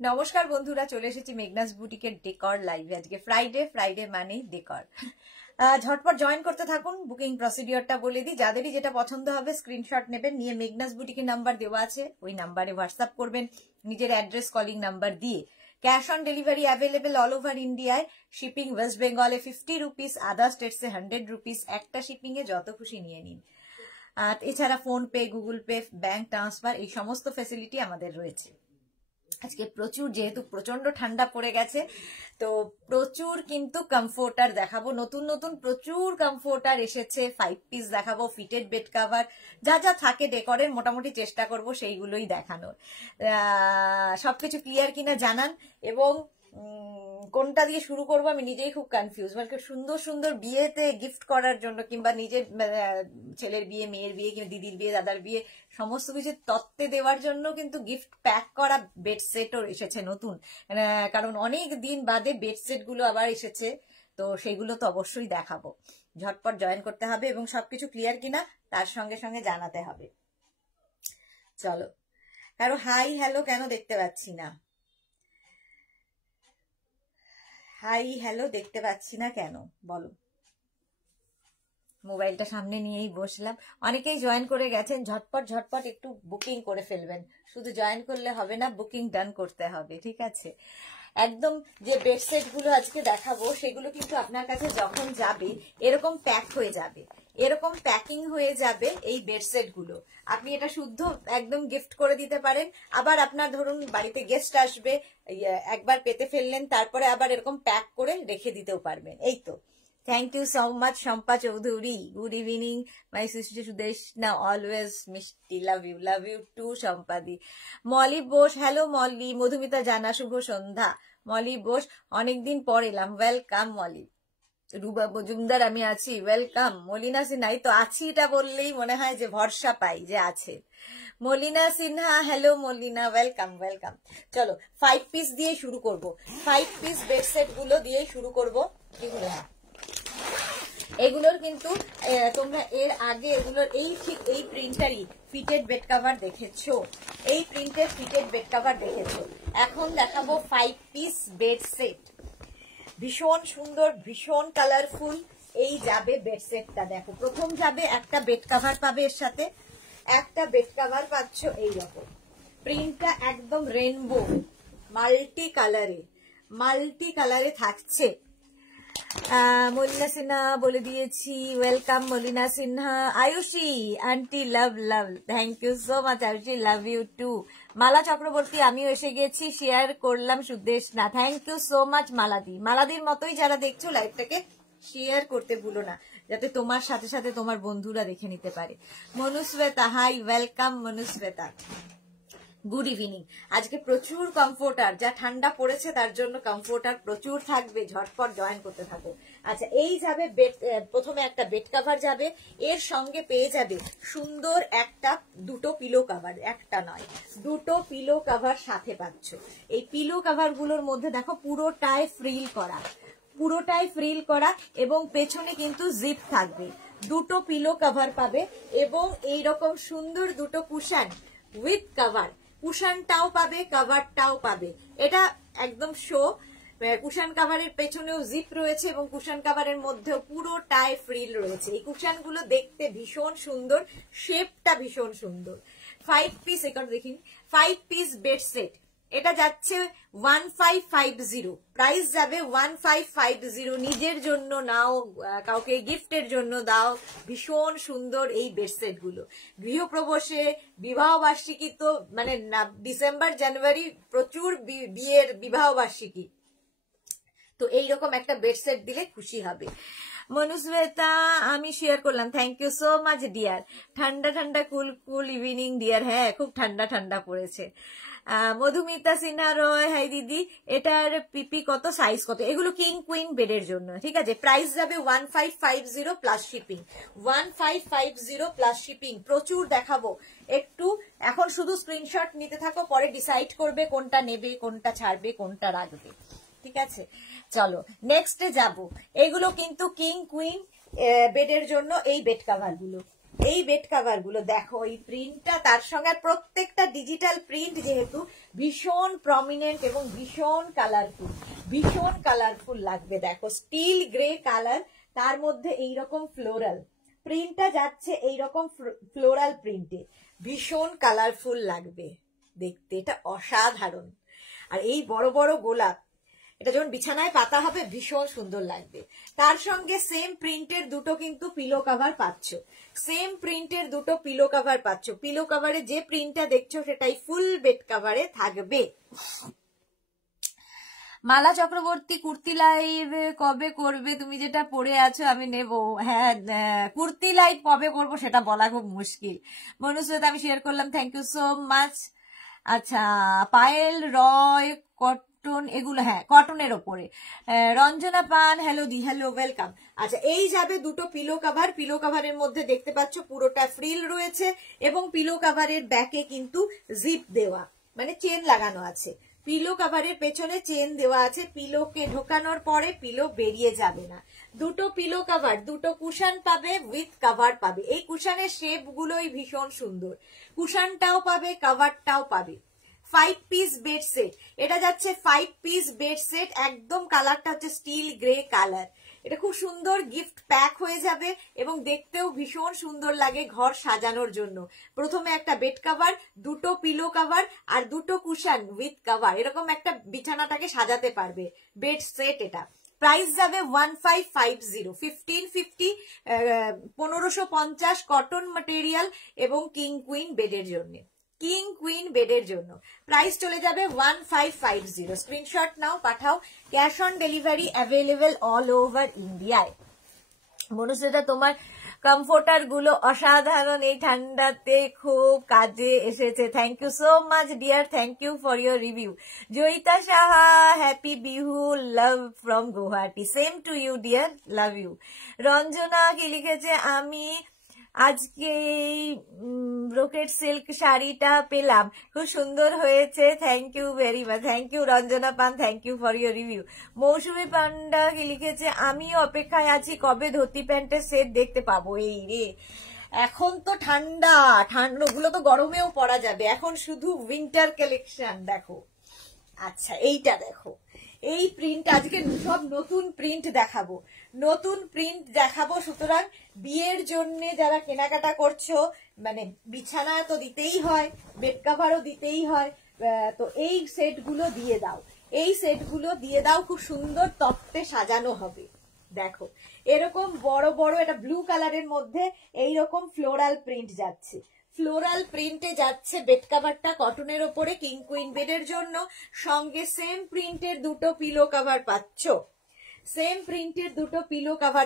নমস্কার বন্ধুরা, চলে এসেছি মেঘনাস বুটিকের ডেকর লাইভে। আজকে ফ্রাইডে মানেই ডেকর। ঝটপট জয়েন করতে থাকুন। বুকিং প্রসিডিওরটা বলে দিই, যাদেরই যেটা পছন্দ হবে স্ক্রিনশট নেবেন, নিয়ে মেঘনাস বুটিকের নাম্বার দেওয়া আছে, ওই নাম্বারে হোয়াটসঅ্যাপ করবেন নিজের অ্যাড্রেস, কলিং নাম্বার দিয়ে। Cash on delivery available all over ইন্ডিয়ায়। শিপিং ওয়েস্ট বেঙ্গলে 50 রুপিস, আদার স্টেটসে 100 রুপিস। একটা শিপিং এ যত খুশি নিয়ে নিন। এছাড়া phone pay, Google pay, bank transfer, এই সমস্ত ফ্যাসিলিটি আমাদের রয়েছে। আজকে প্রচুর, যেহেতু প্রচন্ড ঠান্ডা পড়ে গেছে, তো প্রচুর কিন্তু কমফোর্টার দেখাবো। নতুন নতুন প্রচুর কমফোর্টার এসেছে। 5 পিস দেখাবো, ফিটেড বেড কাভার, যা যা থাকে ডেকরের মোটামুটি চেষ্টা করব সেইগুলোই দেখানোর। সবকিছু ক্লিয়ার কিনা জানান, এবং কোনটা দিয়ে শুরু করবো আমি নিজেই খুব কনফিউজ। মানে সুন্দর সুন্দর বিয়েতে গিফট করার জন্য, কিংবা নিজের ছেলের বিয়ে, মেয়ের বিয়ে, কিংবা দিদির বিয়ে, দাদার বিয়ে, সমস্ত কিছু তত্ত্বে দেওয়ার জন্য কিন্তু গিফট প্যাক করা বেড সেটও এসেছে নতুন। কারণ অনেক দিন বাদে বেড সেট গুলো আবার এসেছে, তো সেগুলো তো অবশ্যই দেখাবো। ঝটপট জয়েন করতে হবে এবং সবকিছু ক্লিয়ার কিনা তার সঙ্গে সঙ্গে জানাতে হবে। চলো, কারো হাই হ্যালো কেন দেখতে পাচ্ছি না? হাই হ্যালো দেখতে পাচ্ছি না কেন বলো? মোবাইলটা সামনে নিয়েই বসলাম। অনেকেই জয়েন করে গেছেন, ঝটপট একটু বুকিং করে ফেলবেন। শুধু জয়েন করলে হবে না, বুকিং ডান করতে হবে, ঠিক আছে? একদম যে বেডসেট গুলো আজকে দেখাবো সেগুলো কিন্তু আপনার কাছে যখন যাবে এরকম প্যাক হয়ে যাবে, এরকম প্যাকিং হয়ে যাবে এই বেডসেট গুলো। আপনি এটা শুদ্ধ একদম গিফট করে দিতে পারেন। আবার আপনার ধরুন বাড়িতে গেস্ট আসবে, একবার পেতে ফেললেন, তারপরে আবার এরকম প্যাক করে রেখে দিতেও পারবেন। এই তো। Thank you so much, Shampa Chaudhuri. Good evening, my sister Sudeshna. Always Mishti. Love you too, Shampadi. Molly Bosch, hello Molly. Madhumita Jana, Shubho Sandha. Molly Bosch, অনেক দিন পর এলাম। ওয়েলকাম মলি। রুবা মজুমদার, আমি আছি, ওয়েলকাম। মলিনা সিনহা, এই তো আছি এটা বললেই মনে হয় যে ভরসা পাই যে আছে। Malina Sinha, hello Malina, welcome. চলো 5 পিস দিয়ে শুরু করব। 5 পিস বেডসেট গুলো দিয়ে শুরু করব। এগুলো এগুলোর কিন্তু তোমরা এর আগে এগুলোর ঠিক এই প্রিন্টারই ফিটেড বেড কভার দেখেছো, এই প্রিন্টের ফিটেড বেড কভার দেখেছো। এখন দেখাবো 5 পিস বেড সেট। ভীষণ সুন্দর, ভীষণ কালারফুল এই যাবে বেড সেটটা। দেখো, প্রথম যাবে একটা বেড কভার পাবে, এর সাথে একটা বেড কভার পাচ্ছ এইরকম। প্রিন্টটা একদম রেনবো, মাল্টি কালারে থাকছে। মলিনা সিনহা বলে দিয়েছি, welcome Malina Sinha. Ayushi aunty, love, thank you so much Ayushi, love you too. Mala Chakraborty, আমিও এসে গেছি, শেয়ার করলাম Sudeshna, thank you so much মালাদির মতোই যারা দেখছো লাইভটাকে শেয়ার করতে ভুলো না, যাতে তোমার সাথে সাথে তোমার বন্ধুরা দেখে নিতে পারে। Manushweta, hi, welcome Manushweta. Good evening. আজকে প্রচুর কমফোর্টার, যা ঠান্ডা পড়েছে তার জন্য কমফোর্টার প্রচুর থাকবে। ঝটপট জয়েন করতে থাকো। আচ্ছা, এই যাবে প্রথমে একটা বেড কভার যাবে, এর সঙ্গে পেয়ে যাবে সুন্দর দুটো পিলো কভার, একটা নয় দুটো পিলো কভার সাথে পাচ্ছ। এই পিলো কভার গুলোর মধ্যে দেখো পুরোটাই ফ্রিল করা এবং পেছনে কিন্তু জিপ থাকবে। দুটো পিলো কভার পাবে এবং এইরকম সুন্দর দুটো কুশন উইথ কভার। কুশনটাও পাবে, কভারটাও পাবে। এটা একদম শো। কুশন কাভারের পেছনেও জিপ রয়েছে এবং কুশন কাভারের মধ্যেও পুরোটাই ফ্রিল রয়েছে। এই কুশন গুলো দেখতে ভীষণ সুন্দর, শেপটা ভীষণ সুন্দর। 5 পিস, এখন দেখিন 5 পিস বেড সেট। এটা যাচ্ছে 1550, প্রাইস যাবে 1550। নিজের জন্য নাও, কাউকে গিফটের জন্য দাও। ভীষণ সুন্দর এই বেডসেট গুলো। গৃহপ্রবেশে, বিবাহ বার্ষিকী, তো মানে ডিসেম্বর জানুয়ারি প্রচুর বিয়ের বিবাহ বার্ষিকী, তো এইরকম একটা বেডসেট দিলে খুশি হবে। মনুশ্বেতা, আমি শেয়ার করলাম, thank you so much dear. ঠান্ডা কুল ইভিনিং ডিয়ার। হ্যাঁ, খুব ঠান্ডা পড়েছে। মধুমিতা সিনহা রয়, হাই দিদি, এটার পিপি কত, সাইজ কত? এগুলো কিং কুইন বেডের জন্য, ঠিক আছে। প্রাইস যাবে 1550 প্লাস শিপিং। 1550 plus shipping. প্রচুর দেখাবো, একটু এখন শুধু স্ক্রিনশট নিতে থাকো, পরে ডিসাইড করবে কোনটা নেবে, কোনটা ছাড়বে, কোনটা রাখবে, ঠিক আছে। চলো নেক্সটে যাব। এগুলো কিন্তু কিং কুইন বেডের জন্য এই বেড কাভার গুলো। এই বেড কাভার গুলো দেখো, এই প্রিন্টটা তার সঙ্গে প্রত্যেকটা ডিজিটাল প্রিন্ট যেহেতু ভীষণ প্রমিনেন্ট এবং ভীষণ কালারফুল লাগবে। দেখো স্টিল গ্রে কালার, তার মধ্যে এইরকম ফ্লোরাল প্রিন্টটা যাচ্ছে, এইরকম ফ্লোরাল প্রিন্টে ভীষণ কালারফুল লাগবে দেখতে, এটা অসাধারণ। আর এই বড় বড় গোলাপ, এটা যখন বিছানায় পাতা হবে ভীষণ সুন্দর লাগবে। তার সঙ্গে সেম প্রিন্টের দুটো কিন্তু পিলো কভার পাচ্ছ, পিলো কভারে যে প্রিন্টটা দেখছো সেটাই ফুল বেড কভারে থাকবে। মালা চক্রবর্তী, কুর্তি লাইভ কবে করবে? তুমি যেটা পড়ে আছো আমি নেব। হ্যাঁ, কুর্তি লাইভ কবে করব সেটা বলা খুব মুশকিল। মনুষ্যত আমি শেয়ার করলাম, থ্যাংক ইউ সো মাচ। আচ্ছা, পায়েল রয় কটন, এগুলো হ্যাঁ কটনের ওপরে। রঞ্জনা পান, হ্যালো দি, হ্যালো, ওয়েলকাম। আচ্ছা, এই যাবে দুটো পিলো কভারের মধ্যে দেখতে পাচ্ছ পুরোটা ফ্রিল রয়েছে এবং পিলো কভারের ব্যাকে কিন্তু জিপ দেওয়া, মানে চেন লাগানো আছে। পিলো কভারের পেছনে চেন দেওয়া আছে, পিলোকে ঢোকানোর পরে পিলো বেরিয়ে যাবে না। দুটো পিলো কভার, দুটো কুশন পাবে, উইথ কভার পাবে। এই কুশনের শেপ গুলোই ভীষণ সুন্দর, কুশনটাও পাবে, কভারটাও পাবে। 5 পিস বেড সেট, এটা যাচ্ছে 5 পিস বেড সেট, একদম কালারটা হচ্ছে স্টিল গ্রে কালার। এটা খুব সুন্দর গিফট প্যাক হয়ে যাবে এবং দেখতেও ভীষণ সুন্দর লাগে ঘর সাজানোর জন্য। প্রথমে একটা বেড কভার, দুটো পিলো কভার আর দুটো কুশন উইথ কভার, এরকম একটা বিছানাটাকে সাজাতে পারবে বেড সেট। এটা প্রাইস যাবে 1550, 1550, 1550 কটন ম্যাটেরিয়াল এবং কিং কুইন বেডের জন্য প্রাইস চলে যাবে 1550। স্ক্রিনশট নাও, পাঠাও। Cash on delivery available all over ইন্ডিয়ায়। মনুষ্যটা তোমার কমফোর্টার গুলো অসাধারণ, এই ঠান্ডাতে খুব কাজে এসেছে। Thank you so much dear, thank you for your review. Joyita Saha, happy Bihu, love from Guwahati. Same to you dear, love you. Ranjana কি লিখেছে, আমি আজকে এই ব্রোকেট সিল্ক শাড়িটা পেলাম, খুব সুন্দর হয়েছে, thank you very much. Thank you Ranjana Pan, thank you for your review. Mousumi Panda কি লিখেছে, আমিও অপেক্ষায় আছি, কবে ধুতি প্যান্টের সেট দেখতে পাবো? এই রে, এখন তো ঠান্ডা, ওগুলো তো গরমেও পরা যাবে, এখন শুধু উইন্টার কালেকশন দেখো। আচ্ছা, এইটা দেখো, এই প্রিন্ট, আজকে সব নতুন প্রিন্ট দেখাবো, সুতরাং বিয়ের জন্য যারা কেনাকাটা করছো, মানে বিছানা তো দিতেই হয়, বেড কভারও দিতেই হয়, তো এই সেটগুলো দিয়ে দাও, খুব সুন্দর তত্ত্বে সাজানো হবে। দেখো এরকম বড় বড়, এটা ব্লু কালারের মধ্যে এইরকম ফ্লোরাল প্রিন্ট যাচ্ছে, ফ্লোরাল প্রিন্টে যাচ্ছে বেড কভারটা কটনের ওপরে, কিং কুইন বেডের জন্য। সঙ্গে সেম প্রিন্টের দুটো পিলো কভার পাচ্ছ,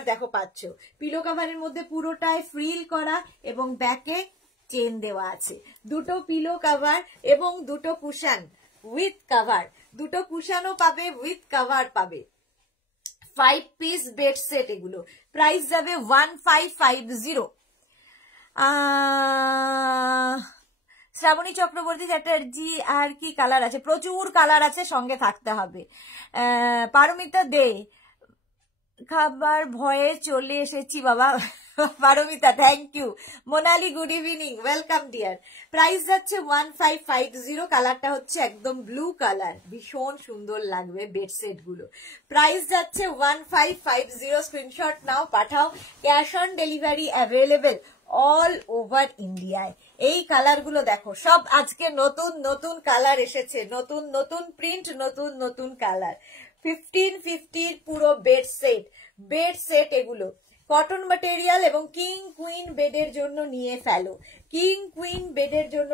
দেখো পাচ্ছ। পিলো কভারের মধ্যে পুরোটায় ফ্রিল করা এবং ব্যাকে চেন দেওয়া আছে। দুটো পিলো কভার এবং দুটো কুশন উইথ কভার, দুটো কুশনও পাবে, উইথ কভার পাবে। 5 পিস বেড সেট এগুলো, প্রাইস যাবে 1550। শ্রাবণী চক্রবর্তী চ্যাটার্জি, আর কি কালার আছে? প্রচুর কালার আছে, সঙ্গে থাকতে হবে। পারমিতা দে, খাবার ভয়ে চলে এসেছি বাবা। Paramita, thank you. Monali, good evening, welcome dear. Price যাচ্ছে 1550, কালারটা হচ্ছে একদম ব্লু কালার, ভীষণ সুন্দর লাগবে বেডসেট গুলো। প্রাইস যাচ্ছে 1550, স্ক্রিনশট নাও, পাঠাও। Cash on delivery available all over ইন্ডিয়ায়। এই কালার গুলো দেখো, সব আজকে নতুন কালার এসেছে, নতুন প্রিন্ট, নতুন কালার। 1550 পুরো বেড সেট এগুলো কটন ম্যাটেরিয়াল এবং কিং কুইন বেডের জন্য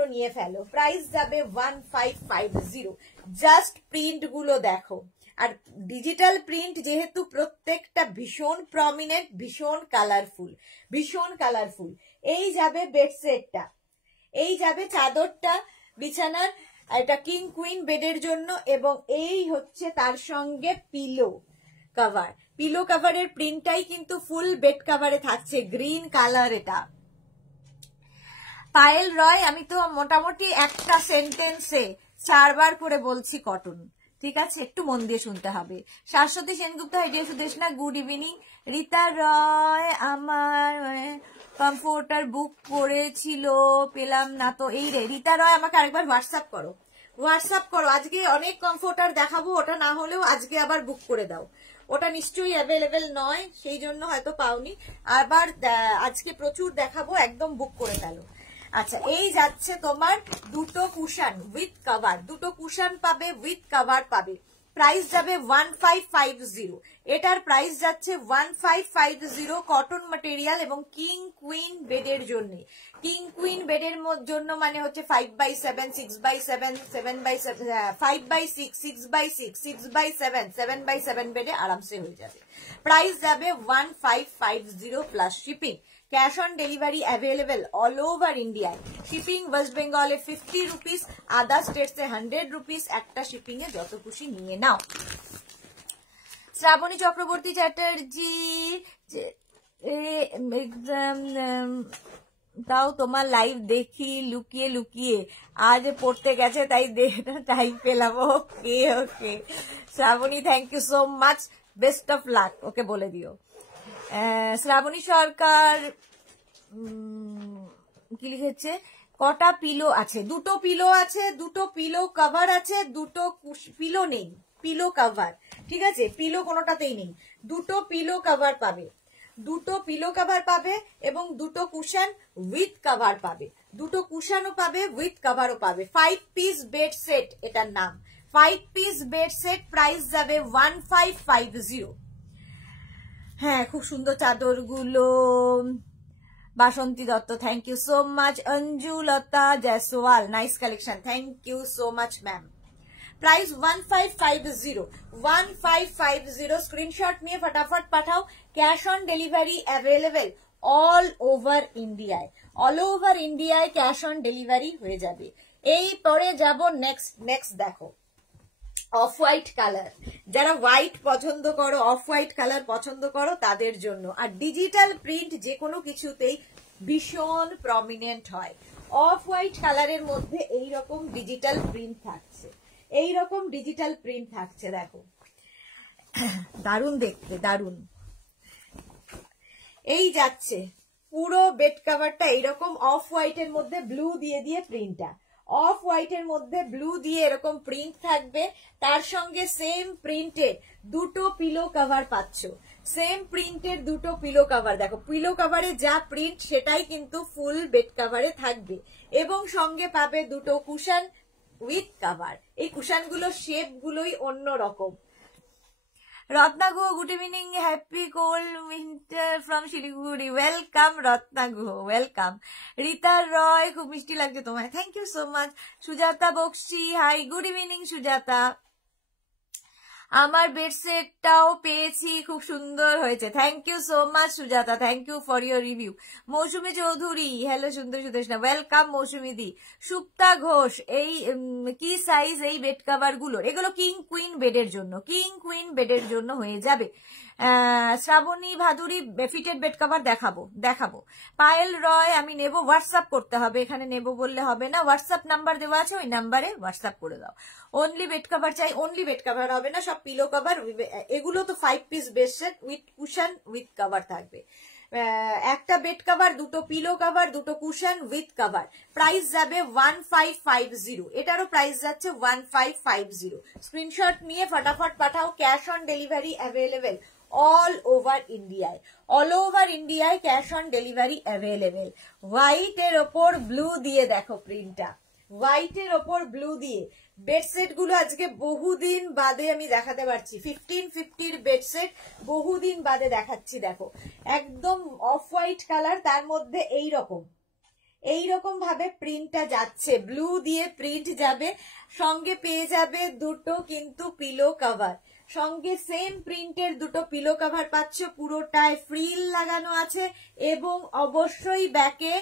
নিয়ে ফেলো। প্রাইস যাবে 1550। জাস্ট প্রিন্ট গুলো দেখো, আর ডিজিটাল প্রিন্ট যেহেতু প্রত্যেকটা ভীষণ প্রমিনেন্ট, ভীষণ কালারফুল। এই যাবে বেডসেটটা, এই যাবে চাদরটা বিছানার, এটা কিং কুইন বেডের জন্য, এবং এই হচ্ছে তার সঙ্গে পিলো কভারের প্রিন্টটাই কিন্তু ফুল বেড কভারে থাকছে, গ্রিন কালার। এটা পায়েল রয়, আমি তো মোটামুটি একটা সেন্টেন্সে 4 বার করে বলছি কটন, ঠিক আছে, একটু মন দিয়ে শুনতে হবে। Shashwati Sengupta, hi dear Sudeshna, good evening. Rita Roy, আমার কমফোর্টার বুক করেছিল, পেলাম না তো। এই রে রীতা রয়, আমাকে আরেকবার হোয়াটসঅ্যাপ করো, আজকে অনেক কমফোর্টার দেখাবো, ওটা না হলেও আজকে আবার বুক করে দাও। ওটা নিশ্চয়ই অ্যাভেলেবেল নয়, সেই জন্য হয়তো পাওনি। আবার আজকে প্রচুর দেখাবো, একদম বুক করে ফেলো। আচ্ছা, এই যাচ্ছে তোমার দুটো কুশন উইথ কভার, দুটো কুশন পাবে, উইথ কভার পাবে। প্রাইস যাবে 1550, এটার প্রাইস যাচ্ছে 1550, কটন ম্যাটেরিয়াল এবং কিং কুইন বেডের জন্য। কিং কুইন বেডের জন্য মানে হচ্ছে 5x7, 6x7, 7x7, 5x6, 6x6, 6x7, 7x7 বেডে আরামসে হয়ে যাবে। প্রাইস যাবে 1550 plus shipping. Cash on delivery available all over ইন্ডিয়ায়। শিপিং ওয়েস্ট বেঙ্গলে 50 রুপিস, আদার স্টেটসে 100 রুপিস। একটা শিপিং এ যত খুশি নিয়ে নাও। শ্রাবণী চক্রবর্তী চ্যাটার্জি, তাও তোমার লাইভ দেখি লুকিয়ে লুকিয়ে, আজ পড়তে গেছে তাই টাইম পেলাম। Okay okay Shrabani, thank you so much, best of luck, okay বলে দিও। শ্রাবণী সরকার কি লিখেছে, কটা পিলো আছে? দুটো পিলো আছে, দুটো পিলো কভার আছে, দুটো পিলো নেই, পিলো কভার। ঠিক আছে, পিলো কোনোটাতেই নেই, দুটো পিলো কভার পাবে, দুটো পিলো কভার পাবে এবং দুটো কুশন উইথ কভার পাবে, দুটো কুশনও পাবে, উইথ কভারও পাবে। 5 পিস বেড সেট এটার নাম, 5 পিস বেড সেট। প্রাইস যাবে 1550। হ্যাঁ, খুব সুন্দর চাদর গুলো। Basanti Dutta, thank you so much. Anjulata Jaiswal, nice collection, thank you so much ma'am. Price 1550, 1550। Screenshot নিয়ে ফটাফট পাঠাও। Cash on delivery available all over ইন্ডিয়ায়, অল ওভার ইন্ডিয়ায় ক্যাশ অন ডেলিভারি হয়ে যাবে। এই পরে যাব নেক্সট দেখো, অফ হোয়াইট কালার। যারা হোয়াইট পছন্দ করো, অফ হোয়াইট কালার পছন্দ করো তাদের জন্য। আর ডিজিটাল প্রিন্ট যে কোনো কিছুতেই ভীষণ প্রমিনেন্ট হয়। অফ হোয়াইট কালারের মধ্যে এইরকম ডিজিটাল প্রিন্ট থাকছে, এইরকম ডিজিটাল প্রিন্ট থাকছে, দেখো দারুণ দেখতে, দারুণ। এই যাচ্ছে পুরো বেড কভারটা এইরকম অফ হোয়াইটের মধ্যে ব্লু দিয়ে দিয়ে প্রিন্টটা, অফ হোয়াইটের মধ্যে ব্লু দিয়ে এরকম প্রিন্ট থাকবে। তার সঙ্গে সেম প্রিন্টের দুটো পিলো কভার পাচ্ছ, সেম প্রিন্টের দুটো পিলো কভার। দেখো পিলো কভারে যা প্রিন্ট সেটাই কিন্তু ফুল বেড কভারে থাকবে এবং সঙ্গে পাবে দুটো কুশন উইথ কভার। এই কুশন গুলো শেপ গুলোই অন্য রকম। Ratna Guha, good evening, happy cold winter from Siliguri. Welcome Ratna Guha, welcome. Rita Roy, খুব মিষ্টি লাগছে তোমায়, thank you so much. Sujata Bakshi, hi, good evening Sujata. আমার বেডসেটটাও পেয়েছি, খুব সুন্দর হয়েছে, thank you so much Sujata, thank you for your review. Mousumi Chowdhury, hello সুন্দর সুদেশনা, ওয়েলকাম মৌসুমী দি। সুপ্তা ঘোষ, এই কি সাইজ এই বেড কভার গুলোর? এগুলো কিং কুইন বেডের জন্য, কিং কুইন বেডের জন্য হয়ে যাবে। Shrabani Bhaduri, fitted bed cover দেখাবো। পায়েল রয়, আমি নেব, হোয়াটসঅ্যাপ করতে হবে, এখানে নেব বললে হবে না, হোয়াটসঅ্যাপ নাম্বার দেওয়া আছে, ওই নাম্বারে হোয়াটসঅ্যাপ করে দাও। অনলি বেড কভার চাই, অনলি বেড কভার হবে না, সব পিলো কভার। এগুলো তো 5 piece bed set with cushion with cover থাকবে। একটা বেড কভার, দুটো পিলো কভার, দুটো কুশন উইথ কভার। প্রাইস যাবে 1550, এটারও প্রাইস যাচ্ছে 1550। স্ক্রিনশট নিয়ে ফটাফট পাঠাও। Cash on delivery available all over ইন্ডিয়ায়, অল ওভার ইন্ডিয়ায় ক্যাশ অন ডেলিভারি অ্যাভেলেবেল। হোয়াইটের ওপর ব্লু দিয়ে দেখো প্রিন্টটা, হোয়াইটের ওপর ব্লু দিয়ে বেডসেট গুলো আজকে বহুদিন বাদে আমি দেখাতে পারছি। 1550 বেডসেট বহুদিন বাদে দেখাচ্ছি। দেখো একদম অফ হোয়াইট কালার, তার মধ্যে এইরকম ভাবে প্রিন্টটা যাচ্ছে, ব্লু দিয়ে প্রিন্ট যাবে। সঙ্গে পেয়ে যাবে দুটো কিন্তু পিলো কভার, সঙ্গে সেম প্রিন্টের দুটো পিলো কভার পাচ্ছ, পুরোটায় ফ্রিল লাগানো আছে এবং অবশ্যই ব্যাকে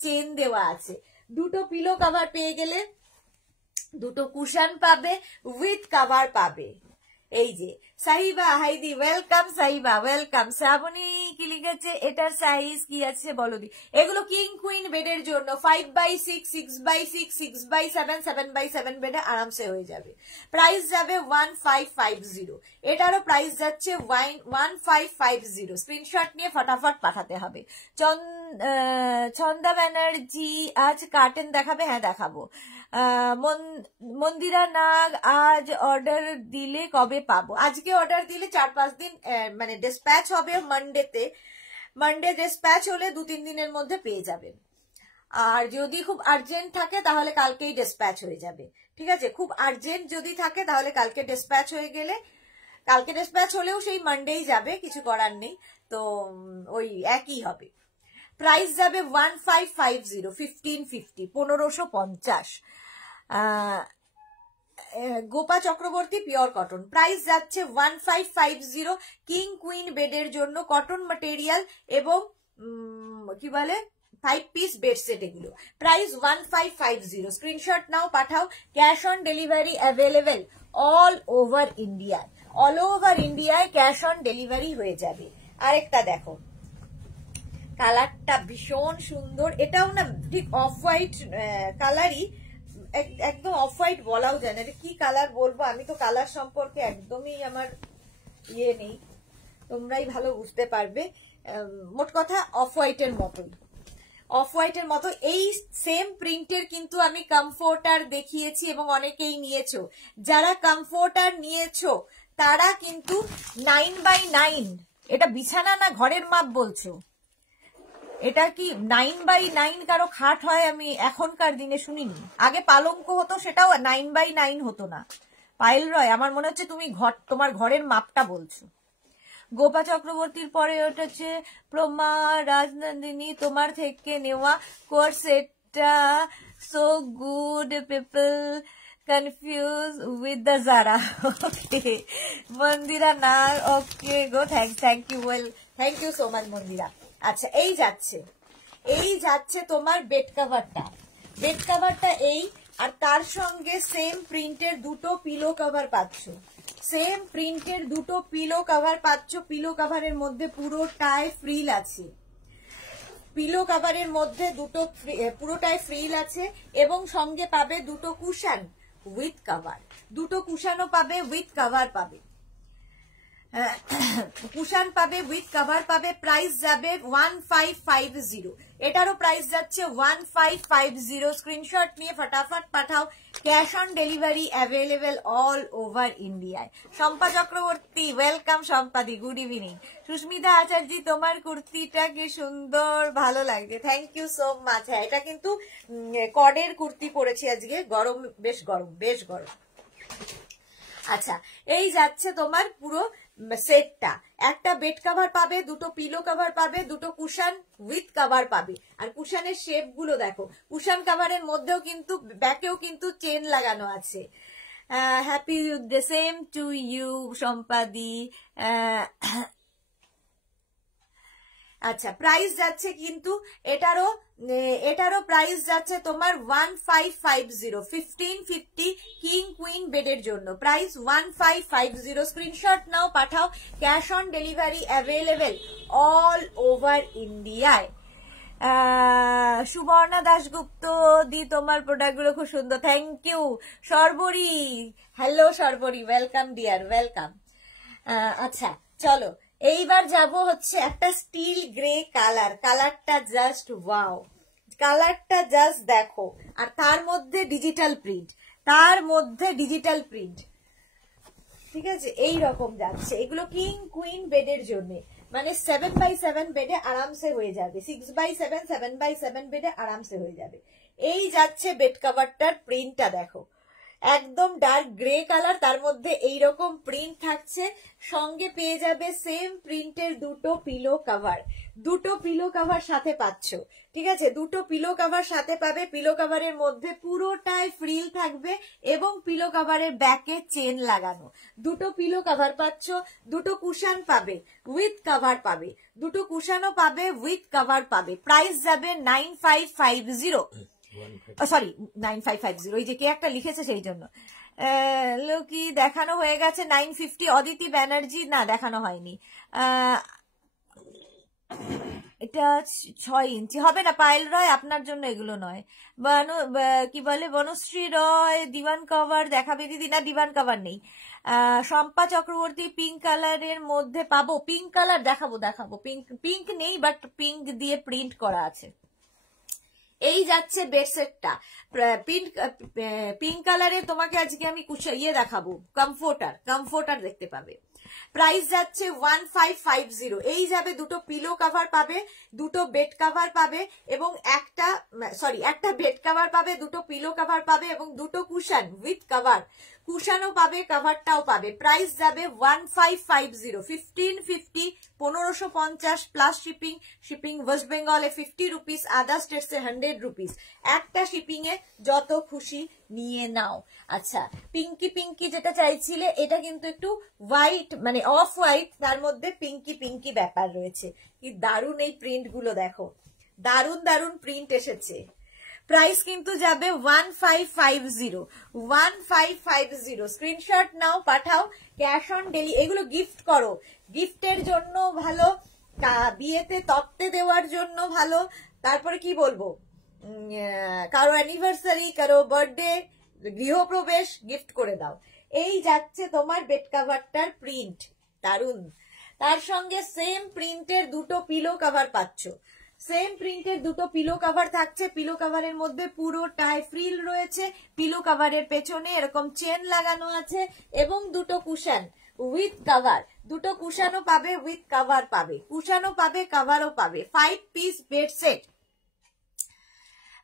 চেন দেওয়া আছে। দুটো পিলো কভার পেয়ে গেলে দুটো কুশন পাবে, উইথ কভার পাবে। এই যে সাহিবা হাইদি ওয়েলকাম, সাহিবা ওয়েলকাম। শ্রাবণী কি লিখেছে, এটার সাইজ কি আছে বলো দি। এগুলো কিং কুইন বেডের জন্য 5x6, 6x6, 6x7, 7x7 বেডে আরামসে হয়ে যাবে। প্রাইস যাবে 1550। এটারও প্রাইস যাচ্ছে 1550। স্ক্রিনশট নিয়ে ফটাফট পাঠাতে হবে। ছন্দা ব্যানার্জি আজ কার্টেন দেখাবে? হ্যাঁ দেখাবো। মন্দিরা নাগ আজ অর্ডার দিলে কবে পাবো? আজকে অর্ডার দিলে 4-5 দিন মানে ডিসপ্যাচ হবে মানডেতে। মানডে ডিসপ্যাচ হলে 2-3 দিনের মধ্যে পেয়ে যাবেন। আর যদি খুব আর্জেন্ট থাকে তাহলে কালকেই ডিসপ্যাচ হয়ে যাবে, ঠিক আছে? খুব আর্জেন্ট যদি থাকে তাহলে কালকে ডিসপ্যাচ হয়ে গেলে, কালকে ডিসপ্যাচ হলেও সেই মানডেই যাবে, কিছু করার নেই। তো ওই একই হবে। প্রাইস যাবে 1550, 1550, 1550। Gopa Chakraborty pure cotton, price যাচ্ছে 1550। কিং কুইন বেডের জন্য কটন ম্যাটেরিয়াল এবং কি বলে 5 পিস বেড সেট, এগুলো প্রাইস 1550। স্ক্রিনশট নাও, পাঠাও। Cash on delivery available all over ইন্ডিয়ায়। অল ওভার ইন্ডিয়ায় ক্যাশ অন ডেলিভারি হয়ে যাবে। আরেকটা দেখো, কালারটা ভীষণ সুন্দর। এটাও না ঠিক অফ হোয়াইট কালারই, একদম অফ হোয়াইট বলাও যায় না, কি কালার বলবো। আমি তো কালার সম্পর্কে একদমই আমার ইয়ে নেই, তোমরাই ভালো বুঝতে পারবে। মোট কথা অফ হোয়াইটের মতোই, অফ হোয়াইটের মতো। এই সেম প্রিন্টের কিন্তু আমি কমফোর্টার দেখিয়েছি এবং অনেকেই নিয়েছো। যারা কমফোর্টার নিয়েছো তারা কিন্তু 9x9, এটা বিছানা না ঘরের মাপ বলছো? এটা কি 9x9 কারো খাট হয়? আমি এখনকার দিনে শুনিনি। আগে পালঙ্ক হতো, সেটাও 9x9 হতো না। পায়েল রয়, আমার মনে হচ্ছে তুমি তোমার ঘরের মাপটা বলছো। গোপা চক্রবর্তীর পরে ওটা হচ্ছে প্রমা রাজনন্দিনী, তোমার থেকে নেওয়া কোর্স, এটা so good, people confuse with the Zara. Okay Mandira না, okay go, thank you, well thank you so much Mandira. আচ্ছা, এই যাচ্ছে তোমার বেড কাভারটা। বেড কাভারটা এই, আর তার সঙ্গে সেম প্রিন্টের দুটো পিলো কভার পাচ্ছ। সেম প্রিন্টের দুটো পিলো কভার পাচ্ছ। পিলো কভারের মধ্যে পুরোটাই ফ্রিল আছে। পিলো কভারের মধ্যে পুরোটাই ফ্রিল আছে এবং সঙ্গে পাবে দুটো কুশন উইথ কভার। দুটো কুশনও পাবে, উইথ কভার পাবে, কুশন পাবে, উইথ কভার পাবে। প্রাইস যাবে 1550। এটারও প্রাইস যাচ্ছে 1550। স্ক্রিনশট নিয়ে ফটাফট পাঠাও। Cash on delivery available all over ইন্ডিয়ায়। শম্পা চক্রবর্তী ওয়েলকাম। শম্পাদি গুড ইভিনিং। সুস্মিতা আচার্য, তোমার কুর্তিটা কি সুন্দর, ভালো লাগছে, থ্যাংক ইউ সো মাচ। হ্যাঁ, এটা কিন্তু কডের কুর্তি পরেছি আজকে, গরম, বেশ গরম, বেশ গরম। আচ্ছা, এই যাচ্ছে তোমার পুরো সেটটা। একটা বেড কভার পাবে, দুটো পিলো কভার পাবে, দুটো কুশন উইথ কভার পাবে। আর কুশনের শেপ গুলো দেখো, কুশন কভারের মধ্যেও কিন্তু ব্যাকেও কিন্তু চেন লাগানো আছে। Happy the same to you সম্পাদি। আচ্ছা, প্রাইস যাচ্ছে কিন্তু এটারও প্রাইস যাচ্ছে তোমার 1550, 1550 কিং কুইন বেডের জন্য। প্রাইস 1550। স্ক্রিনশট নাও, পাঠাও। Cash on delivery available all over ইন্ডিয়ায়। সুবর্ণা দাশগুপ্ত দি, তোমার প্রোডাক্টগুলো খুব সুন্দর, thank you. Sarbari, hello Sarbari, welcome dear, welcome. আচ্ছা চলো, এইবার যাব হচ্ছে একটা স্টিল গ্রে কালার। কালারটা জাস্ট ওয়াও, কালারটা জাস্ট দেখো। আর তার মধ্যে ডিজিটাল প্রিন্ট, ঠিক আছে? এই রকম যাচ্ছে। এগুলো কিং কুইন বেডের জন্য, মানে 7x7 বেডে আরামসে হয়ে যাবে, 6x7, 7x7 বেডে আরামসে হয়ে যাবে। এই যাচ্ছে বেড কভারটার প্রিন্টটা দেখো, একদম ডার্ক গ্রে কালার, তার মধ্যে এইরকম প্রিন্ট থাকছে। সঙ্গে পেয়ে যাবে সেম প্রিন্টের দুটো পিলো কভার। দুটো পিলো কভার সাথে পাচ্ছ, ঠিক আছে? দুটো পিলো কভার সাথে পাবে। পিলো কভারের মধ্যে পুরোটাই ফ্রিল থাকবে এবং পিলো কভারের ব্যাকে চেন লাগানো। দুটো পিলো কভার পাচ্ছ, দুটো কুশন পাবে, উইথ কভার পাবে, দুটো কুশনও পাবে, উইথ কভার পাবে। প্রাইস যাবে 9550, সরি 9550, ওই যে কে একটা লিখেছে সেই জন্য। কি দেখানো হয়ে গেছে 950। অদিতি ব্যানার্জি না দেখানো হয়নি। এটা 6 ইঞ্চি হবে না। পায়েল রয় আপনার জন্য এগুলো নয়। কি বলে বনশ্রী রয় দিওয়ান কভার দেখাবে দিদি, না দিওয়ান কভার নেই। শম্পা চক্রবর্তী পিঙ্ক কালারের মধ্যে পাবো? পিঙ্ক কালার দেখাবো। পিঙ্ক নেই, বাট পিঙ্ক দিয়ে প্রিন্ট করা আছে। এই যাচ্ছে বেডসেটটা পিঙ্ক কালারে। তোমাকে আজকে আমি দেখাবো, কমফোর্টার দেখতে পাবে। প্রাইস যাচ্ছে 1550। এই যাবে দুটো পিলো কভার পাবে, দুটো বেড কভার পাবে এবং একটা বেড কভার পাবে, দুটো পিলো কভার পাবে এবং দুটো কুশন উইথ কভার। কুশনও পাবে, কভারটাও পাবে। প্রাইস যাবে 1550, 1550, 1550 প্লাস শিপিং ওয়েস্ট বেঙ্গলে 50 রুপিস, আদার স্টেটসে 100 রুপিস। একটা শিপিং এ যত খুশি নিয়ে নাও। আচ্ছা, পিঙ্কি যেটা চাইছিলে, এটা কিন্তু একটু হোয়াইট মানে অফ হোয়াইট, তার মধ্যে পিঙ্কি ব্যাপার রয়েছে। কি দারুণ এই প্রিন্ট গুলো দেখো, দারুণ প্রিন্ট এসেছে। প্রাইস কিন্তু যাবে 1550। স্ক্রিনশট নাও, পাঠাও, ক্যাশ অন ডেলিভারি। এগুলো গিফট করো, গিফটের জন্য ভালো, বিয়েতে তত্ত্বে দেওয়ার জন্য ভালো। তারপরে কি বলবো, কারো অ্যানিভার্সারি, কারো বার্থডে, গৃহপ্রবেশ গিফট করে দাও। এই যাচ্ছে তোমার বেড কাভারটার প্রিন্ট, দারুন। তার সঙ্গে সেম প্রিন্টের দুটো পিলো কভার পাচ্ছ। সেম প্রিন্টের দুটো পিলো কভার থাকছে। পিলো কভারের মধ্যে পুরোটাই ফ্রিল রয়েছে। পিলো কভারের পেছনে এরকম চেন লাগানো আছে এবং দুটো কুশন উইথ কভার। দুটো কুশনও পাবে, উইথ কভার পাবে, কুশনও পাবে, কভারও পাবে। 5 পিস বেড সেট।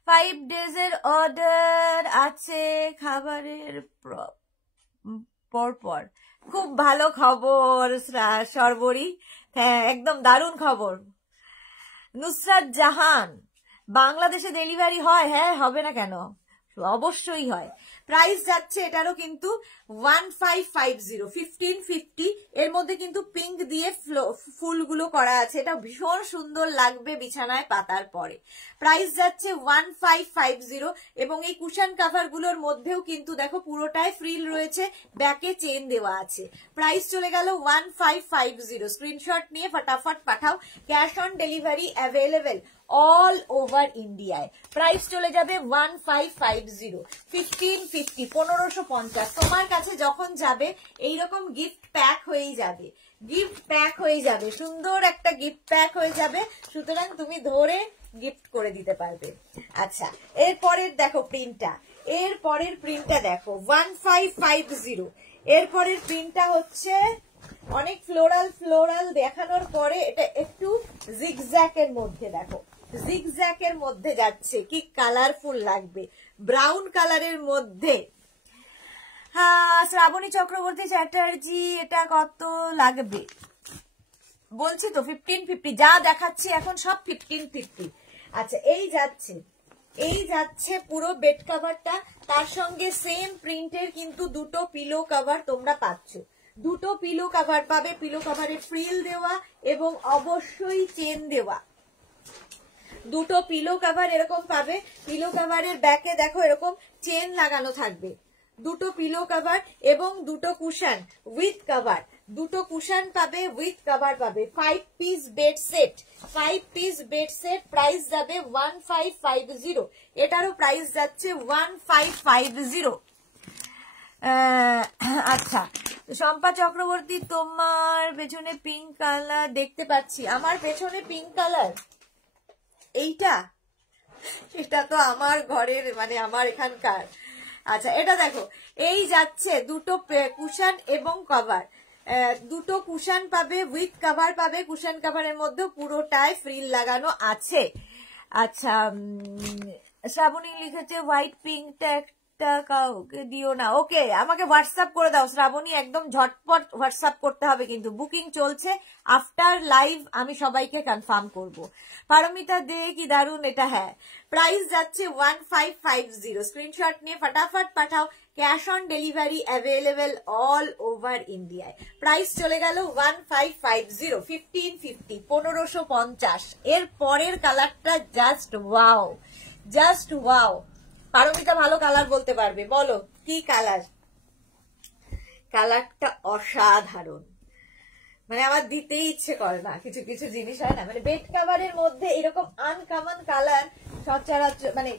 5 ডেজের অর্ডার আছে খাবারের পরপর। খুব ভালো খবর সর্বরী, হ্যাঁ একদম দারুণ খবর। নুসরাত জাহান, বাংলাদেশে ডেলিভারি হয়? হ্যাঁ, হবে না কেন, অবশ্যই হয়। প্রাইস যাচ্ছে এটারও কিন্তু 1550, 1550। এর মধ্যে কিন্তু পিঙ্ক দিয়ে ফুলগুলো করা আছে, এটা ভীষণ সুন্দর লাগবে বিছানায় পাতার পরে। প্রাইস যাচ্ছে 1550 এবং এই কুশন কাভার গুলোর মধ্যেও কিন্তু দেখো পুরোটাই ফ্রিল রয়েছে, ব্যাকে চেন দেওয়া আছে। প্রাইস চলে গেল 1550। স্ক্রিনশট নিয়ে ফটাফট পাঠাও, cash on delivery available all over ইন্ডিয়ায়। প্রাইস চলে যাবে 1550, 1550, 1550। তোমার কাছে যখন যাবে এইরকম গিফট প্যাক হয়েই যাবে, সুন্দর একটা গিফট প্যাক হয়ে যাবে। সুতরাং তুমি ধরে গিফট করে দিতে পারবে। আচ্ছা, এরপরের দেখো প্রিন্টটা, দেখো 1550। এরপরের প্রিন্টটা হচ্ছে অনেক ফ্লোরাল দেখানোর পরে এটা একটু জিগজ্যাকের মধ্যে, দেখো জিগজ্যাকের মধ্যে যাচ্ছে, কি কালারফুল লাগবে, ব্রাউন কালারের মধ্যে। শ্রাবণী চক্রবর্তী চ্যাটার্জি, এটা কত লাগবে? বলছি তো 1550, যা দেখাচ্ছি এখন সব 1550। আচ্ছা, এই যাচ্ছে পুরো বেড কভারটা। তার সঙ্গে সেম প্রিন্টের কিন্তু দুটো পিলো কভার তোমরা পাচ্ছ। দুটো পিলো কভার পাবে, পিলো কভারে ফ্রিল দেওয়া এবং অবশ্যই চেন দেওয়া। দুটো পিলো কভার এরকম পাবে, পিলো কভারের ব্যাকে দেখো এরকম চেন লাগানো থাকবে। দুটো পিলো কভার এবং দুটো কুশন উইথ কভার, দুটো কুশন পাবে, উইথ কভার পাবে। 5 piece bed set, 5 piece bed set. Price যাবে 1550। এটারও প্রাইস যাচ্ছে 1550। আচ্ছা, শম্পা চক্রবর্তী, তোমার পেছনে পিঙ্ক কালার দেখতে পাচ্ছি। আমার পেছনে পিঙ্ক কালার, এটা তো আমার ঘরের মানে আমার এখানকার। আচ্ছা, এটা দেখো, এই যাচ্ছে দুটো কুশন এবং কভার। দুটো কুশন পাবে, উইথ কভার পাবে। কুশন কভারের মধ্যে পুরোটাই ফ্রিল লাগানো আছে। আচ্ছা, শ্রাবণী লিখেছে হোয়াইট পিঙ্কটা একটা কাউকে দিও না। ওকে, আমাকে হোয়াটসঅ্যাপ করে দাও শ্রাবণী, একদম ঝটপট হোয়াটসঅ্যাপ করতে হবে, কিন্তু বুকিং চলছে। আফটার লাইভ আমি সবাইকে কনফার্ম করব। পারমিতা দে, কি দারুন এটা। হ্যাঁ, প্রাইস যাচ্ছে 1550। স্ক্রিনশট নিয়ে ফটাফট পাঠাও, cash on delivery available all over ইন্ডিয়ায়। প্রাইস চলে গেল 1550, 1550, 1550। এর পরের কালারটা জাস্ট ওয়াও। পারমিতা ভালো কালার বলতে পারবে, বলো কি কালার? কালারটা অসাধারণ, মানে আমার দিতেই ইচ্ছে করে না, কিছু কিছু জিনিস হয় না, মানে বেড কাভারের মধ্যে এরকম আনকমন কালার সচরাচর মানে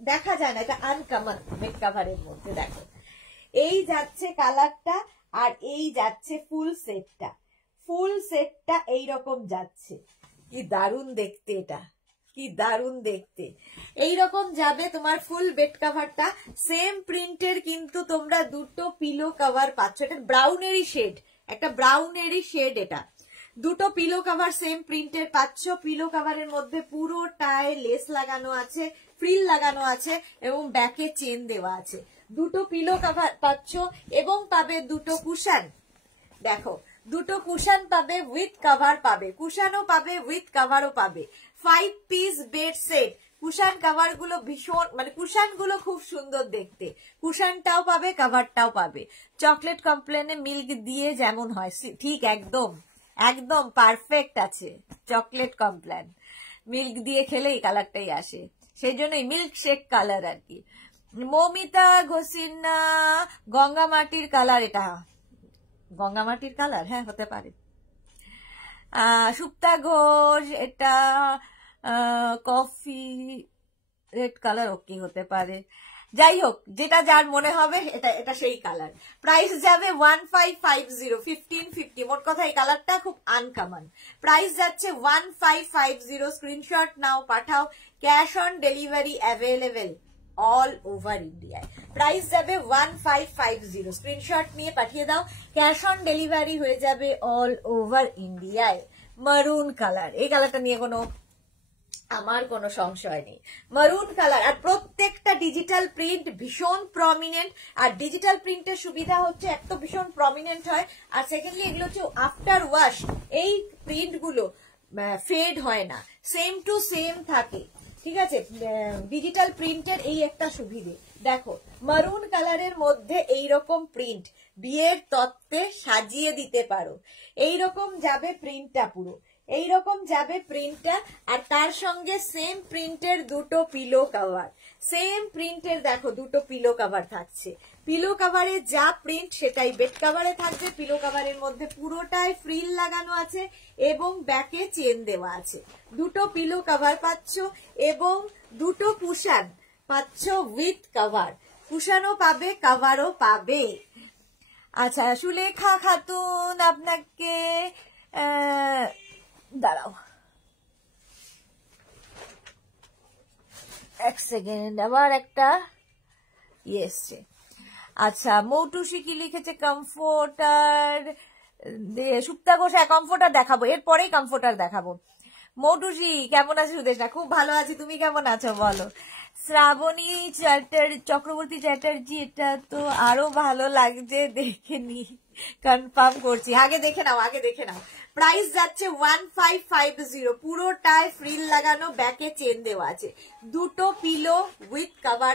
দেখা যায় না, এটা আনকমন বেড কাভারের মধ্যে। দেখো এই যাচ্ছে কালারটা, আর এই যাচ্ছে ফুল সেটটা এইরকম যাচ্ছে। কি দারুণ দেখতে, এটা কি দারুণ দেখতে। এইরকম যাবে তোমার ফুল বেড কাভারটা, সেম প্রিন্টের কিন্তু তোমরা দুটো পিলো কাভার পাচ্ছ। এটা ব্রাউনেরই শেড, একটা ব্রাউনেরই শেড, এটা দুটো পিলো কাভার সেম প্রিন্টের পাচ্ছ। পিলো কাভারের মধ্যে পুরোটায় লেস লাগানো আছে, ফ্রিল লাগানো আছে এবং ব্যাকে চেন দেওয়া আছে। দুটো পিলো কাভার পাচ্ছ এবং পাবে দুটো কুশন। দেখো দুটো কুশন পাবে, উইথ কাভার পাবে, কুশনও পাবে, উইথ কাভারও পাবে। 5 piece bed set. Cushion cover গুলো ভীষণ, মানে কুশন গুলো খুব সুন্দর দেখতে, কুশনটাও পাবে, কাভারটাও পাবে। চকলেট কমপ্লেনে মিল্ক দিয়ে যেমন হয় ঠিক একদম একদম পারফেক্ট আছে। চকলেট কমপ্লেন মিল্ক দিয়ে খেলে এই কালারটাই আসে, সেই জন্যই মিল্ক শেক কালার আর কি। মৌমিতা ঘোষিনা গঙ্গা মাটির কালার, এটা গঙ্গা মাটির কালার, হ্যাঁ হতে পারে। সুপ্তা ঘোষ এটা কফি রেড কালার, ওকে হতে পারে। যাই হোক, যেটা যার মনে হবে এটা সেই কালার। প্রাইস যাবে 1550, 1550। মোট কথা এই কালারটা খুব আনকমন। প্রাইস যাচ্ছে 1550। স্ক্রিনশট নাও, পাঠাও। Cash on delivery available all over ইন্ডিয়ায়। প্রাইস যাবে 1550। স্ক্রিনশট নিয়ে পাঠিয়ে দাও, ক্যাশ অন ডেলিভারি হয়ে যাবে অল ওভার ইন্ডিয়ায়। মারুন কালার, এই কালারটা নিয়ে আমার কোনো সংশয় নেই। মারুন কালার, আর প্রত্যেকটা ডিজিটাল প্রিন্ট ভীষণ প্রমিনেন্ট। আর ডিজিটাল প্রিন্টের সুবিধা হচ্ছে এক তো ভীষণ প্রমিনেন্ট হয়, আর সেকেন্ডলি এগুলো হচ্ছে আফটার ওয়াশ এই প্রিন্ট গুলো ফেড হয় না, সেম টু সেম থাকে। ঠিক আছে, ডিজিটাল প্রিন্টের এই একটা সুবিধে। দেখো মারুন কালারের মধ্যে এইরকম প্রিন্ট বিয়ের তত্ত্বে সাজিয়ে দিতে পারো। এইরকম যাবে প্রিন্টটা, পুরো এইরকম যাবে প্রিন্টটা। আর তার সঙ্গে সেম প্রিন্টের দুটো পিলো কাভার, সেম প্রিন্টের দেখো দুটো পিলো কাভার থাকছে। পিলো কাভারে যা প্রিন্ট সেটাই বেড কাভারে থাকবে। পিলো কাভারের মধ্যে পুরোটাই ফ্রিল লাগানো আছে এবং ব্যাকে চেন দেওয়া আছে। দুটো পিলো কাভার পাচ্ছ এবং দুটো কুশন পাচ্ছ উইথ কাভার। কুশনও পাবে, কাভারও পাবে। আচ্ছা সুলেখা খাতুন, আপনাকে দাঁড়াও এক সেকেন্ড, আবার একটা এসছে। আচ্ছা মৌটুসি কি লিখেছে, কমফোর্টার। সুপ্তা ঘোষ, কমফোর্টার দেখাবো, এরপরেই কমফোর্টার দেখাবো। মৌটুসি কেমন আছে? সুদেশ না, খুব ভালো আছি, তুমি কেমন আছো বলো। শ্রাবণী চক্রবর্তী চ্যাটার্জি, এটা তো আরো ভালো লাগছে, দেখে নি, কনফার্ম করছি। আগে দেখে নাও, আগে দেখে নাও। প্রাইস যাচ্ছে 1550। পুরোটায় ফ্রিল লাগানো, ব্যাকে চেন দেওয়া আছে। দুটো পিলো উইথ কাভার,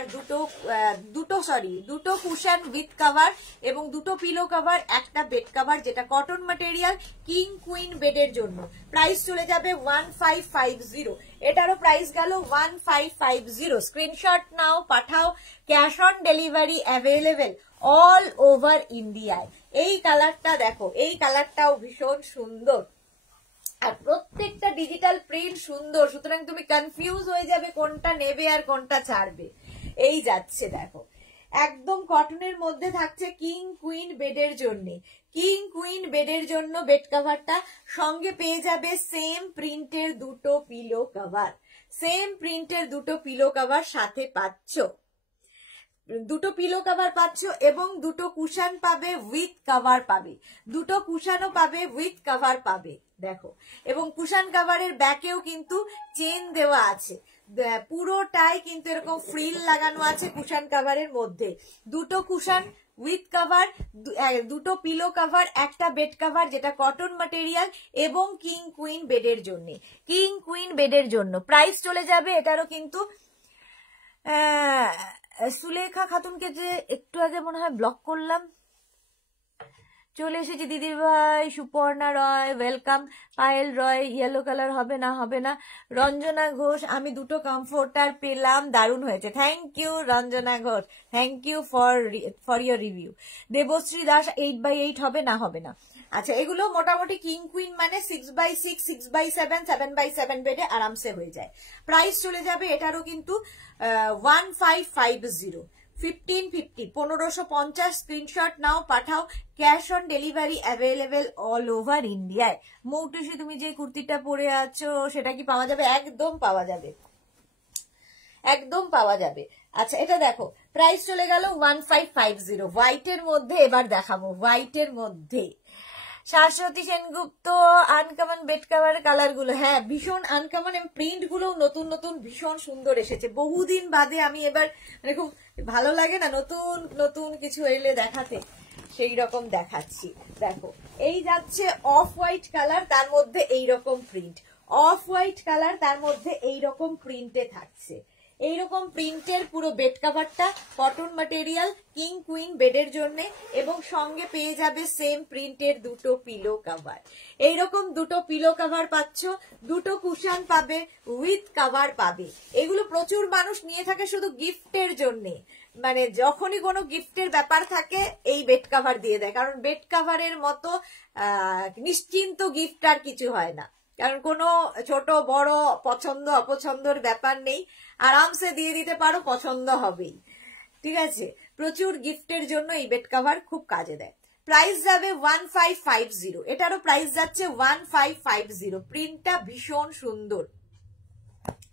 দুটো কুশন উইথ কাভার এবং দুটো পিলো কাভার, একটা বেড কাভার যেটা কটন ম্যাটেরিয়াল, কিং কুইন বেডের জন্য। প্রাইস চলে যাবে 1550। এটারও প্রাইস গেল 1550। স্ক্রিনশট নাও, পাঠাও। Cash on delivery available all over ইন্ডিয়ায়। এই কালারটা দেখো, এই কালারটাও ভীষণ সুন্দর, আর প্রত্যেকটা ডিজিটাল প্রিন্ট সুন্দর, সুতরাং তুমি কনফিউজ হয়ে যাবে কোনটা নেবে আর কোনটা ছাড়বে। এই যাচ্ছে দেখো, একদম কটনের মধ্যে থাকছে কিং কুইন বেডের জন্য। কিং কুইন বেডের জন্য বেড কাভারটা, সঙ্গে পেয়ে যাবে সেম প্রিন্টের দুটো পিলো কাভার, সেম প্রিন্টের দুটো পিলো কাভার সাথে পাচ্ছ। দুটো পিলো কাভার পাচ্ছ এবং দুটো কুশন পাবে, উইথ কাভার পাবে। দুটো কুশনও পাবে, উইথ কাভার পাবে। দেখো, এবং কুশন কাভারের ব্যাকেও কিন্তু চেন দেওয়া আছে। পুরোটাই কিন্তু এরকম ফ্রিল লাগানো আছে কুশন কাভারের মধ্যে। দুটো কুশন উইথ কাভার, দুটো পিলো কাভার, একটা বেড কাভার যেটা কটন ম্যাটেরিয়াল এবং কিং কুইন বেডের জন্য। কিং কুইন বেডের জন্য প্রাইস চলে যাবে এটারও কিন্তু। সুলেখা খাতুনকে যে একটু আগে মনে হয় ব্লক করলাম, চলে এসেছি দিদির ভাই সুপর্ণা রয়, ওয়েলকাম। পায়েল রয়, ইয়েলো কালার হবে না হবে না। রঞ্জনা ঘোষ, আমি দুটো কমফোর্টার পেলাম, দারুণ হয়েছে, thank you Ranjana Ghosh, thank you for your review. Debashree Das, 8x8 হবে না হবে না। আচ্ছা, এগুলো মোটামুটি কিং কুইন মানে 6x6, 6x7, 7x7 বেডে আরামসে হয়ে যায়। প্রাইস চলে যাবে এটারও কিন্তু 1550, 1550, 1550। স্ক্রিনশট নাও, পাঠাও। Cash on delivery available all over ইন্ডিয়ায়। মৌটুসি, তুমি যে কুর্তিটা পরে আছো সেটা কি পাওয়া যাবে? একদম পাওয়া যাবে, একদম পাওয়া যাবে। আচ্ছা, এটা দেখো, প্রাইস চলে গেল 1550। হোয়াইটের মধ্যে এবার দেখাবো, হোয়াইটের মধ্যে Shashwati Sengupta, uncommon bed cover colour গুলো, হ্যাঁ ভীষণ আনকমন, প্রিন্ট গুলো নতুন নতুন ভীষণ সুন্দর এসেছে। বহুদিন বাদে আমি এবার মানে খুব ভালো লাগে না নতুন নতুন কিছু এলে দেখাতে, সেই রকম দেখাচ্ছি। দেখো, এই যাচ্ছে অফ হোয়াইট কালার, তার মধ্যে এইরকম প্রিন্ট, অফ হোয়াইট কালার তার মধ্যে এইরকম প্রিন্টে থাকছে। এইরকম প্রিন্টের পুরো বেড কাভারটা, কটন ম্যাটেরিয়াল, কিং কুইন বেডের জন্য, এবং সঙ্গে পেয়ে যাবে সেম প্রিন্টের দুটো পিলো কাভার। এইরকম দুটো পিলো কাভার পাচ্ছ, দুটো কুশন পাবে, উইথ কাভার পাবে। এগুলো প্রচুর মানুষ নিয়ে থাকে শুধু গিফটের জন্য, মানে যখনই কোনো গিফটের ব্যাপার থাকে এই বেড কাভার দিয়ে দেয়, কারণ বেড কাভারের মতো নিশ্চিন্ত গিফট আর কিছু হয় না, কারণ কোনো ছোট বড় পছন্দ অপছন্দর ব্যাপার নেই, আরামসে দিয়ে দিতে পারো, পছন্দ হবেই। ঠিক আছে, প্রচুর গিফটের জন্য এই বেড কাভার খুব কাজে দেয়। প্রাইস যাবে 1550, এটারও প্রাইস যাচ্ছে 1550। প্রিন্টটা ভীষণ সুন্দর,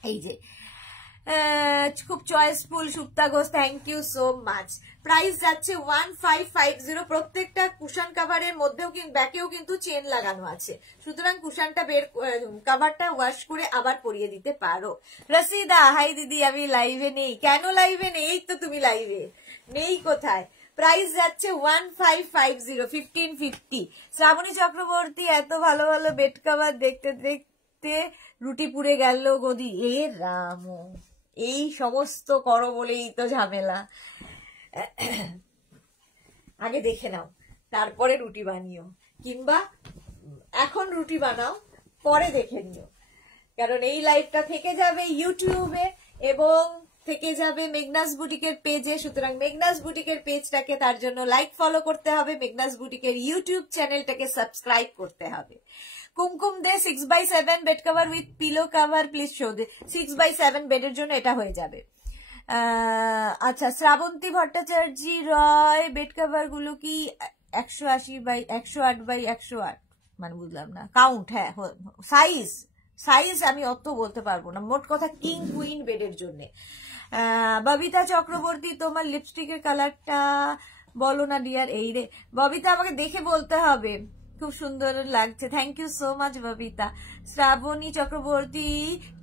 এই যে খুব choiceful. Supta Ghosh, thank you so much. Price যাচ্ছে 1550। প্রত্যেকটা কুশন কাভারের মধ্যেও ব্যাকেও কিন্তু চেন লাগানো আছে, সুতরাং কুশনটা কাভারটা ওয়াশ করে আবার পরিয়ে দিতে পারো। রসিদা, হাই দিদি, আমি লাইভে নেই। কেন লাইভে নেই? এই তো তুমি লাইভে নেই, কোথায়? প্রাইস যাচ্ছে 1550, 1550। শ্রাবণী চক্রবর্তী, এত ভালো ভালো বেড কাভার দেখতে দেখতে রুটি পুড়ে গেল গদি। এ রাম, এই সমস্ত করো বলেই তো ঝামেলা। আগে দেখে নাও, তারপরে রুটি বানিও, কিংবা এখন রুটি বানাও, পরে দেখে নিও, কারণ এই লাইভটা থেকে যাবে ইউটিউবে এবং থেকে যাবে মেঘনাস বুটিকের পেজে। সুতরাং মেঘনাস বুটিকের পেজটাকে তার জন্য লাইক ফলো করতে হবে, মেঘনাস বুটিকের ইউটিউব চ্যানেলটাকে সাবস্ক্রাইব করতে হবে। Kumkum De, 6x7 bed cover with pillow cover, please show দে। 6x7 বেডের জন্য এটা হয়ে যাবে। আচ্ছা, শ্রাবন্তী ভট্টাচার্য রয়, বেড কাভার গুলো কি 180x108x108? মানে বুঝলাম না কাউন্ট। হ্যাঁ, সাইজ আমি অত বলতে পারবো না, মোট কথা কিং কুইন বেডের জন্য। ববিতা চক্রবর্তী, তোমার লিপস্টিকের কালারটা বলো না ডিয়ার। এই রে ববিতা, আমাকে দেখে বলতে হবে, খুব সুন্দর লাগছে, thank you so much Babita. Shrabani Chakraborty,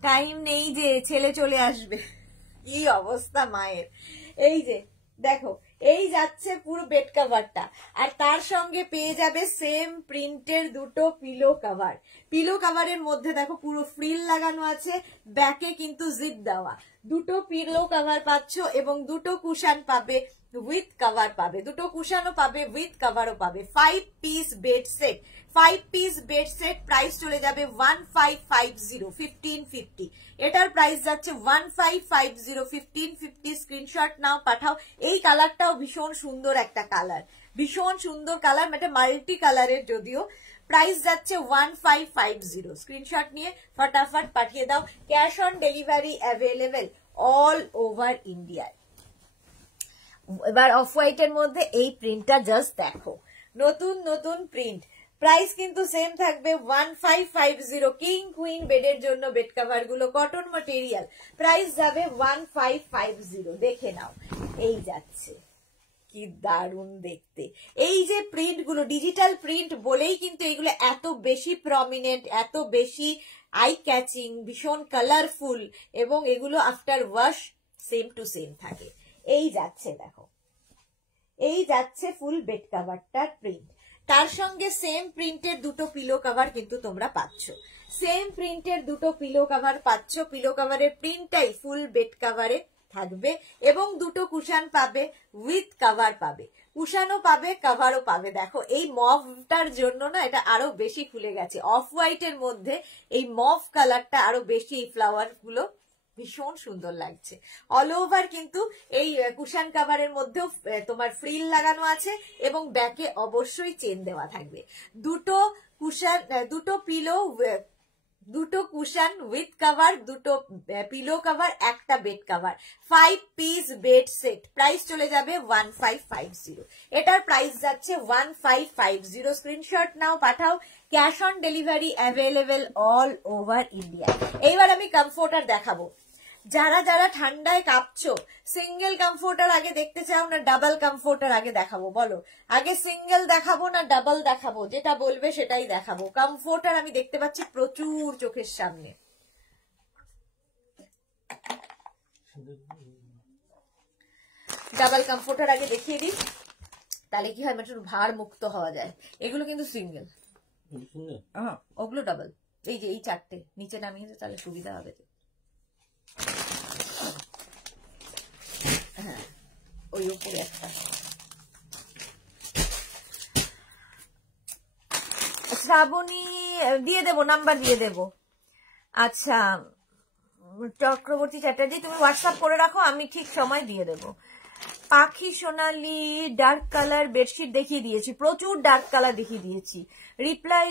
time নেই যে, ছেলে চলে আসবে। কি অবস্থা মায়ের। এই যে দেখো, এই যাচ্ছে পুরো বেড কাভারটা, আর তার সঙ্গে পেয়ে যাবে সেম প্রিন্টের দুটো পিলো কাভার। পিলো কাভারের মধ্যে দেখো পুরো ফ্রিল লাগানো আছে, ব্যাকে কিন্তু জিপ দেওয়া। দুটো পিলো কাভার পাচ্ছ এবং দুটো কুশন পাবে, উইথ কাভার পাবে, দুটো কুশনও পাবে, উইথ কাভারও পাবে। 5 piece bed set, 5 piece bed set. Price চলে যাবে 1550, 1550। এটার প্রাইস যাচ্ছে 1550, 1550। স্ক্রিনশট নাও, পাঠাও। এই কালারটাও ভীষণ সুন্দর একটা কালার, ভীষণ সুন্দর কালার, মানে মাল্টি কালারের যদিও। প্রাইস যাচ্ছে 1550। স্ক্রিনশট নিয়ে ফটাফট পাঠিয়ে দাও। Cash on delivery available all over ইন্ডিয়ায়। এবার অফ হোয়াইটের মধ্যে এই প্রিন্টটা জাস্ট দেখো, নতুন নতুন প্রিন্ট। প্রাইস কিন্তু সেম থাকবে 1550। কিং কুইন বেডের জন্য বেড কাভার গুলো, কটন ম্যাটেরিয়াল। প্রাইস যাবে 1550, দেখে নাও। এই যাচ্ছে, কি দারুণ দেখতে। এই যে প্রিন্ট গুলো ডিজিটাল প্রিন্ট বলেই কিন্তু এগুলো এত বেশি প্রমিনেন্ট, এত বেশি আই ক্যাচিং, ভীষণ কালারফুল, এবং এগুলো after wash same to same থাকে। এই যাচ্ছে দেখো, এই যাচ্ছে ফুল বেড কাভারটার প্রিন্ট, তার সঙ্গে সেম প্রিন্টের দুটো পিলো কাভার কিন্তু তোমরা পাচ্ছ, সেম প্রিন্টের দুটো পিলো কাভার পাচ্ছ। পিলো কাভারের প্রিন্টটাই ফুল বেড কাভারে থাকবে এবং দুটো কুশন পাবে, উইথ কাভার পাবে। কুশানও পাবে, কভারও পাবে। দেখো এই মভটার জন্য না এটা আরো বেশি খুলে গেছে, অফ হোয়াইটের মধ্যে এই মভ কালারটা আরো বেশি, এই ফ্লাওয়ার গুলো ভীষণ সুন্দর লাগছে। অল ওভার কিন্তু এই কুশান কাভারের মধ্যেও তোমার ফ্রিল লাগানো আছে এবং ব্যাকে অবশ্যই চেন দেওয়া থাকবে। দুটো কুশান, দুটো পিলো, দুটো কুশান উইথ কভার, দুটো পিলো কভার, একটা bed cover, 5 piece bed set. Price চলে যাবে 1550। এটার প্রাইস যাচ্ছে 1550। স্ক্রিনশট নাও, পাঠাও। Cash on delivery available all over India. এইবার আমি কমফোর্টার দেখাবো। যারা যারা ঠান্ডায় কাঁপছো, সিঙ্গেল কমফোর্টার আগে দেখতে চাও না ডাবল কমফোর্টার আগে দেখাবো বলো? আগে সিঙ্গেল দেখাবো না ডাবল দেখাবো? যেটা বলবে সেটাই দেখাবো। কমফোর্টার আমি দেখতে পাচ্ছি প্রচুর চোখের সামনে। ডাবল কমফোর্টার আগে দেখিয়ে দিই, তাহলে কি হয় একটু ভার মুক্ত হওয়া যায়। এগুলো কিন্তু সিঙ্গেল, ওগুলো ডাবল। এই যে এই চারটে নিচে নামিয়েছে, তাহলে সুবিধা হবে। হ্যাঁ, ওই উপরে একটা। শ্রাবণী দিয়ে দেবো, নাম্বার দিয়ে দেবো। আচ্ছা চক্রবর্তী চ্যাটার্জি, তুমি হোয়াটসঅ্যাপ করে রাখো, আমি ঠিক সময় দিয়ে দেবো। পাখি সোনালি ডার্ক কালার বেডশিট দেখিয়ে দিয়েছি, প্রচুর ডার্ক কালার দেখিয়ে দিয়েছি। রিপ্লাই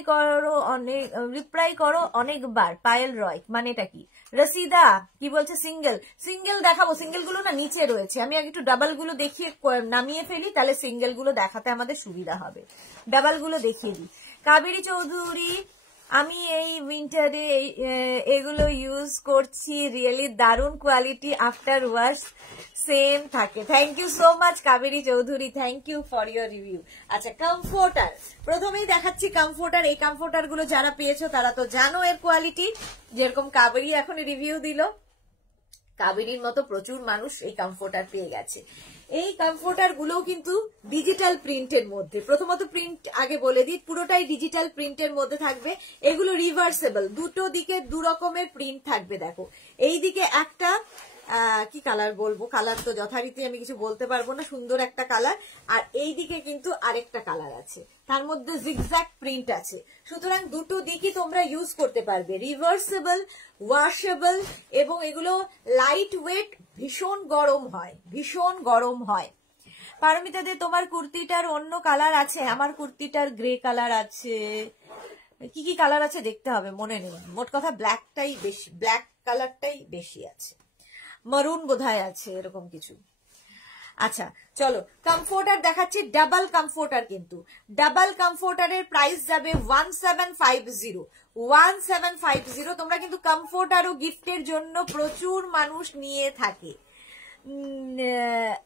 করো অনেকবার। পায়েল রয়, মানে এটা কি? রসিদা কি বলছে? সিঙ্গেল, সিঙ্গেল দেখাবো। সিঙ্গেল গুলো না নিচে রয়েছে, আমি আগে একটু ডাবল গুলো দেখিয়ে নামিয়ে ফেলি, তাহলে সিঙ্গেল গুলো দেখাতে আমাদের সুবিধা হবে। ডাবল গুলো দেখিয়ে দিই। কাবেরী চৌধুরী, আমি এই উইন্টারে এগুলো ইউজ করছি, রিয়েলি দারুণ কোয়ালিটি, আফটার ওয়াশ সেম থাকে। Thank you so much Kaberi Chowdhury, thank you for your review. আচ্ছা কমফোর্টার প্রথমেই দেখাচ্ছি। কমফোর্টার, এই কমফোর্টার গুলো যারা পেয়েছো তারা তো জানো এর কোয়ালিটি। যেরকম কাবেরী এখন রিভিউ দিল, কাবেরীর মতো প্রচুর মানুষ এই কমফোর্টার পেয়ে গেছে। এই কমফোর্টার গুলো কিন্তু ডিজিটাল প্রিন্টের মধ্যে। প্রথমত প্রিন্ট আগে বলে দিই, পুরোটাই ডিজিটাল প্রিন্টের মধ্যে থাকবে। এগুলো রিভার্সেবল, দুটো দিকে দু রকমের প্রিন্ট থাকবে। দেখো এই দিকে একটা কি কালার বলবো, কালার তো যথারীতি আমি কিছু বলতে পারবো না, সুন্দর একটা কালার। আর এই দিকে কিন্তু আরেকটা কালার আছে, তার মধ্যে জিগজ্যাগ প্রিন্ট আছে। সুতরাং দুটো দিকই তোমরা ইউজ করতে পারবে। রিভার্সেবল, ওয়াশেবল, এবং এগুলো লাইট ওয়েট, ভীষণ গরম হয়, ভীষণ গরম হয়। পারমিতা দে, তোমার কুর্তিটার অন্য কালার আছে? আমার কুর্তিটার গ্রে কালার আছে। কি কি কালার আছে দেখতে হবে, মনে নেই। মোট কথা ব্ল্যাকটাই বেশি, ব্ল্যাক কালারটাই বেশি আছে, মারুন বোধহয় আছে, এরকম কিছু। আচ্ছা চলো কমফোর্টার দেখাচ্ছি। ডাবল কমফোর্টার, কিন্তু ডাবল কমফোর্টারের প্রাইস যাবে 1750। 1750। তোমরা কিন্তু কমফোর্টারও গিফটের জন্য প্রচুর মানুষ নিয়ে থাকে।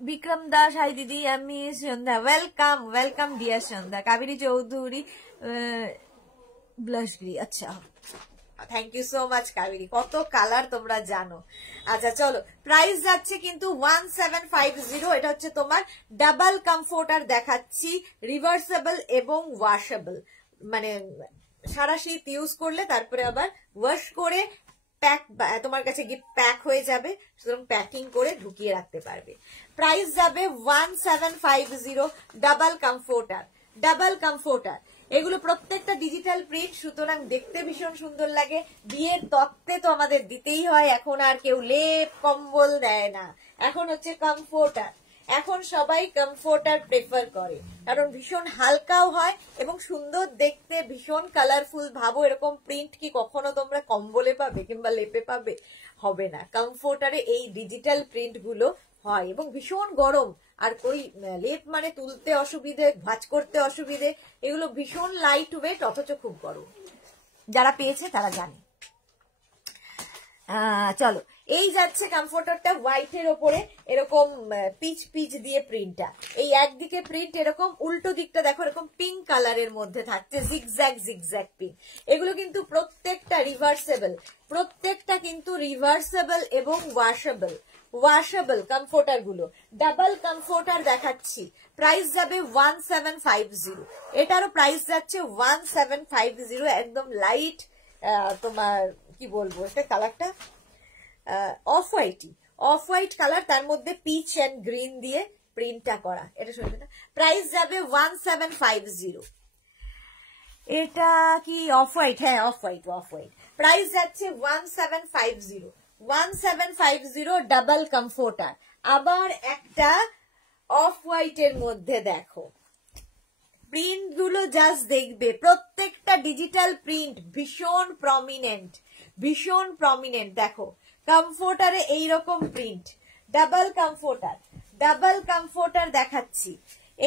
বিক্রম দাস, হাই দিদি, আমি Sandhya, welcome welcome dear Sandhya. Kaberi Chowdhury blush grey, আচ্ছা thank you so much Kaberi. কত কালার তোমরা জানো। আচ্ছা চলো, প্রাইস যাচ্ছে কিন্তু 1750। এটা হচ্ছে তোমার ডাবল কমফোর্টার দেখাচ্ছি, রিভার্সেবল এবং ওয়াশেবল। মানে সারা শীত ইউজ করলে তারপরে আবার ওয়াশ করে প্যাক, তোমার কাছে গিফট প্যাক হয়ে যাবে, সুতরাং প্যাকিং করে ঢুকিয়ে রাখতে পারবে। প্রাইস যাবে 1750। Double comforter, double comforter. এগুলো প্রত্যেকটা ডিজিটাল প্রিন্ট, সুতরাং দেখতে ভীষণ সুন্দর লাগে। বিয়ের তত্ত্বে তো আমাদের দিতেই হয়, এখন আর কেউ লেপ কম্বল দেয় না, এখন হচ্ছে কমফোর্টার। এখন সবাই কমফোর্টার প্রেফার করে, কারণ ভীষণ হালকাও হয় এবং সুন্দর দেখতে, ভীষণ কালারফুল। ভাবো এরকম প্রিন্ট কি কখনো তোমরা কম্বলে পাবে কিংবা লেপে পাবে? হবে না। কমফোর্টারে এই ডিজিটাল প্রিন্ট গুলো হয় এবং ভীষণ গরম। আর ওই লেপ মানে তুলতে অসুবিধে, ভাঁজ করতে অসুবিধে। এগুলো ভীষণ লাইট ওয়েট, অথচ খুব গরম। যারা পেয়েছে তারা জানে। চলো, এই যাচ্ছে কমফোর্টারটা হোয়াইটের ওপরে এরকম পিচ পিচ দিয়ে প্রিন্টটা। এই একদিকে প্রিন্ট এরকম, উল্টো দিকটা দেখো এরকম পিঙ্ক কালারের মধ্যে থাকছে, জিগজ্যাগ জিগজ্যাগ পিঙ্ক। এগুলো কিন্তু প্রত্যেকটা রিভার্সেবল, প্রত্যেকটা কিন্তু রিভার্সেবল এবং ওয়াশেবল। ওয়াশেবল কমফোর্টার গুলো। ডাবল কমফোর্টার দেখাচ্ছি, প্রাইস যাবে 1750। এটারও প্রাইস যাচ্ছে 1750। একদম লাইট, তোমার কি বলবো, এটা কালারটা off white, of white colour, তার মধ্যে পিচ এন্ড গ্রিন দিয়ে প্রিন্টটা করা, এটা শুনবে না। প্রাইস যাবে 1750। এটা কি অফ হোয়াইট? হ্যাঁ off white, off white. Price যাচ্ছে 1750, 1750 ডাবল কমফোর্টার। আবার একটা অফ হোয়াইটের মধ্যে দেখো, প্রিন্ট গুলো জাস্ট দেখবে, প্রত্যেকটা ডিজিটাল প্রিন্ট ভীষণ প্রমিনেন্ট, ভীষণ প্রমিনেন্ট। দেখো কমফোর্টারে এইরকম print, double comforter, double comforter দেখাচ্ছি,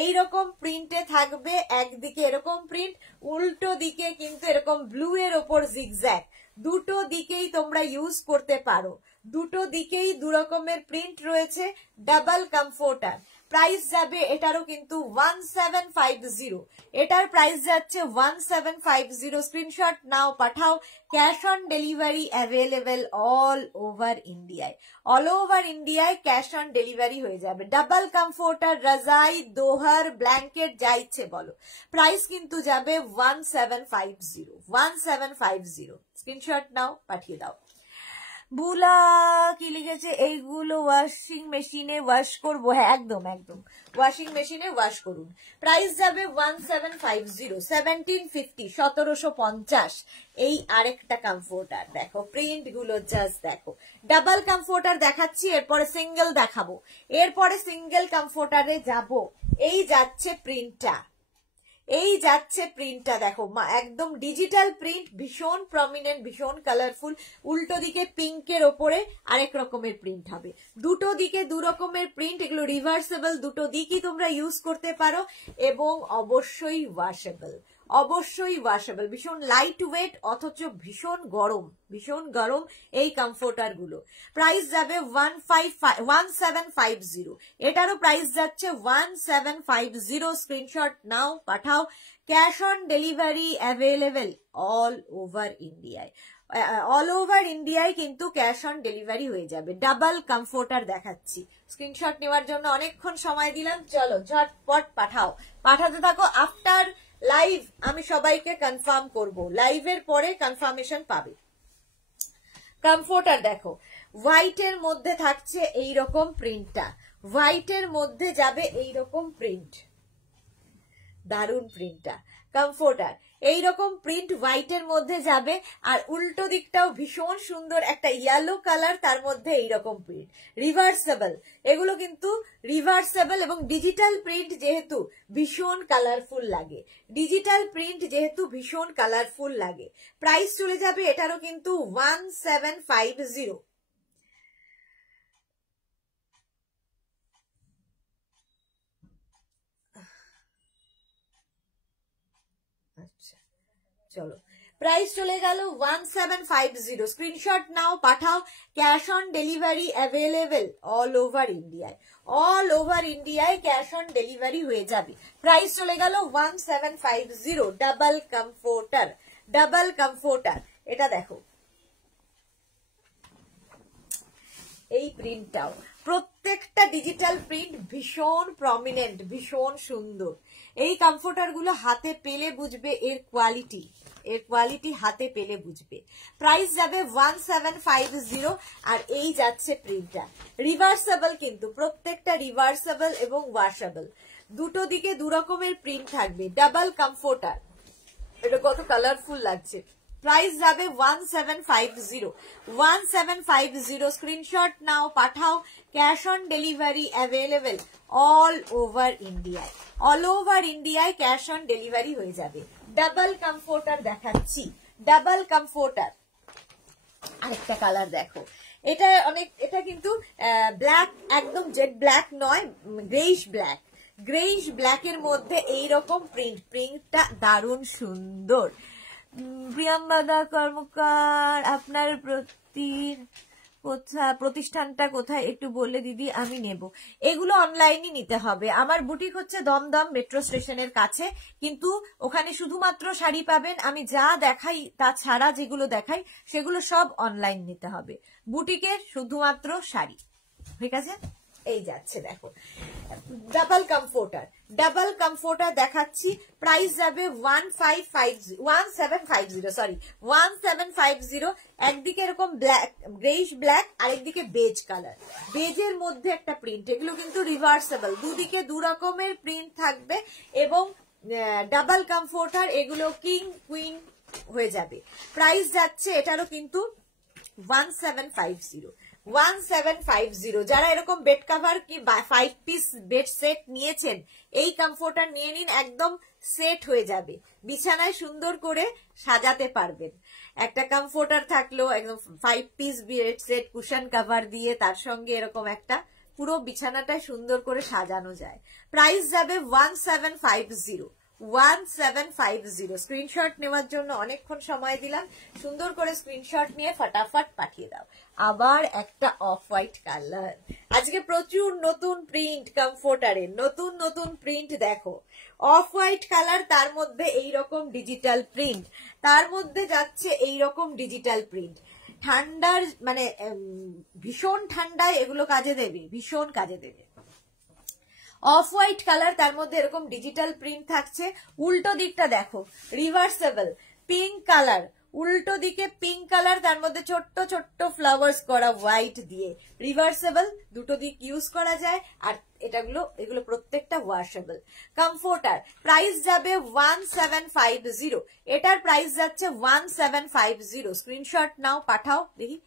এইরকম প্রিন্টে থাকবে। একদিকে এরকম প্রিন্ট, উল্টো দিকে কিন্তু এরকম ব্লু এর ওপর জিগজ্যাগ, দুটো দিকেই তোমরা ইউজ করতে পারো, দুটো দিকেই দু রকমের প্রিন্ট রয়েছে। Double comforter. প্রাইস যাবে এটারও কিন্তু 1750, এটার প্রাইস যাচ্ছে 1750। স্ক্রিনশট নাও, পাঠাও। Cash on delivery available all over ইন্ডিয়ায়, অল ওভার ইন্ডিয়ায় ক্যাশ অন ডেলিভারি হয়ে যাবে। ডাবল কমফোর্টার, রাজাই, দোহার, ব্ল্যাঙ্কেট, যা ইচ্ছে বলো। প্রাইস কিন্তু যাবে 1750, 1750। স্ক্রিনশট নাও, পাঠিয়ে দাও। বুলা কি লিখেছে, এইগুলো ওয়াশিং মেশিনে ওয়াশ করবো? হ্যাঁ একদম একদম, ওয়াশিং মেশিনে ওয়াশ করুন। প্রাইস যাবে 1750, 1750, 1750। এই আরেকটা কমফোর্টার দেখো, প্রিন্ট গুলো জাস্ট দেখো। ডাবল কমফোর্টার দেখাচ্ছি, এরপরে সিঙ্গেল দেখাবো, এরপরে সিঙ্গেল কমফোর্টারে যাব। এই যাচ্ছে প্রিন্টটা, এই যাচ্ছে প্রিন্টটা দেখো, একদম ডিজিটাল প্রিন্ট, ভীষণ প্রমিনেন্ট, ভীষণ কালারফুল। উল্টো দিকে পিঙ্কের ওপরে আরেক রকমের প্রিন্ট হবে, দুটো দিকে দু রকমের প্রিন্ট। এগুলো রিভার্সেবল, দুটো দিকই তোমরা ইউজ করতে পারো, এবং অবশ্যই ওয়াশেবল, অবশ্যই ওয়াশেবল। ভীষণ লাইট ওয়েট অথচ ভীষণ গরম, ভীষণ গরম এই কমফোর্টার গুলো। প্রাইস যাবে 1750, এটারও প্রাইস যাচ্ছে 1750। স্ক্রিনশট নাও, পাঠাও। Cash on delivery available all over ইন্ডিয়ায়, অল ওভার ইন্ডিয়ায় কিন্তু ক্যাশ অন ডেলিভারি হয়ে যাবে। ডাবল কমফোর্টার দেখাচ্ছি, স্ক্রিনশট নেওয়ার জন্য অনেকক্ষণ সময় দিলাম, চলো ঝটপট পাঠাও, পাঠাতে থাকো। আফটার লাইভ আমি সবাইকে কনফার্ম করব, লাইভের পরে কনফার্মেশন পাবে। কমফোর্টার দেখো, হোয়াইটের মধ্যে থাকছে এইরকম প্রিন্টটা, হোয়াইটের মধ্যে যাবে এইরকম প্রিন্ট, দারুন প্রিন্টটা। কমফোর্টার এইরকম প্রিন্ট হোয়াইটের মধ্যে যাবে, আর উল্টো দিকটাও ভীষণ সুন্দর, একটা ইয়েলো কালার, তার মধ্যে এইরকম প্রিন্ট। রিভার্সেবল, এগুলো কিন্তু রিভার্সেবল, এবং ডিজিটাল প্রিন্ট যেহেতু ভীষণ কালারফুল লাগে, ডিজিটাল প্রিন্ট যেহেতু ভীষণ কালারফুল লাগে। প্রাইস চলে যাবে এটারও কিন্তু 1750। আচ্ছা চলো, প্রাইস চলে গেল 1750। স্ক্রিনশট নাও, পাঠাও। Cash on delivery available all over ইন্ডিয়ায়, অল ওভার ইন্ডিয়ায় ক্যাশ অন ডেলিভারি হয়ে যাবে। প্রাইস চলে গেল 1750। Double comforter, double comforter. এটা দেখো, এই প্রিন্টটাও প্রত্যেকটা ডিজিটাল প্রিন্ট ভীষণ প্রমিনেন্ট, ভীষণ সুন্দর। এই কমফোর্টার গুলো হাতে পেলে বুঝবে এর কোয়ালিটি, এর কোয়ালিটি হাতে পেলে বুঝবে। প্রাইস যাবে 1750, আর এই যাচ্ছে প্রিন্টটা। রিভার্সেবল কিন্তু, প্রত্যেকটা রিভার্সেবল এবং ওয়াশেবল, দুটো দিকে দু রকমের প্রিন্ট থাকবে। ডাবল কমফোর্টার, এটা কত কালারফুল লাগছে। প্রাইস যাবে 1750, 1750। স্ক্রিনশট নাও, পাঠাও। Cash on delivery available all over ইন্ডিয়ায়, অল ওভার ইন্ডিয়ায় ক্যাশ অন ডেলিভারি হয়ে যাবে। ডাবল কমফোর্টার দেখাচ্ছি, ডাবল কমফোর্টার। আরেকটা কালার দেখো, এটা অনেক, এটা কিন্তু ব্ল্যাক, একদম জেড ব্ল্যাক নয়, গ্রেইশ ব্ল্যাক, গ্রেইশ ব্ল্যাকের মধ্যে এইরকম প্রিন্ট, প্রিন্টটা দারুণ সুন্দর। প্রিয়াম্বদা কর্মকার, আপনার প্রতিষ্ঠানটা কোথায় একটু বললে দিদি, আমি নেব। এগুলো অনলাইনে নিতে হবে। আমার বুটিক হচ্ছে দমদম মেট্রো স্টেশনের কাছে, কিন্তু ওখানে শুধুমাত্র শাড়ি পাবেন। আমি যা দেখাই তাছাড়া যেগুলো দেখাই সেগুলো সব অনলাইন নিতে হবে। বুটিকের শুধুমাত্র শাড়ি, ঠিক আছে। এই যাচ্ছে দেখো ডাবল কমফোর্টার দেখাচ্ছি, প্রাইস যাবে 1750 সরি 1750। একদিকে এরকম ব্ল্যাক গ্রেইশ ব্ল্যাক, আরেকদিকে বেজ কালার, বেজের মধ্যে একটা প্রিন্ট। এগুলো কিন্তু রিভার্সেবল, দুদিকে দু রকমের প্রিন্ট থাকবে এবং ডাবল কমফোর্টার, এগুলো কিং কুইন হয়ে যাবে। প্রাইস যাচ্ছে এটারও কিন্তু 1750। যারা এরকম বেড কভার কি 5 পিস বেড সেট নিয়েছেন, এই কমফোর্টার নিয়ে নিন, একদম সেট হয়ে যাবে, বিছানায় সুন্দর করে সাজাতে পারবেন। একটা কমফোর্টার থাকলো, একদম 5 piece bed set cushion cover দিয়ে, তার সঙ্গে এরকম একটা পুরো বিছানাটা সুন্দর করে সাজানো যায়। প্রাইস যাবে 1750। স্ক্রিনশট নেওয়ার জন্য অনেকক্ষণ সময় দিলাম, সুন্দর করে স্ক্রিনশট নিয়ে ফটাফট পাঠিয়ে দাও। আবার একটা অফ হোয়াইট কালার, আজকে প্রচুর নতুন প্রিন্ট কমফোর্টারের, নতুন প্রিন্ট দেখো। অফ হোয়াইট কালার, তার মধ্যে এইরকম ডিজিটাল প্রিন্ট, তার মধ্যে যাচ্ছে এইরকম ডিজিটাল প্রিন্ট। ঠান্ডার মানে ভীষণ ঠান্ডায় এগুলো কাজে দেবে, ভীষণ কাজে দেবে। অফ হোয়াইট কালার, তার মধ্যে এরকম ডিজিটাল প্রিন্ট থাকছে। উল্টো দিকটা দেখো রিভার্সেবল, পিঙ্ক কালার, উল্টো দিকে পিঙ্ক কালার, তার মধ্যে ছোট্ট ছোট্ট ফ্লাওয়ার্স করা হোয়াইট দিয়ে, রিভার্সেবল, দুটো দিক ইউজ করা যায়। আর এগুলো প্রত্যেকটা ওয়াশেবল। কমফোর্টার প্রাইস যাবে 1750, এটার প্রাইস যাচ্ছে 1750। স্ক্রিনশট নাও, পাঠাও দেখি।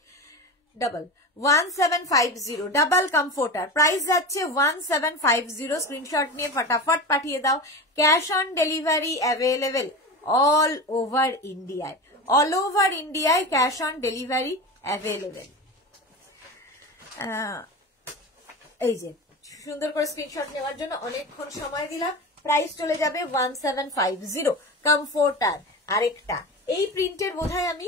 1750 ডাবল কমফোর্টার, প্রাইস যাচ্ছে 1750। স্ক্রিনশট নিয়ে ফটাফট পাঠিয়ে দাও। Cash on delivery available all over ইন্ডিয়ায়, ক্যাশ অন ডেলিভারি অ্যাভেলেবেল। এই যে সুন্দর করে স্ক্রিনশট নেওয়ার জন্য অনেকক্ষণ সময় দিলাম। প্রাইস চলে যাবে 1750। কমফোর্টার আরেকটা, এই প্রিন্টের বোধহয় আমি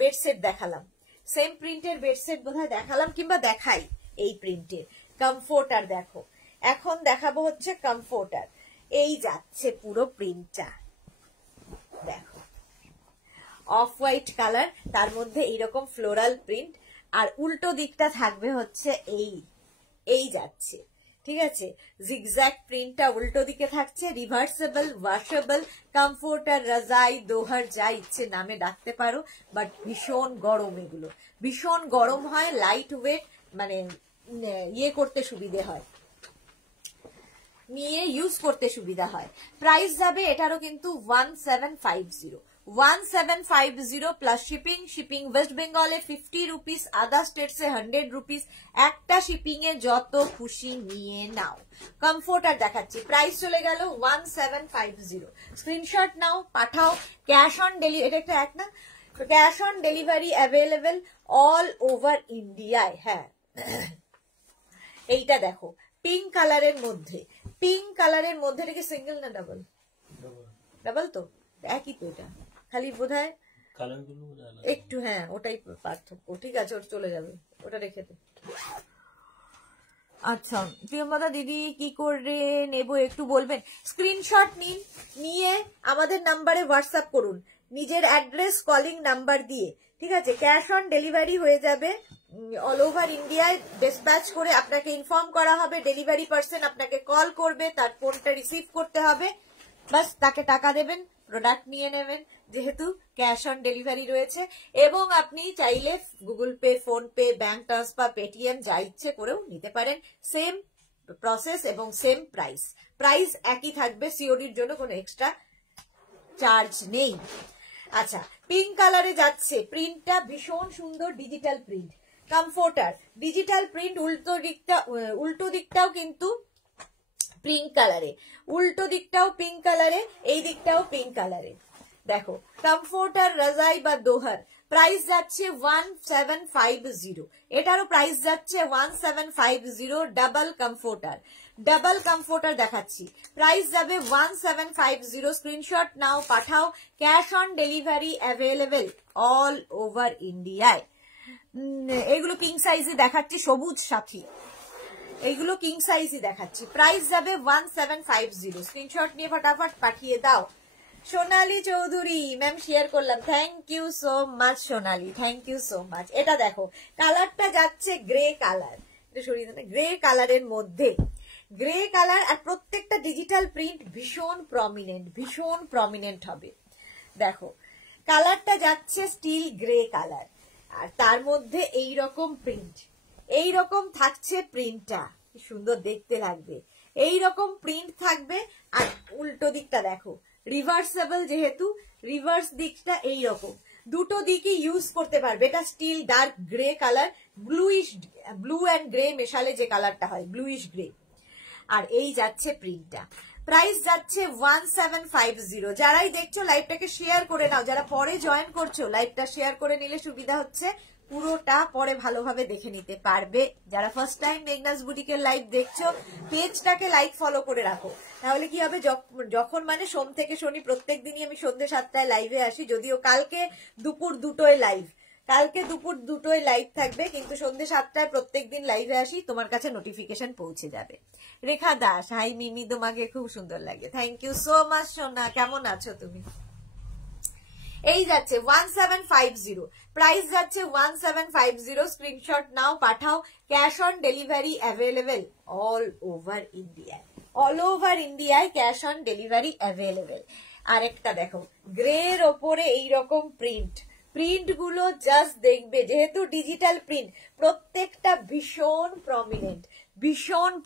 বেডসেট দেখালাম, সেম প্রিন্টের বেডসেট বোধহয় দেখালাম কিংবা দেখাই। এই প্রিন্টের কমফোর্টার দেখো, এখন দেখাবো হচ্ছে কমফোর্টার। এই যাচ্ছে পুরো প্রিন্টটা দেখো, অফ হোয়াইট কালার, তার মধ্যে এইরকম ফ্লোরাল প্রিন্ট, আর উল্টো দিকটা থাকবে হচ্ছে এই যাচ্ছে, ঠিক আছে। জিগজ্যাগ প্রিন্টটা উল্টো দিকে থাকছে, রিভার্সেবল, ওয়াশেবল কমফোর্টার, রাজাই, দোহার, যা ইচ্ছে নামে ডাকতে পারো। বাট ভীষণ গরম, এগুলো ভীষণ গরম হয়, লাইট ওয়েট, মানে ইয়ে করতে সুবিধে হয়, নিয়ে ইউজ করতে সুবিধা হয়। প্রাইস যাবে এটারও কিন্তু 1750 প্লাস শিপিং ওয়েস্ট বেঙ্গলে 50 রুপিস, আদার স্টেটসে 100 রুপিস। একটা শিপিং এ যত খুশি নিয়ে নাও। কমফোর্টার দেখাচ্ছি, প্রাইস চলে গেল 1750। স্ক্রিনশট নাও, পাঠাও। ক্যাশ অন ডেলিভারি, এটা একটা এক না, cash on delivery available all over ইন্ডিয়ায়। হ্যাঁ, এইটা দেখো পিঙ্ক কালারের মধ্যে, এটা কি সিঙ্গেল না ডাবল? ডাবল তো একই তো, এটা খালি বোধহয় একটু, হ্যাঁ ওটাই পার্থক্য। ঠিক আছে, ওটা চলে যাবে, ওটা রেখে দে। আচ্ছা প্রিয়ম্বদা দিদি কি করে নেব একটু বলবেন? স্ক্রিনশট নিন, নিয়ে আমাদের নাম্বারে হোয়াটসঅ্যাপ করুন, নিজের অ্যাড্রেস কলিং নাম্বার দিয়ে, ঠিক আছে। ক্যাশ অন ডেলিভারি হয়ে যাবে অল ওভার ইন্ডিয়ায়, ডিসপ্যাচ করে আপনাকে ইনফর্ম করা হবে। ডেলিভারি পার্সন আপনাকে কল করবে, তার ফোনটা রিসিভ করতে হবে, বাস তাকে টাকা দেবেন, প্রোডাক্ট নিয়ে নেবেন, যেহেতু ক্যাশ অন ডেলিভারি রয়েছে। এবং আপনি চাইলে Google Pay, PhonePe, bank transfer, Paytm যা ইচ্ছে করেও নিতে পারেন। সেম প্রসেস এবং সেম প্রাইস একই থাকবে, সিওডির জন্য কোনো এক্সট্রা চার্জ নেই। আচ্ছা, পিঙ্ক কালারে যাচ্ছে, প্রিন্টটা ভীষণ সুন্দর, digital print. Comforter digital print, উল্টো দিকটাও কিন্তু পিঙ্ক কালারে, উল্টো দিকটাও পিঙ্ক কালারে, এই দিকটাও পিঙ্ক কালারে। দেখো কমফোর্টার, রাজাই বা দোহার, প্রাইস যাচ্ছে 1750, এটারও প্রাইস যাচ্ছে 1750। ডাবল কমফোর্টার দেখাচ্ছি, প্রাইস যাবে 1750। স্ক্রিনশট নাও, পাঠাও। Cash on delivery available all over ইন্ডিয়ায়। এগুলো কিং সাইজে দেখাচ্ছি, সবুজ সাথী, এইগুলো কিং সাইজই দেখাচ্ছি। প্রাইস যাবে 1750। স্ক্রিনশট নিয়ে ফটাফট পাঠিয়ে দাও। সোনালী চৌধুরী ম্যাম শেয়ার করলাম, thank you so much Sonali, thank you so much. এটা দেখো কালারটা যাচ্ছে গ্রে কালার, সরিয়ে গ্রে কালারের মধ্যে, গ্রে কালার আর প্রত্যেকটা ডিজিটাল প্রিন্ট ভীষণ প্রমিনেন্ট হবে। দেখো কালারটা যাচ্ছে স্টিল গ্রে কালার, আর তার মধ্যে এই রকম প্রিন্ট, এই রকম থাকছে প্রিন্টটা, কি সুন্দর দেখতে লাগবে। এই রকম প্রিন্ট থাকবে, আর উল্টো দিকটা দেখো রিভার্সেবল, যেহেতু রিভার্স দিকটা এই রকম, দুটো দিকই ইউজ করতে পারবে। এটা steel dark grey colour, blue and grey মেশালে যে কালারটা হয় ব্লুইশ গ্রে। আর এই যাচ্ছে প্রিন্টটা, প্রাইস যাচ্ছে 1750। যারাই দেখছো লাইভটাকে শেয়ার করে নাও, যারা পরে জয়েন করছো লাইভটা শেয়ার করে নিলে সুবিধা হচ্ছে, পুরোটা পরে ভালোভাবে দেখে নিতে পারবে। যারা ফার্স্ট টাইম মেঘনাস বুটিকের লাইভ দেখছো পেজটাকে লাইক ফলো করে রাখো, তাহলে কি হবে যখন মানে সোম থেকে শনি প্রত্যেক দিনই আমি সন্ধ্যে 7টায় লাইভে আসি, যদিও কালকে দুপুর 2টোয় লাইভ, কালকে দুপুর 2টোয় লাইভ থাকবে, কিন্তু সন্ধ্যে 7টায় প্রত্যেক দিন লাইভে আসি, তোমার কাছে নোটিফিকেশন পৌঁছে যাবে। রেখা দাস, হাই মিমি, তোমাকে খুব সুন্দর লাগে, থ্যাংক ইউ সো মাচ সোনা, কেমন আছো তুমি? এই যাচ্ছে 1750, প্রাইস যাচ্ছে 1750, স্ক্রিনশট নাও, পাঠাও, cash on delivery available all over ইন্ডিয়ায়, অল ওভার ইন্ডিয়ায় ক্যাশ অন ডেলিভারি অ্যাভেলেবেল। আরেকটা দেখো গ্রের ওপরে এইরকম প্রিন্ট গুলো জাস্ট দেখবে, যেহেতু ডিজিটাল প্রিন্ট প্রত্যেকটা ভীষণ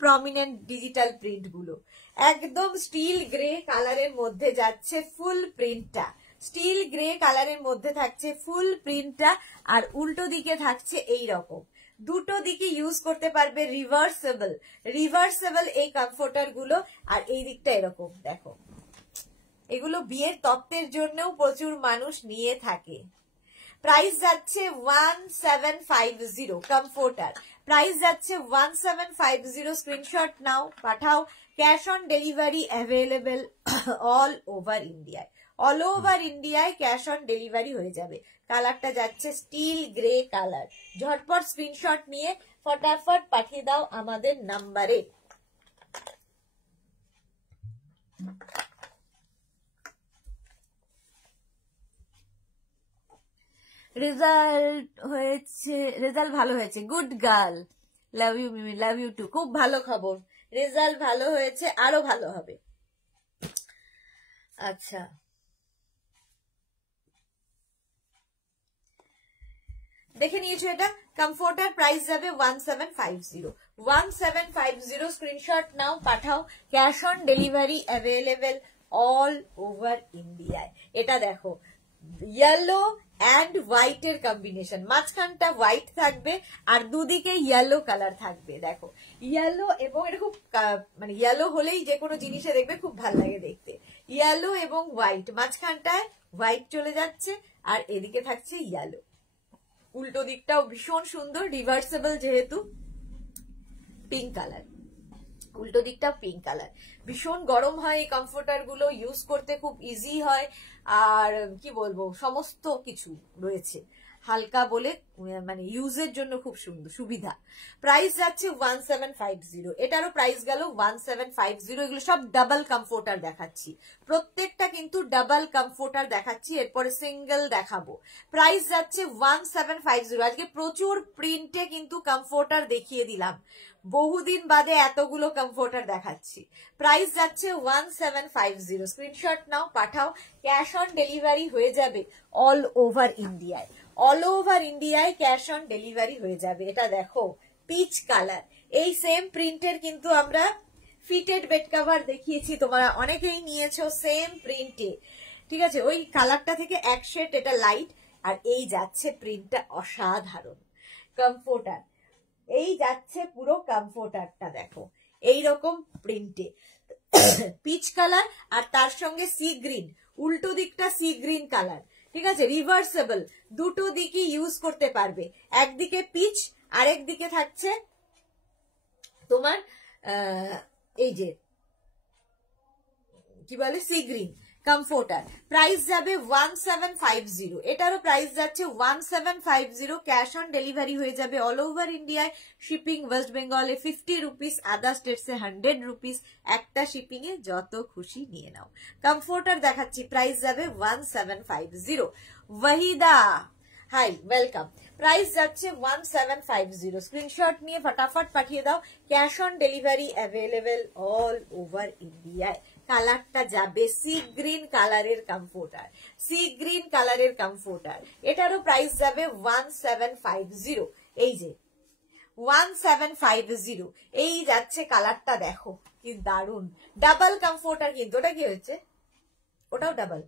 প্রমিনেন্ট ডিজিটাল প্রিন্ট গুলো, একদম স্টিল গ্রে কালারের মধ্যে যাচ্ছে ফুল প্রিন্টটা, স্টিল গ্রে কালারের মধ্যে থাকছে ফুল প্রিন্টটা, আর উল্টো দিকে থাকছে এই রকম, দুটো দিকে ইউজ করতে পারবে, রিভার্সেবল এই কমফোর্টার গুলো। আর এই দিকটা এরকম দেখো, এগুলো বিয়ের তত্ত্বের জন্যও প্রচুর মানুষ নিয়ে থাকে। প্রাইস যাচ্ছে 1750, কমফোর্টার প্রাইস যাচ্ছে 1750, স্ক্রিনশট নাও, পাঠাও, cash on delivery available all over ইন্ডিয়ায়, অল ওভার ইন্ডিয়ায় ক্যাশ অন ডেলিভারি হয়ে যাবে। কালারটা যাচ্ছে স্টিল গ্রে কালার, ঝটপট স্ক্রিনশট নিয়ে ফটাফট পাঠিয়ে দাও আমাদের নাম্বারে। রেজাল্ট ভালো হয়েছে, good girl, love you Mimi, love you too, খুব ভালো খবর, রেজাল্ট ভালো হয়েছে, আরো ভালো হবে। আচ্ছা দেখে নিয়েছো, এটা কমফোর্টার, প্রাইস যাবে 1750, স্ক্রিনশট নাও, পাঠাও, cash on delivery available all over ইন্ডিয়ায়। এটা দেখো ইয়েলো অ্যান্ড হোয়াইটের কম্বিনেশন, মাঝখানটা হোয়াইট থাকবে আর দুদিকে ইয়েলো কালার থাকবে। দেখো ইয়েলো, এবং এটা খুব মানে ইয়েলো হলেই যে কোনো জিনিসে দেখবে খুব ভালো লাগে দেখতে, ইয়েলো এবং হোয়াইট, মাঝখানটায় হোয়াইট চলে যাচ্ছে আর এদিকে থাকছে ইয়েলো, উল্টো দিকটাও ভীষণ সুন্দর, রিভার্সেবল যেহেতু, পিঙ্ক কালার, উল্টো দিকটা পিঙ্ক কালার, ভীষণ গরম হয় এই কমফোর্টার গুলো, ইউজ করতে খুব ইজি হয়, আর কি বলবো সমস্ত কিছু রয়েছে, হালকা বলে মানে ইউজের জন্য খুব সুবিধা। প্রাইস যাচ্ছে 1750, এটারও প্রাইস গেল 1750। এগুলো সব ডাবল কমফোর্টার দেখাচ্ছি, প্রত্যেকটা কিন্তু ডাবল কমফোর্টার দেখাচ্ছি, এরপরে সিঙ্গেল দেখাবো। প্রাইস যাচ্ছে 1750। আজকে প্রচুর প্রিন্টে কিন্তু কমফোর্টার দেখিয়ে দিলাম, বহুদিন বাদে এতগুলো কমফোর্টার দেখাচ্ছি। প্রাইস যাচ্ছে 1750, স্ক্রিনশট নাও, পাঠাও, ক্যাশ অন ডেলিভারি হয়ে যাবে অল ওভার ইন্ডিয়ায়, অল ওভার ইন্ডিয়ায় ক্যাশ অন ডেলিভারি হয়ে যাবে। এটা দেখো পিচ কালার, এই সেম প্রিন্টের কিন্তু আমরা ফিটেড বেড কভার দেখিয়েছি, তোমরা অনেকেই নিয়েছো সেম প্রিন্টে, ঠিক আছে, ওই কালারটা থেকে এক শেড এটা লাইট, আর এই যাচ্ছে প্রিন্টটা অসাধারণ কমফোর্টার, এই যাচ্ছে পুরো কমফোর্টারটা দেখো এইরকম প্রিন্টে, পিচ কালার আর তার সঙ্গে সি গ্রিন, উল্টো দিকটা সি গ্রিন কালার, ঠিক আছে, রিভার্সেবল, দুটো দিকই ইউজ করতে পারবে, একদিকে পিচ আর একদিকে থাকছে তোমার এই যে কি বলে সি গ্রিন কমফোর্টার। প্রাইস যাবে 1750, এটারও প্রাইস যাচ্ছে 1750, ক্যাশ অন ডেলিভারি হয়ে যাবে অল ওভার ইন্ডিয়ায়, শিপিং ওয়েস্ট বেঙ্গলে 50 রুপিস, আদার স্টেটসে 100 রুপিস, একটা শিপিং এ যত খুশি নিয়ে নাও। কমফোর্টার দেখাচ্ছি, প্রাইস যাবে 1750। Waheeda, high, welcome. প্রাইস যাচ্ছে 1750। স্ক্রিনশট নিয়ে ফটাফট পাঠিয়ে দাও। Cash on delivery available all over ইন্ডিয়ায়। কালারটা যাবে সি গ্রিন কালারের কমফোর্টার, সি গ্রিন কালারের কমফোর্টার। এটারও প্রাইস যাবে 1750। এই যে 1750, এই যাচ্ছে কালারটা, দেখো কি দারুন। ডাবল কমফোর্টার কিন্তু। ওটা কি হচ্ছে? ওটাও ডাবল,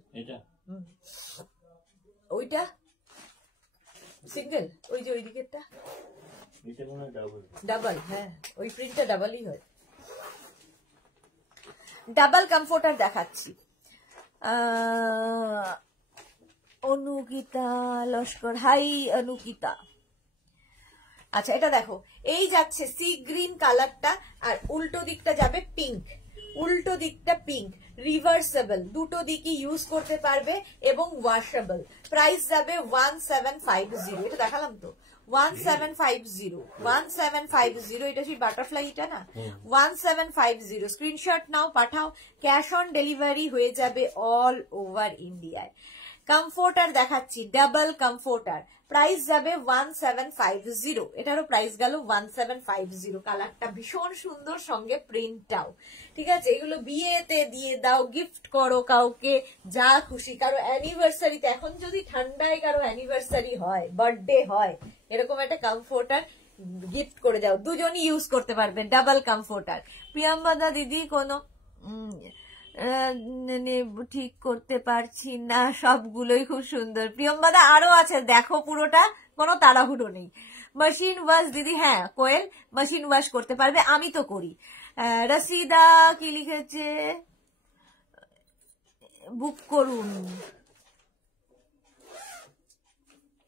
ওইটা সিঙ্গেল, ওই যে ওই দিকেরটা ডাবল। হ্যাঁ, ওই প্রিন্টটা ডাবলই হয়। ডাবল কমফোর্টার দেখাচ্ছি। অনুকিতা লস্কর, হাই অনুকিতা। আচ্ছা, এটা দেখো, এই যাচ্ছে সি গ্রিন কালারটা, আর উল্টো দিকটা যাবে পিঙ্ক। উল্টো দিকটা পিঙ্ক, রিভার্সেবল, দুটো দিকই ইউজ করতে পারবে এবং ওয়াশেবল। প্রাইস যাবে 1750। এটা দেখালাম তো, 1750, 1750। এটা সেই বাটারফ্লাই, এটা না, 1750। স্ক্রিনশট নাও, পাঠাও। ক্যাশ অন ডেলিভারি হয়ে যাবে অল ওভার ইন্ডিয়ায়। কমফোর্টার দেখাচ্ছি, ডাবল কমফোর্টার, প্রাইস যাবে 1750। এটারও প্রাইস গেল 1750। কালারটা ভীষণ সুন্দর, সঙ্গে প্রিন্টটাও ঠিক আছে। এগুলো বিয়েতে দিয়ে দাও, গিফট করো কাউকে, যা খুশি। কারো অ্যানিভার্সারিতে, এখন যদি ঠান্ডায় কারো অ্যানিভার্সারি হয়, বার্থডে হয়, এরকম একটা কমফোর্টার গিফট করে যাও, দুজনই ইউজ করতে পারবে। Double comforter. প্রিয়াম্বদা দিদি কোনো ঠিক করতে পারছি না, সবগুলোই খুব সুন্দর। প্রিয়ম্বদা আরো আছে, দেখো পুরোটা, কোনো তাড়াহুড়ো নেই। মেশিন ওয়াশ দিদি, হ্যাঁ কোয়েল মেশিন ওয়াশ করতে পারবে, আমি তো করি। রসিদা কি লিখেছে? বুক করুন,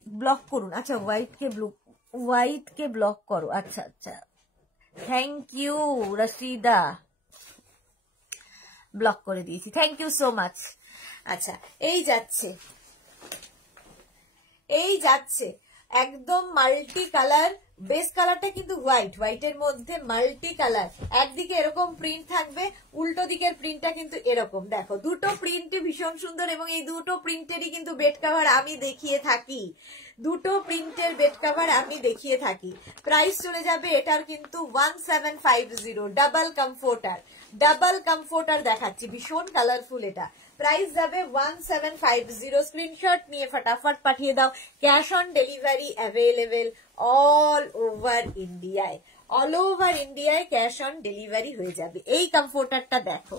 ব্লক করুন। আচ্ছা, হোয়াইট কে ব্লক করো। আচ্ছা আচ্ছা, থ্যাংক ইউ রসিদা, ব্লক করে দিয়েছি, থ্যাংক ইউ সো মাচ। আচ্ছা, এই যাচ্ছে, এই যাচ্ছে একদম মাল্টি কালার। বেস কালারটা কিন্তু হোয়াইট, হোয়াইটের মধ্যে মাল্টি কালার। একদিকে এরকম প্রিন্ট থাকবে, উল্টো দিকের প্রিন্টটা কিন্তু এরকম। দেখো, দুটো প্রিন্টই ভীষণ সুন্দর, এবং এই দুটো প্রিন্টেরই কিন্তু বেড কভার আমি দেখিয়ে থাকি। দুটো প্রিন্টের বেড কভার আমি দেখিয়ে থাকি। প্রাইস চলে যাবে এটার কিন্তু 1750। ডাবল কমফোর্টার, ডাবল কমফোর্টার দেখাচ্ছি, ভীষণ কালারফুল। এটা প্রাইস যাবে 1750। স্ক্রিনশট নিয়ে ফটাফট পাঠিয়ে দাও। Cash on delivery available all over ইন্ডিয়ায়। অল ওভার ইন্ডিয়ায় ক্যাশ অন ডেলিভারি হয়ে যাবে। এই কমফোর্টারটা দেখো,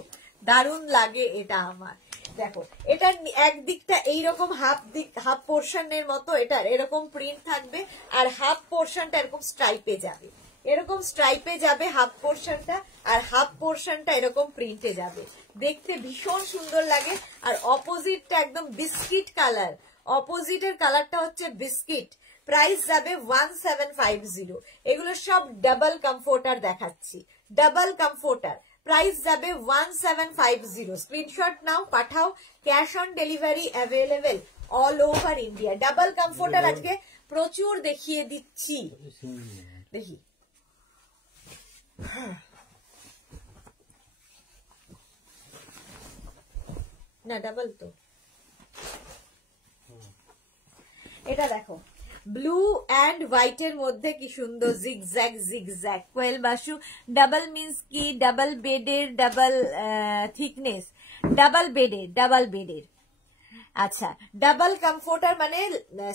দারুণ লাগে এটা আমার। দেখো, এটার একদিকটা এইরকম হাফ পোর্শনের মতো, এটার এরকম প্রিন্ট থাকবে, আর হাফ পোর্শনটা এরকম স্ট্রাইপে যাবে, এরকম স্ট্রাইপে যাবে হাফ পোর্শনটা, আর হাফ পোর্শনটা এরকম প্রিন্টে যাবে। দেখতে ভীষণ সুন্দর লাগে। আর অপোজিটটা একদম বিস্কিট কালার, অপোজিটের কালারটা হচ্ছে বিস্কিট। প্রাইস যাবে 1750। এগুলো সব ডাবল কমফোর্টার দেখাচ্ছি, ডাবল কমফোর্টার। প্রাইস যাবে 1750। স্ক্রিনশট নাও, পাঠাও। Cash on delivery available all over India. Double comforter আজকে প্রচুর দেখিয়ে দিচ্ছি। দেখি, না ডাবল তো। এটা দেখো, ব্লু অ্যান্ড হোয়াইটের মধ্যে কি সুন্দর জিগজ্যাগ জিগজ্যাগ। কোয়েল বাসু, ডাবল মিন্স কি? ডাবল বেডের, ডাবল থিকনেস, ডাবল বেডের, ডাবল বেডের। আচ্ছা, ডাবল কমফোর্টার মানে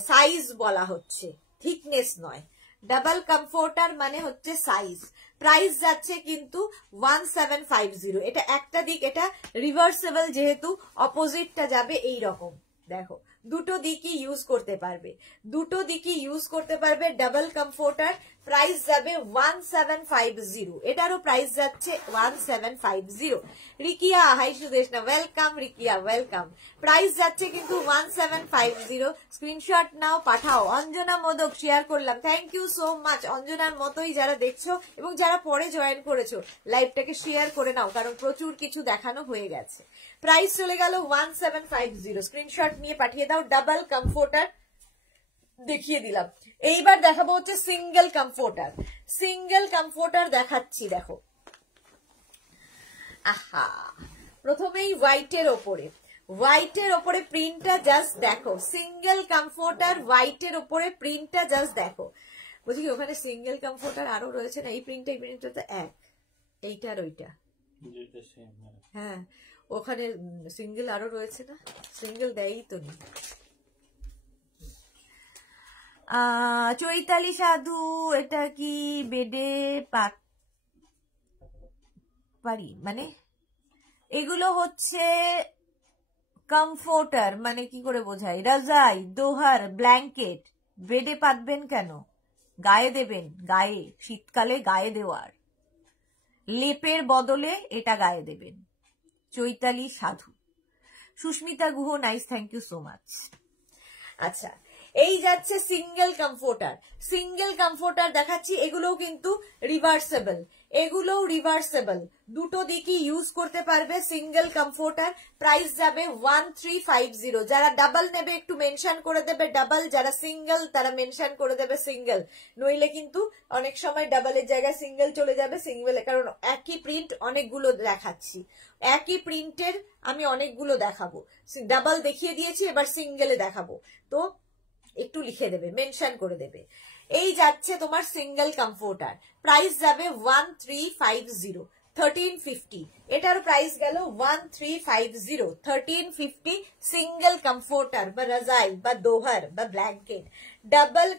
সাইজ বলা হচ্ছে, থিকনেস নয়। ডাবল কমফোর্টার মানে হচ্ছে সাইজ। প্রাইস যাচ্ছে কিন্তু 1750। এটা একটা দিক, এটা রিভার্সেবল, যেহেতু অপোজিটটা যাবে এই রকম। দেখো, দুটো দিকই ইউজ করতে পারবে, দুটো দিকই ইউজ করতে পারবে। ডাবল কমফোর্টার, প্রাইস যাবে 1750। এটারও প্রাইস যাচ্ছে 1750। Rikiya, hi Sudeshna, welcome Rikiya, welcome. Price যাচ্ছে কিন্তু 1750। স্ক্রিনশট নাও, পাঠাও। অঞ্জনা মোদক শেয়ার করলাম, থ্যাংক ইউ সো মাচ। অঞ্জনার মতোই যারা দেখছো এবং যারা পরে জয়েন করেছো, লাইভটাকে শেয়ার করে নাও, কারণ প্রচুর কিছু দেখানো হয়ে গেছে। প্রাইস চলে গেল 1750। স্ক্রিনশট নিয়ে পাঠিয়ে দাও। ডাবল কমফোর্টার দেখিয়ে দিলাম। এইবার দেখাবো হচ্ছে সিঙ্গেল কমফোর্টার। সিঙ্গেল কমফোর্টার দেখাচ্ছি, দেখো। আহা, প্রথমেই হোয়াইটের ওপরে, হোয়াইটের ওপরে প্রিন্টটা জাস্ট দেখো, সিঙ্গেল কমফোর্টার হোয়াইটের ওপরে প্রিন্টটা জাস্ট দেখো। বলছি কি ওখানে সিঙ্গেল কমফোর্টার আরো রয়েছে না? এই প্রিন্টটা তো এক, এইটা আর ওইটা। হ্যাঁ, ওখানে সিঙ্গেল আরো রয়েছে না? সিঙ্গেল দেয়ই তো নেই। চৈতালি সাধু, এটা কি বেডে পারি? মানে এগুলো হচ্ছে কমফোর্টার, মানে কি করে বোঝাই? রাজাই, দোহার, ব্ল্যাঙ্কেট। বেডে পাতবেন কেন? গায়ে দেবেন, গায়ে, শীতকালে গায়ে দেওয়ার, লেপের বদলে এটা গায়ে দেবেন। Chaitali Sadhu. Susmita Guha, nice, thank you so much. আচ্ছা, এই যাচ্ছে সিঙ্গেল কমফোর্টার। সিঙ্গেল কমফোর্টার দেখাচ্ছি, এগুলোও কিন্তু রিভার্সেবল, এগুলোও রিভার্সেবল, দুটো দিকই ইউজ করতে পারবে। সিঙ্গেল কমফোর্টার, প্রাইস যাবে 1350। যারা ডাবল নেবে একটু মেনশন করে দেবে ডাবল, যারা সিঙ্গেল তারা মেনশন করে দেবে সিঙ্গেল, নইলে কিন্তু অনেক সময় ডাবলের জায়গায় সিঙ্গেল চলে যাবে। সিঙ্গেল, কারণ একই প্রিন্ট অনেকগুলো দেখাচ্ছি, একই প্রিন্টের আমি অনেকগুলো দেখাবো। ডাবল দেখিয়ে দিয়েছি, এবার সিঙ্গেলে দেখাবো, তো একটু লিখে দেবে, মেনশন করে দেবে। এই যাচ্ছে তোমার সিঙ্গেল কমফোর্টার, প্রাইস যাবে 1350, 1350। এটার প্রাইস গেল 1350, 1350। সিঙ্গেল কমফোর্টার বা রাজাই বা দোহার বা ব্ল্যাঙ্কেট। ডাবল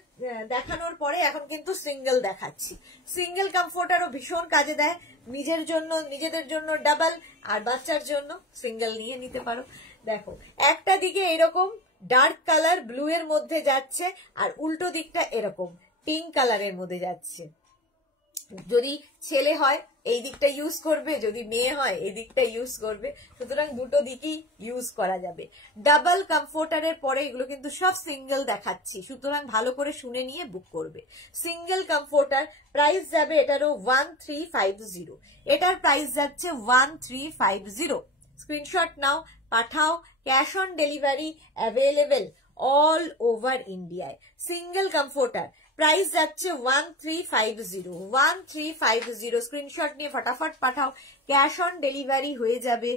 দেখানোর পরে এখন কিন্তু সিঙ্গেল দেখাচ্ছি। সিঙ্গেল কমফোর্টারও ভীষণ কাজে দেয়, নিজের জন্য, নিজেদের জন্য ডাবল, আর বাচ্চার জন্য সিঙ্গেল নিয়ে নিতে পারো। দেখো, একটা দিকে এরকম ডার্ক কালার ব্লু এর মধ্যে যাচ্ছে, আর উল্টো দিকটা এরকম পিঙ্ক কালারের মধ্যে যাচ্ছে। যদি ছেলে হয় এই দিকটা ইউজ করবে, যদি মেয়ে হয় এই দিকটা ইউজ করবে, সুতরাং দুটো দিকই ইউজ করা যাবে। ডাবল কমফোর্টারের পরে এগুলো কিন্তু সব সিঙ্গেল দেখাচ্ছি, সুতরাং ভালো করে শুনে নিয়ে বুক করবে। সিঙ্গেল কমফোর্টার প্রাইস যাবে এটারও 1350, এটার প্রাইস যাচ্ছে 1350। স্ক্রিনশট নাও, পাঠাও, cash on delivery available all over ইন্ডিয়ায়। সিঙ্গেল কমফোর্টার প্রাইস যাচ্ছে 1350, 1350। স্ক্রিনশট নিয়ে ফটাফট পাঠাও, ক্যাশ অন ডেলিভারি হয়ে যাবে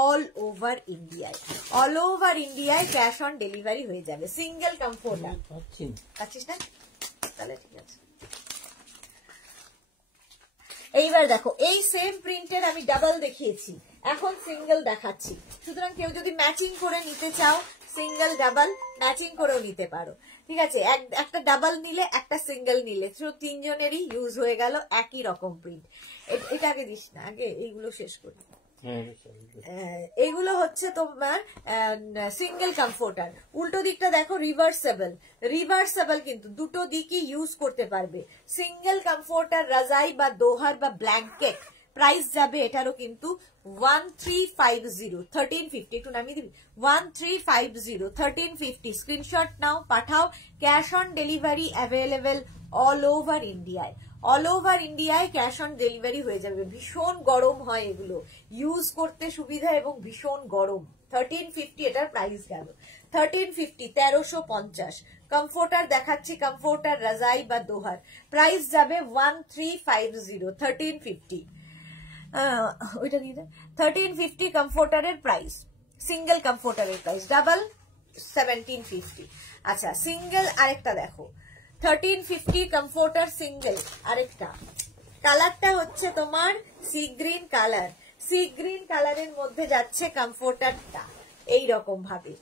অল ওভার ইন্ডিয়ায়, অল ওভার ইন্ডিয়ায় ক্যাশ অন ডেলিভারি হয়ে যাবে। সিঙ্গেল কমফোর্টার পাচ্ছিস না? তাহলে ঠিক আছে। এইবার দেখো, এই সেম প্রিন্টের আমি ডাবল দেখিয়েছি, এখন সিঙ্গেল দেখাচ্ছি, সুতরাং কেউ যদি ম্যাচিং করে নিতে চাও, সিঙ্গেল ডাবল ম্যাচিং করেও নিতে পারো। ঠিক আছে, একটা ডাবল নিলে একটা সিঙ্গেল নিলে, তিনজনেরই ইউজ হয়ে গেল একই রকম প্রিন্ট। এটা আগে দিস না, আগে এইগুলো শেষ করি। এগুলো হচ্ছে তোমার সিঙ্গেল কমফোর্টার। উল্টো দিকটা দেখো, রিভার্সেবল, রিভার্সেবল কিন্তু দুটো দিকই ইউজ করতে পারবে। সিঙ্গেল কমফোর্টার রাজাই বা দোহার বা ব্ল্যাঙ্কেট, প্রাইস যাবে এটারও কিন্তু 1350, 1350। একটু নামিয়ে দিবি, 1350, 1350। স্ক্রিনশট নাও, পাঠাও, cash on delivery available all over ইন্ডিয়ায়, অল ওভার ইন্ডিয়ায় ক্যাশ অন ডেলিভারি হয়ে যাবে। ভীষণ গরম হয় এগুলো, ইউজ করতে সুবিধা এবং ভীষণ গরম। 1350 এটার প্রাইস গেল, 1350, 1350। কমফোর্টার দেখাচ্ছি, কমফোর্টার রাজাই বা দোহার, প্রাইস যাবে 1350, 1350। ওইটা দিয়ে দেয় 1350 কমফোর্টারের প্রাইস, সিঙ্গেল কমফোর্টারের প্রাইস। ডাবল 1750। আচ্ছা, সিঙ্গেল আরেকটা দেখো, 1350 কমফোর্টার সিঙ্গেল আরেকটা। কালারটা হচ্ছে তোমার sea green colour, sea green কালারের মধ্যে যাচ্ছে কমফোর্টারটা এইরকম ভাবে।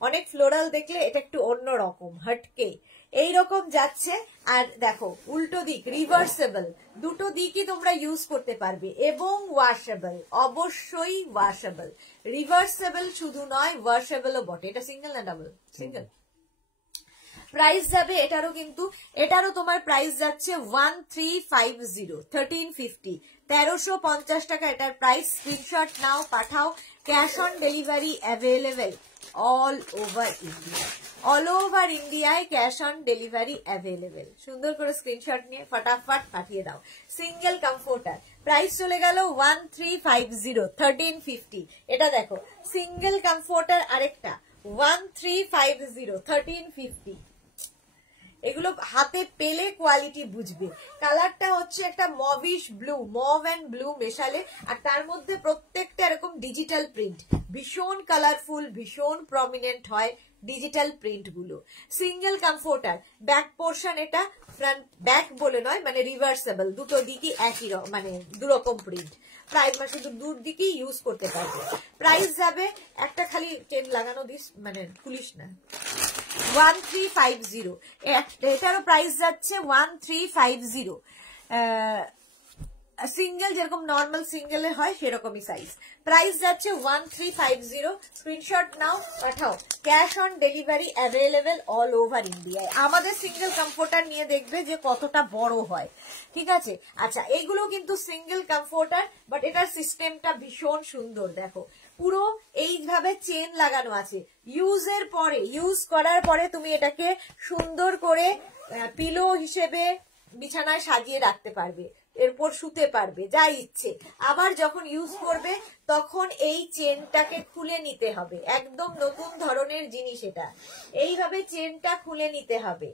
অনেক ফ্লোরাল দেখলে এটা একটু অন্য রকম, হটকে এইরকম যাচ্ছে। আর দেখো উল্টো দিক রিভার্সেবল, দুটো দিকই তোমরা ইউজ করতে পারবে এবং ওয়াশেবল, অবশ্যই ওয়াশেবল। রিভার্সেবল শুধু নয়, ওয়াশেবলও বটে। এটা সিঙ্গেল না ডাবল? সিঙ্গেল। প্রাইস যাবে এটারও কিন্তু, এটারও তোমার প্রাইস যাচ্ছে 1350, 1350, 1350 টাকা এটার প্রাইস। স্ক্রিনশট নাও, পাঠাও, cash on delivery available all over India, all over ইন্ডিয়ায় ক্যাশ অন ডেলিভারি অ্যাভেলেবেল। সুন্দর করে স্ক্রিনশট নিয়ে ফটাফট পাঠিয়ে দাও। সিঙ্গেল কমফোর্টার প্রাইস চলে গেল 1350, 1350। এটা দেখো, সিঙ্গেল কমফোর্টার আরেকটা 1350, 1350। এগুলো হাতে পেলে কোয়ালিটি বুঝবে। কালারটা হচ্ছে একটা mauvish blue, mauve and blue মেশালে, আর তার মধ্যে প্রত্যেকটা এরকম ডিজিটাল প্রিন্ট, ভীষণ কালারফুল, ভীষণ প্রমিনেন্ট হয় ডিজিটাল প্রিন্ট গুলো। সিঙ্গেল কমফোর্টার, ব্যাক পোর্শন এটা ফ্রন্ট ব্যাক বলে নয়, মানে রিভার্সেবল, দুটো দিকই একই মানে দুরকম প্রিন্ট। প্রাইস শুধু দূর দিকেই ইউজ করতে পারবে। প্রাইস যাবে, একটা খালি চেন লাগানো দিস, মানে খুলিস না, 1350। এটারও প্রাইস যাচ্ছে 1350। সিঙ্গেল যেরকম নর্মাল সিঙ্গেলে হয় সেরকমই সাইজ। প্রাইস যাচ্ছে 1350। স্ক্রিনশট নাও, পাঠাও। Cash on delivery available all over ইন্ডিয়ায়। আমাদের সিঙ্গেল কমফোর্টার নিয়ে দেখবে যে কতটা বড় হয়, ঠিক আছে। আচ্ছা, এইগুলো কিন্তু সিঙ্গেল কমফোর্টার, বাট এটার সিস্টেমটা ভীষণ সুন্দর। দেখো পুরো এইভাবে চেন লাগানো আছে। ইউজের পরে, ইউজ করার পরে তুমি এটাকে সুন্দর করে পিলো হিসেবে বিছানায় সাজিয়ে রাখতে পারবে, এরপর শুতে পারবে, যা ইচ্ছে। আবার যখন ইউজ করবে তখন এই চেনটাকে খুলে নিতে হবে। একদম নতুন ধরনের জিনিস এটা। এইভাবে চেনটা খুলে নিতে হবে।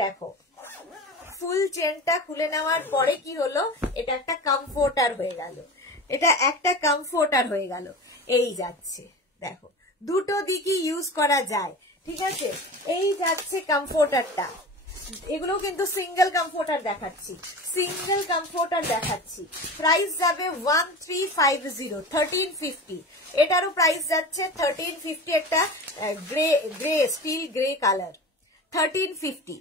দেখো ফুল চেনটা খুলে নেওয়ার পরে কি হলো, এটা একটা কমফোর্টার হয়ে গেল। এটা একটা কমফোর্টার হয়ে গেল। এই যাচ্ছে, দেখো দুটো দিকই ইউজ করা যায়, ঠিক আছে। এই যাচ্ছে কমফোর্টারটা। এগুলো কিন্তু সিঙ্গেল কমফোর্টার দেখাচ্ছি, সিঙ্গেল কমফোর্টার দেখাচ্ছি। প্রাইস যাবে 1350, 1350। এটারও প্রাইস যাচ্ছে 1350। একটা গ্রে স্টিল গ্রে কালার, 1350।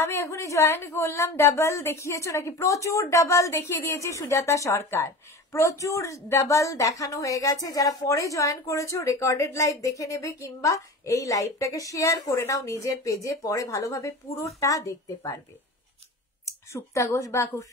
আমি এখনই জয়েন করলাম। ডাবল দেখিয়েছো নাকি? প্রচুর ডাবল দেখিয়ে দিয়েছি সুজাতা সরকার, প্রচুর ডাবল দেখানো হয়ে গেছে। যারা পরে জয়েন করেছো রেকর্ডেড লাইভ দেখে নেবে, কিংবা এই লাইভটাকে শেয়ার করে নাও নিজের পেজে, পরে ভালোভাবে পুরোটা দেখতে পারবে। সুপ্তা ঘোষ বা খুব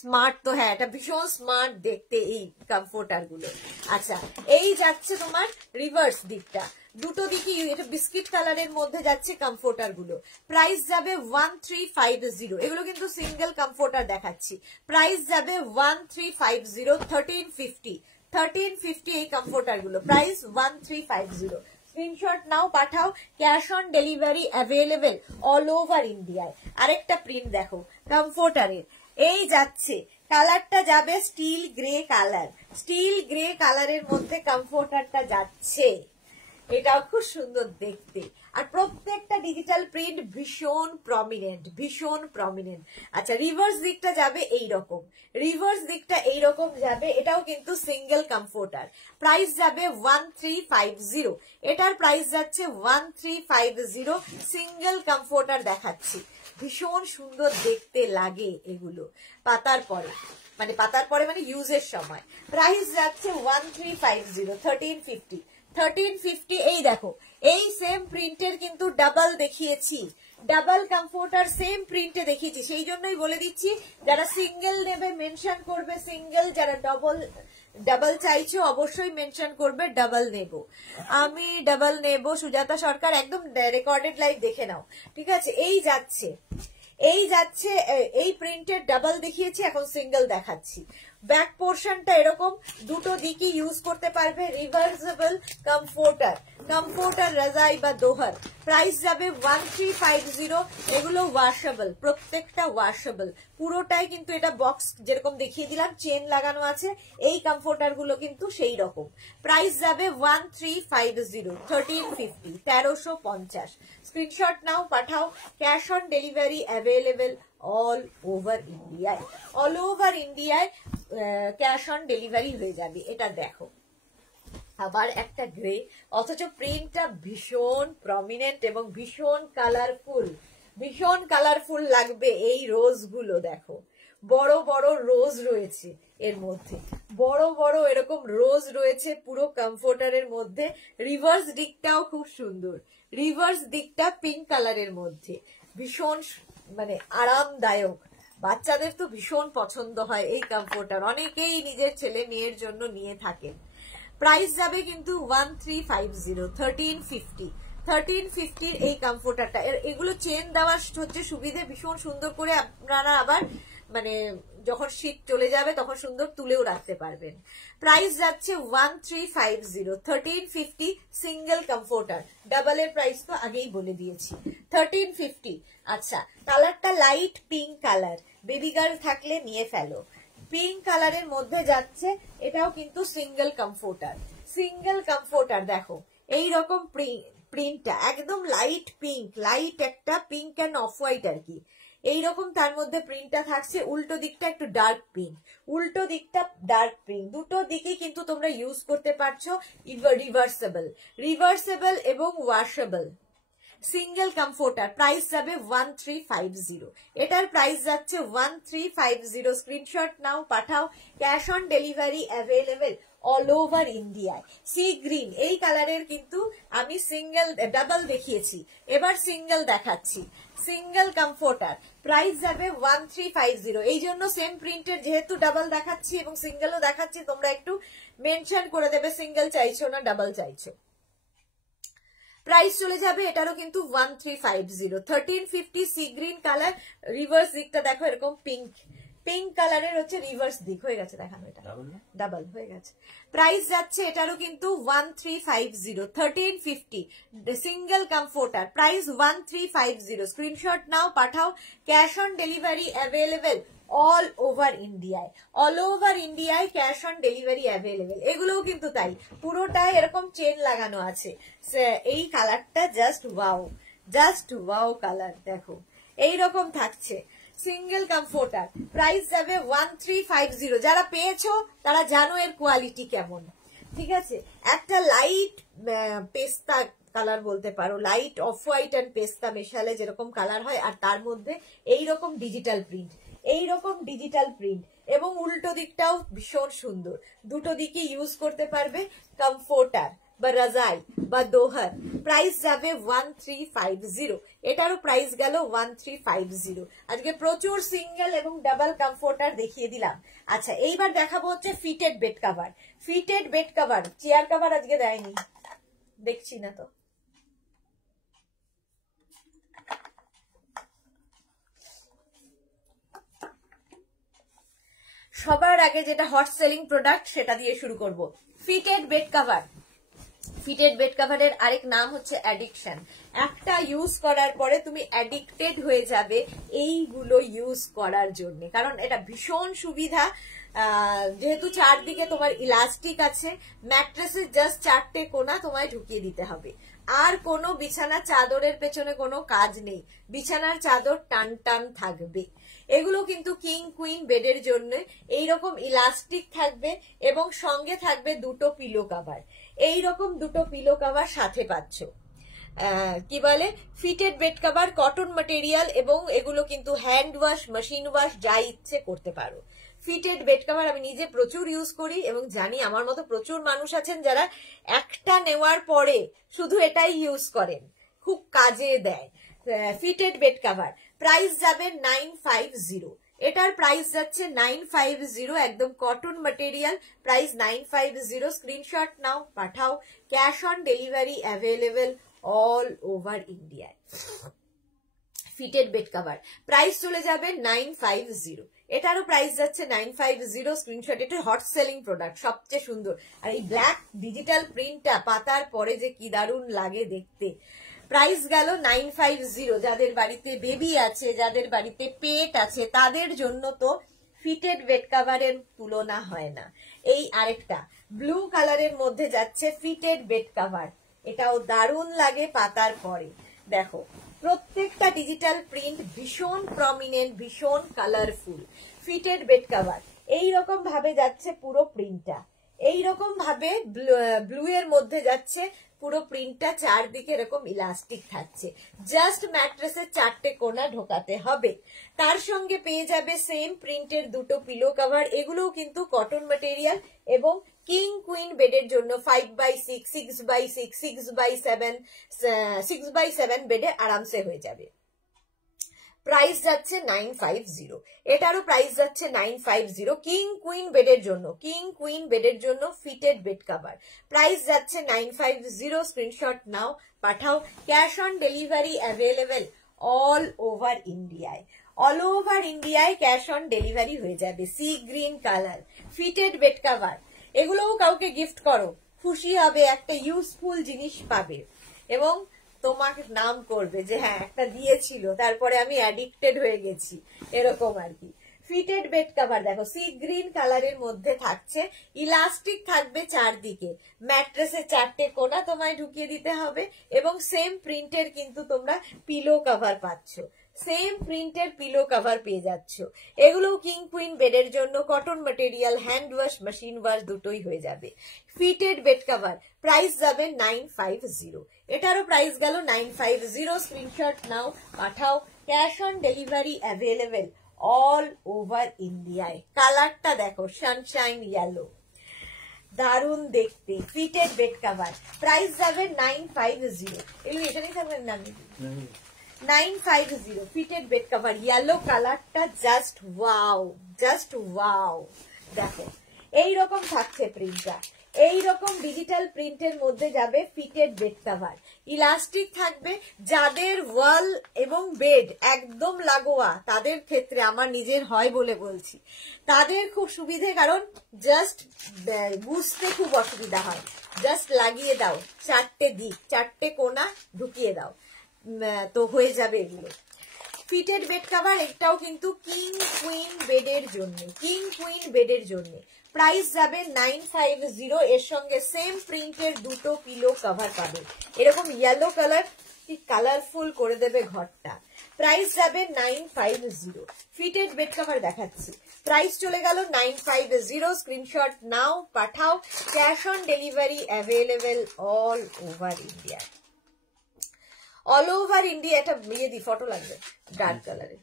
স্মার্ট তো, হ্যাঁ এটা ভীষণ স্মার্ট দেখতে এই কমফোর্টার গুলো। আচ্ছা, এই যাচ্ছে তোমার রিভার্স দিকটা, দুটো দিকই এটা বিস্কিট কালারের মধ্যে যাচ্ছে কমফোর্টার গুলো। প্রাইস যাবে 1350। এগুলো কিন্তু সিঙ্গেল কমফোর্টার দেখাচ্ছি। প্রাইস যাবে 1350, 1350, 1350 এই কমফোর্টার গুলো। প্রাইস 1350। স্ক্রিনশট নাও, পাঠাও। Cash on delivery available all over ইন্ডিয়ায়। আরেকটা প্রিন্ট দেখো কমফোর্টারের, এই যাচ্ছে, কালারটা যাবে still grey colour, still grey কালারের মধ্যে কমফোর্টারটা যাচ্ছে। এটাও খুব সুন্দর দেখতে, আর প্রত্যেকটা ডিজিটাল প্রিন্ট ভীষণ প্রমিনেন্ট, ভীষণ প্রমিনেন্ট। আচ্ছা, রিভার্স দিকটা যাবে এইরকম, রিভার্স দিকটা এইরকম যাবে। এটাও কিন্তু সিঙ্গেল কমফোর্টার। প্রাইস যাবে 1350। এটার প্রাইস যাচ্ছে 1350। সিঙ্গেল কমফোর্টার দেখাচ্ছি, ভীষণ সুন্দর দেখতে লাগে এগুলো পাতার পরে, মানে পাতার পরে মানে ইউজের সময়। প্রাইস যাচ্ছে 1350, 1350, 1350। এই দেখো, এই সেম প্রিন্টের কিন্তু ডাবল দেখিয়েছি, ডাবল কমফোর্টার সেম প্রিন্টে দেখিয়েছি। সেই জন্যই বলে দিচ্ছি, যারা সিঙ্গেল নেবে মেনশন করবে সিঙ্গেল, যারা ডাবল চাইছো অবশ্যই মেনশন করবে ডাবল নেব। আমি ডাবল নেব। সুজাতা সরকার, একদম রেকর্ডেড লাইভ দেখে নাও, ঠিক আছে। এই যাচ্ছে, এই যাচ্ছে, এই প্রিন্টের ডাবল দেখিয়েছি, এখন সিঙ্গেল দেখাচ্ছি। ব্যাক পোর্শনটা এরকম, দুটো দিকই ইউজ করতে পারবে। রিভার্সেবল কমফোর্টার, কমফোর্টার রাজাই বা দোহার। প্রাইস যাবে 1350। এগুলো ওয়াশেবল, প্রত্যেকটা ওয়াশেবল, পুরোটাই কিন্তু এটা বক্স যেরকম দেখিয়ে দিলাম, চেন লাগানো আছে। এই কমফোর্টার গুলো কিন্তু সেই রকম। প্রাইস যাবে 1350, 1350, 1350। স্ক্রিনশট নাও, পাঠাও। Cash on delivery available all over ইন্ডিয়ায়, অল ওভার ইন্ডিয়ায় ক্যাশ অন ডেলিভারি হয়ে যাবে। এটা দেখো, আবার একটা গ্রে, অথচ প্রিন্টটা ভীষণ প্রমিনেন্ট এবং ভীষণ কালারফুল, ভীষণ কালারফুল লাগবে। এই রোজ গুলো দেখো, বড় বড় রোজ রয়েছে এর মধ্যে, বড় বড় এরকম রোজ রয়েছে পুরো কমফোর্টারের মধ্যে। রিভার্স দিকটাও খুব সুন্দর, রিভার্স দিকটা পিঙ্ক কালারের মধ্যে, ভীষণ মানে আরামদায়ক। বাচ্চাদের তো ভীষণ পছন্দ হয় এই কমফোর্টার, অনেকেই নিজের ছেলে মেয়ের জন্য নিয়ে থাকেন। প্রাইস যাবে কিন্তু 1350, 1350, 1350 এই কমফোর্টারটা। এগুলো চেন দেওয়ার হচ্ছে সুবিধে, ভীষণ সুন্দর করে আপনারা আবার মানে যখন শীত চলে যাবে তখন সুন্দর তুলেও রাখতে পারবেন। প্রাইস যাচ্ছে 1350, 1350 সিঙ্গেল কমফোর্টার। ডাবলের প্রাইস তো আগেই বলে দিয়েছি, 1350। আচ্ছা, কালারটা light pink colour, baby girl থাকলে নিয়ে ফেলো। পিঙ্ক কালারের মধ্যে যাচ্ছে, এটাও কিন্তু সিঙ্গেল কমফোর্টার। সিঙ্গেল কমফোর্টার দেখো এইরকম প্রিন্টটা একদম লাইট পিঙ্ক, লাইট একটা পিঙ্ক অ্যান্ড অফ হোয়াইট আর কি, এইরকম তার মধ্যে প্রিন্টটা থাকছে। উল্টো দিকটা একটু ডার্ক পিঙ্ক, উল্টো দিকটা ডার্ক পিঙ্ক, দুটো দিকেই কিন্তু তোমরা ইউজ করতে পারছো। রিভার্সেবল এবং ওয়াশেবল। সিঙ্গেল কমফোর্টার, প্রাইস যাবে 1350। এটার প্রাইস যাচ্ছে 1350। স্ক্রিনশট নাও, পাঠাও। Cash on delivery available all over ইন্ডিয়ায়। সি গ্রিন এই কালারের কিন্তু আমি ডাবল দেখিয়েছি, এবার সিঙ্গেল দেখাচ্ছি। সিঙ্গেল কমফোর্টার, প্রাইস যাবে 1350। এই জন্য সেম প্রিন্টের যেহেতু ডাবল দেখাচ্ছি এবং সিঙ্গেলও দেখাচ্ছি, তোমরা একটু মেনশন করে দেবে সিঙ্গেল চাইছো না ডাবল চাইছো। প্রাইস চলে যাবে এটারও কিন্তু 1350। 1350 সি গ্রিন কালার, রিভার্স দিকটা দেখো এরকম পিঙ্ক, পিঙ্ক কালারের হচ্ছে রিভার্স দিক হয়ে গেছে, দেখানো এটা ডাবল হয়ে গেছে। প্রাইস যাচ্ছে এটারও কিন্তু 1350। 1350 সিঙ্গেল কমফোর্টার, প্রাইস 1350। স্ক্রিনশট নাও, পাঠাও। Cash on delivery available all over ইন্ডিয়ায়। অল ওভার ইন্ডিয়ায় ক্যাশ অন ডেলিভারি অ্যাভেলেবেল। এগুলোও কিন্তু তাই, পুরোটাই এরকম চেন লাগানো আছে। এই কালারটা জাস্ট ওয়াও কালার, দেখো এইরকম থাকছে। সিঙ্গেল কমফোর্টার, প্রাইস যাবে 1350। যারা পেয়েছো তারা জানো এর কোয়ালিটি কেমন, ঠিক আছে। একটা লাইট পেস্তা কালার বলতে পারো, লাইট অফ হোয়াইট অ্যান্ড পেস্তা মেশালে যেরকম কালার হয়, আর তার মধ্যে এইরকম ডিজিটাল প্রিন্ট, এবং উল্টো দিকটাও ভীষণ সুন্দর। দুটো দিকে ইউজ করতে পারবে, কমফোর্টার বা রাজাই বা দোহার। প্রাইস যাবে 1350। এটারও প্রাইস গেল 1350। আজকে প্রচুর সিঙ্গেল এবং ডাবল কমফোর্টার দেখিয়ে দিলাম। আচ্ছা, এইবার দেখাবো হচ্ছে fitted bed cover. Fitted bed cover, chair cover আজকে দেয়নি, দেখছি না তো। সবার আগে যেটা হট সেলিং প্রোডাক্ট সেটা দিয়ে শুরু করব। Fitted bed cover. Fitted bed কাভারের আরেক নাম হচ্ছে অ্যাডিকশন। একটা ইউজ করার পরে তুমি অ্যাডিক্টেড হয়ে যাবে এইগুলো ইউজ করার জন্য, কারণ এটা ভীষণ সুবিধা। যেহেতু চারদিকে তোমার ইলাস্টিক আছে, ম্যাট্রেসের জাস্ট 4টে কোণা তোমায় ঢুকিয়ে দিতে হবে, আর কোনো বিছানা চাদরের পেছনে কোনো কাজ নেই, বিছানার চাদর টান টান থাকবে। এগুলো কিন্তু কিং কুইন বেডের জন্য এইরকম ইলাস্টিক থাকবে, এবং সঙ্গে থাকবে দুটো পিলো কাভার। এইরকম দুটো পিলো কাভার সাথে পাচ্ছ। কি বলে, fitted bed cover, cotton material, এবং এগুলো কিন্তু হ্যান্ড ওয়াশ, মেশিন ওয়াশ যা ইচ্ছে করতে পারো। ফিটেড বেড কাভার আমি নিজে প্রচুর ইউজ করি, এবং জানি আমার মতো প্রচুর মানুষ আছেন যারা একটা নেওয়ার পরে শুধু এটাই ইউজ করেন, খুব কাজে দেয়। ফিটেড বেড কাভার, প্রাইস যাবে 950। এটার প্রাইস যাচ্ছে 950, একদম কটন ম্যাটেরিয়াল, প্রাইস 950। স্ক্রিনশট নাও, পাঠাও। Cash on delivery available all over ইন্ডিয়ায়। ফিটেড বেড কাভার, প্রাইস চলে যাবে 950। এটারও প্রাইস যাচ্ছে 950। স্ক্রিনশট, এটা হট সেলিং প্রোডাক্ট, সবচেয়ে সুন্দর। আর এই ব্ল্যাক ডিজিটাল প্রিন্টটা পাতার পরে যে কি দারুণ লাগে দেখতে। প্রাইস গেল 950। যাদের বাড়িতে বেবি আছে, যাদের বাড়িতে পেট আছে, তাদের জন্য তো ফিটেড বেড কাভারের তুলনা হয় না। এই আরেকটা ব্লু কালারের মধ্যে যাচ্ছে ফিটেড বেড কাভার, এটাও দারুণ লাগে পাতার পরে। দেখো প্রত্যেকটা ডিজিটাল প্রিন্ট ভীষণ প্রমিনেন্ট, ভীষণ কালারফুল। ফিটেড বেড কাভার এইরকম ভাবে যাচ্ছে পুরো প্রিন্টটা, এইরকম ভাবে ব্লু এর মধ্যে যাচ্ছে পুরো প্রিন্টটা, চারদিকে এরকম ইলাস্টিক থাকছে, জাস্ট ম্যাট্রেসের 4টে কোণা ঢোকাতে হবে। তার সঙ্গে পেয়ে যাবে সেম প্রিন্টের দুটো পিলো কাভার, এগুলোও কিন্তু কটন ম্যাটেরিয়াল, এবং কিং কুইন বেডের জন্য 5x6, 6x6, 6x7, 6x7 বেডে আরামসে হয়ে যাবে। প্রাইস যাচ্ছে 950। এটারও প্রাইস যাচ্ছে 950। কিং কুইন বেডের জন্য, কিং কুইন বেডের জন্য ফিটেড বেড কাভার, প্রাইস যাচ্ছে 950। স্ক্রিনশট নাও, পাঠাও। Cash on delivery available all over ইন্ডিয়ায়। অল ওভার ইন্ডিয়ায় ক্যাশ অন ডেলিভারি হয়ে যাবে। Sea green colour fitted bed cover, এগুলোও কাউকে গিফট করো, খুশি হবে, একটা ইউজফুল জিনিস পাবে এবং তোমাকে নাম করবে যে হ্যাঁ একটা দিয়েছিল তারপরে আমি অ্যাডিক্টেড হয়ে গেছি, এরকম আর কি। ফিটেড বেড কভার দেখো সি গ্রিন কালারের মধ্যে থাকছে, ইলাস্টিক থাকবে চারদিকে, ম্যাট্রেসে 4টে কোনা তোমায় ঢুকিয়ে দিতে হবে এবং সেম প্রিন্টের কিন্তু তোমরা পিলো কভার পাচ্ছ, সেম প্রিন্টের পিলো কভার পেয়ে যাচ্ছ। এগুলো কিং কুইন বেডের জন্য, cotton material, hand wash, machine wash দুটোই হয়ে যাবে। ফিটেড বেড কভার প্রাইস যাবে 950, এটারও প্রাইস গেল 950। স্ক্রিনশট নাও, পাঠাও, cash on delivery available all over ইন্ডিয়ায়। কালারটা দেখো সানশাইন ইয়েলো, দারুন দেখতে। ফিটেড বেড কভার প্রাইস যাবে 950, এগুলো এখানেই থাকবে না 950। ফিটেড বেড কভার ইয়েলো কালারটা জাস্ট ওয়াও, জাস্ট ওয়াও। দেখো এইরকম থাকছে প্রিন্টটা, এইরকম ডিজিটাল প্রিন্টের মধ্যে যাবে ফিটেড বেড কভার, ইলাস্টিক থাকবে। যাদের ওয়াল এবং বেড একদম লাগোয়া তাদের ক্ষেত্রে, আমার নিজের হয় বলে বলছি, তাদের খুব সুবিধে, কারণ জাস্ট বুঝতে খুব অসুবিধা হয়, জাস্ট লাগিয়ে দাও, 4টে দিক 4টে কোনা ঢুকিয়ে দাও, তো হয়ে যাবে এগুলো। ফিটেড বেড কভার এটাও কিন্তু কিং কুইন বেডের জন্য, কিং কুইন বেডের জন্য। প্রাইস যাবে 950, এর সঙ্গে সেম প্রিন্টের দুটো পিলো কভার পাবে, এরকম ইয়েলো কালার কি কালারফুল করে দেবে ঘরটা। প্রাইস যাবে 950। ফিটেড বেড কভার দেখাচ্ছি, প্রাইস চলে গেল 950। স্ক্রিনশট নাও, পাঠাও, cash on delivery available all over India. All over India, এটা ইয়ে দি ফটো লাগবে ডার্ক কালারের।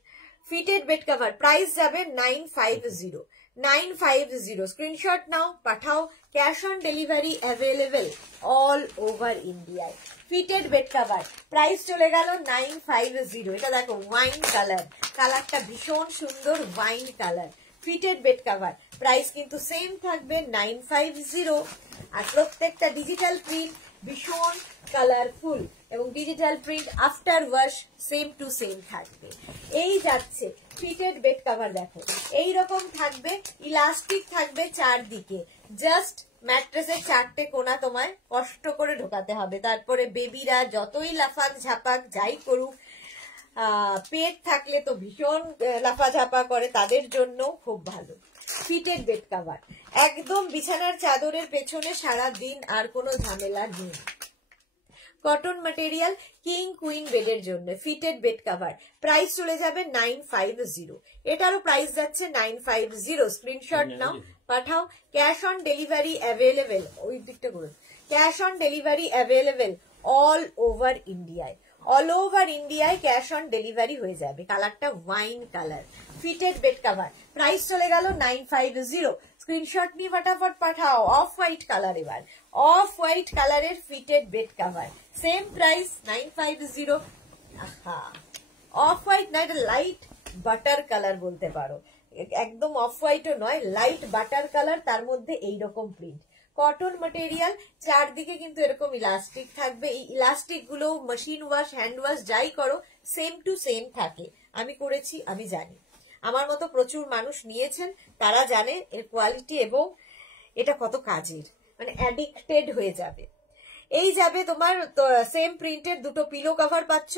ফিটেড বেড কভার প্রাইস যাবে 950, 950। স্ক্রিনশট নাও, পাঠাও, cash on delivery available all over ইন্ডিয়ায়। ফিটেড বেড কভার প্রাইস চলে গেল 950। এটা দেখো ওয়াইন কালার, কালারটা ভীষণ সুন্দর, wine colour. Fitted bed cover price কিন্তু সেম থাকবে 950, আর প্রত্যেকটা ডিজিটাল প্রিন্ট ভীষণ কালারফুল এবং digital print after wash same to same থাকবে। এই যাচ্ছে ফিটেড বেড কভার, দেখো এইরকম থাকবে, ইলাস্টিক থাকবে চারদিকে, জাস্ট ম্যাট্রেসের 4টে কোনা তোমায় কষ্ট করে ঢোকাতে হবে, তারপরে বেবিরা যতই লাফাক ঝাপাক যাই করুক, পেট থাকলে তো ভীষণ লাফাঝাপা করে, তাদের জন্য খুব ভালো। ফিটেড বেড কভার একদম বিছানার চাদরের পেছনে সারা দিন আর কোনো ঝামেলা নেই। কটন ম্যাটেরিয়াল কিং কুইন বেডের জন্য ফিটেড বেড কভার প্রাইস চলে যাবে 950, এটারও প্রাইস যাচ্ছে 950। স্ক্রিনশট নাও, পাঠাও, ক্যাশ অন ডেলিভারি অ্যাভেলেবেল, ওই দিকটা করুন, cash on delivery available all over ইন্ডিয়ায়, অল ওভার ইন্ডিয়ায় ক্যাশ অন ডেলিভারি হয়ে যাবে। কালারটা wine colour. Fitted bed cover price চলে গেল 950। স্ক্রিনশট নিয়ে ফটাফট পাঠাও। অফ হোয়াইট কালার, এবার অফ হোয়াইট কালারের fitted bed cover same price 950। Off white না, এটা লাইট বাটার কালার বলতে পারো, একদম অফ হোয়াইটও নয়, লাইট বাটার কালার, তার মধ্যে এইরকম প্রিন্ট, কটন ম্যাটেরিয়াল, চারদিকে কিন্তু এরকম ইলাস্টিক থাকবে। এই ইলাস্টিক গুলো মেশিন ওয়াশ, হ্যান্ড ওয়াশ যাই করো সেম টু সেম থাকে। আমি করেছি, আমি জানি, আমার মতো প্রচুর মানুষ নিয়েছেন, তারা জানে এর কোয়ালিটি এবং এটা কত কাজের, মানে অ্যাডিক্টেড হয়ে যাবে। এই যাবে তোমার সেম প্রিন্টের দুটো পিলো কভার পাচ্ছ,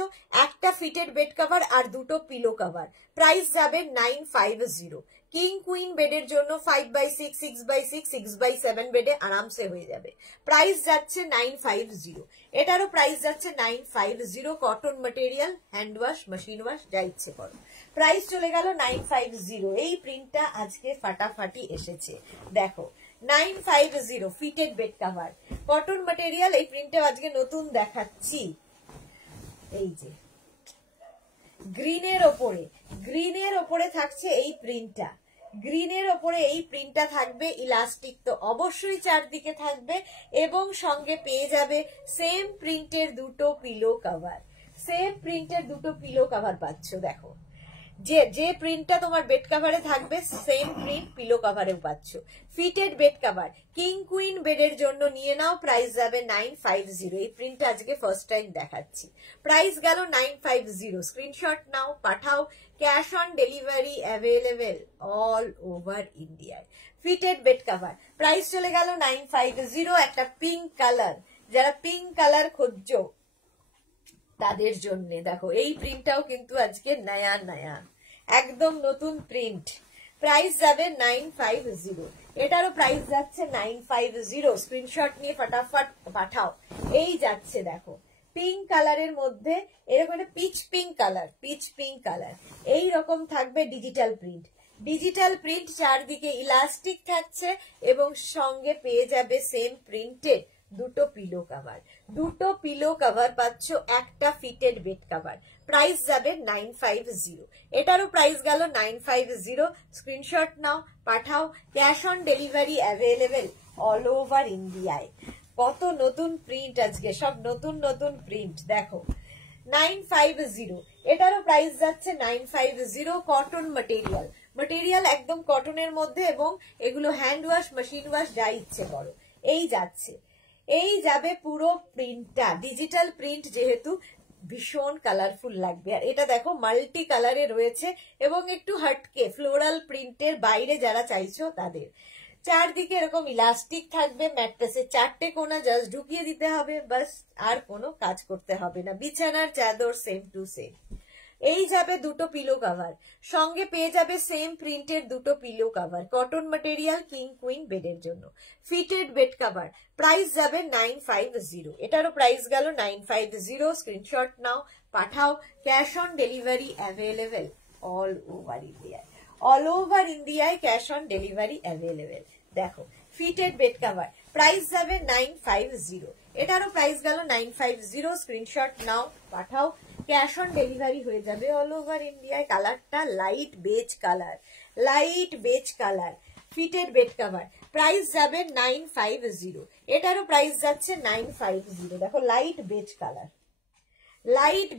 একটা ফিটেড বেড কভার আর দুটো পিলো কভার। প্রাইস যাবে 950। কিং কুইন বেডের জন্য 5x6, 6x6, 6x7 বেডে আরামসে হয়ে যাবে। প্রাইস যাচ্ছে 950, এটারও প্রাইস যাচ্ছে 950। Cotton material, hand wash, machine wash যা ইচ্ছে করো। প্রাইস চলে গেল 950। এই প্রিন্টটা আজকে ফাটাফাটি এসেছে, দেখো 950 fitted bed cover, cotton material. এই প্রিন্টটা আজকে নতুন দেখাচ্ছি, এই যে গ্রিনের ওপরে, গ্রিনের ওপরে থাকছে এই প্রিন্টটা, গ্রিনের ওপরে এই প্রিন্টটা থাকবে, ইলাস্টিক তো অবশ্যই চারদিকে থাকবে এবং সঙ্গে পেয়ে যাবে সেম প্রিন্টের দুটো পিলো কভার, সেম প্রিন্টের দুটো পিলো কভার পাচ্ছ। দেখো যে প্রিন্টটা তোমার বেড কাভারে থাকবে সেম প্রিন্ট পিলো কাভারেও পাচ্ছ। Fitted bed cover king queen বেডের জন্য নিয়ে নাও, প্রাইস যাবে 950। এই প্রিন্টটা আজকে ফার্স্ট টাইম দেখাচ্ছি, প্রাইস গেল 950। স্ক্রিনশট নাও, পাঠাও, cash on delivery available all over ইন্ডিয়ায়। ফিটেড বেড কাভার প্রাইস চলে গেল 950। একটা পিঙ্ক কালার, যারা পিঙ্ক কালার খুঁজছো তাদের জন্য দেখো এই প্রিন্টটাও কিন্তু আজকে নয়া নয়া একদম নতুন প্রিন্ট, প্রাইস যাবে 950। এটারও প্রাইস যাচ্ছে 950। স্ক্রিনশট নিয়ে ফটাফট পাঠাও। এই যাচ্ছে দেখো পিঙ্ক কালারের মধ্যে এরকম একটা পিচ পিঙ্ক কালার এই রকম থাকবে ডিজিটাল প্রিন্ট। ডিজিটাল প্রিন্ট চারদিকে ইলাস্টিক থাকছে এবং সঙ্গে পেয়ে যাবে সেম প্রিন্টের দুটো পিলো কভার পাচ্ছ, একটা ফিটেড বেড কভার। প্রাইস যাবে 950। এটারও প্রাইস গেল 950। স্ক্রিনশট নাও, পাঠাও, cash on delivery available all over ইন্ডিয়ায়। কত নতুন প্রিন্ট আজকে, সব নতুন প্রিন্ট দেখো 950। এটারও প্রাইস যাচ্ছে 950। কটন মেটেরিয়াল একদম কটনের মধ্যে এবং এগুলো হ্যান্ড ওয়াশ মেশিন ওয়াশ যা ইচ্ছে করো। এই যাচ্ছে, এই যাবে পুরো প্রিন্টটা ডিজিটাল প্রিন্ট, যেহেতু ভীষণ কালারফুল লাগবে। আর এটা দেখো মাল্টি কালারে রয়েছে এবং একটু হাটকে ফ্লোরাল প্রিন্টের বাইরে যারা চাইছো তাদের। চারদিকে এরকম ইলাস্টিক থাকবে, ম্যাট্রেসে চারটে কোনা জাস্ট ঢুকিয়ে দিতে হবে, বাস আর কোনো কাজ করতে হবে না। বিছানার চাদর সেম টু সেম। এই যাবে দুটো পিলো কভার, সঙ্গে পেয়ে যাবে সেম প্রিন্টের দুটো pillow cover, cotton material king queen বেডের জন্য। ফিটেড বেড কভার প্রাইস যাবে 950। এটারও প্রাইস গেল 950। স্ক্রিনশট নাও, পাঠাও, cash on delivery available all over ইন্ডিয়ায় ক্যাশ অন ডেলিভারি অ্যাভেলেবেল। দেখো ফিটেড বেড কভার প্রাইস যাবে 950। এটারও প্রাইস গেল 950। স্ক্রিনশট নাও, পাঠাও, ক্যাশ অন ডেলিভারি হয়ে যাবে অল ওভার ইন্ডিয়ায়। কালারটা light beige colour fitted bed cover price যাবে 950। এটারও প্রাইস যাচ্ছে 950। দেখো লাইট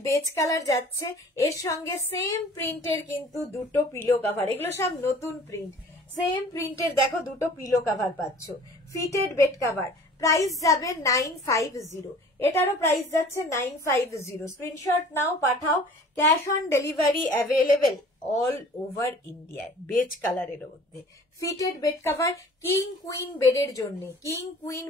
বেজ কালার যাচ্ছে, এর সঙ্গে সেম প্রিন্টের কিন্তু দুটো পিলো কভার। এগুলো সব নতুন প্রিন্ট, সেম প্রিন্টের দেখো দুটো পিলো কভার পাচ্ছ। ফিটেড বেড কভার প্রাইস যাবে 950। এটারও প্রাইস যাচ্ছে 950। স্ক্রিনশট নাও, পাঠাও, cash on delivery available all over ইন্ডিয়ায়। বেজ কালারের মধ্যে fitted bed cover king queen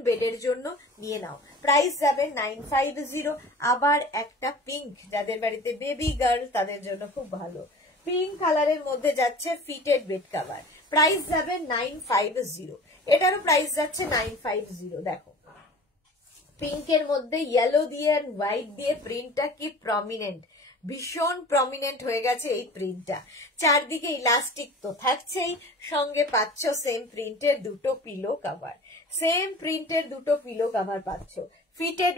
বেডের জন্য নিয়ে নাও, প্রাইস যাবে 950। আবার একটা পিঙ্ক, যাদের বাড়িতে বেবি গার্ল তাদের জন্য খুব ভালো পিঙ্ক কালারের মধ্যে যাচ্ছে ফিটেড বেড কভার, প্রাইস যাবে 950। এটারও প্রাইস যাচ্ছে 950। দেখো পিঙ্কের মধ্যে ইয়েলো দিয়ে আর হোয়াইট দিয়ে প্রিন্টটা কি প্রমিনেন্ট, ভীষণ প্রমিনেন্ট হয়ে গেছে এই প্রিন্টটা। চারদিকে ইলাস্টিক তো থাকছেই, সঙ্গে পাচ্ছ সেম প্রিন্টের দুটো পিলো কভার পাচ্ছ। ফিটেড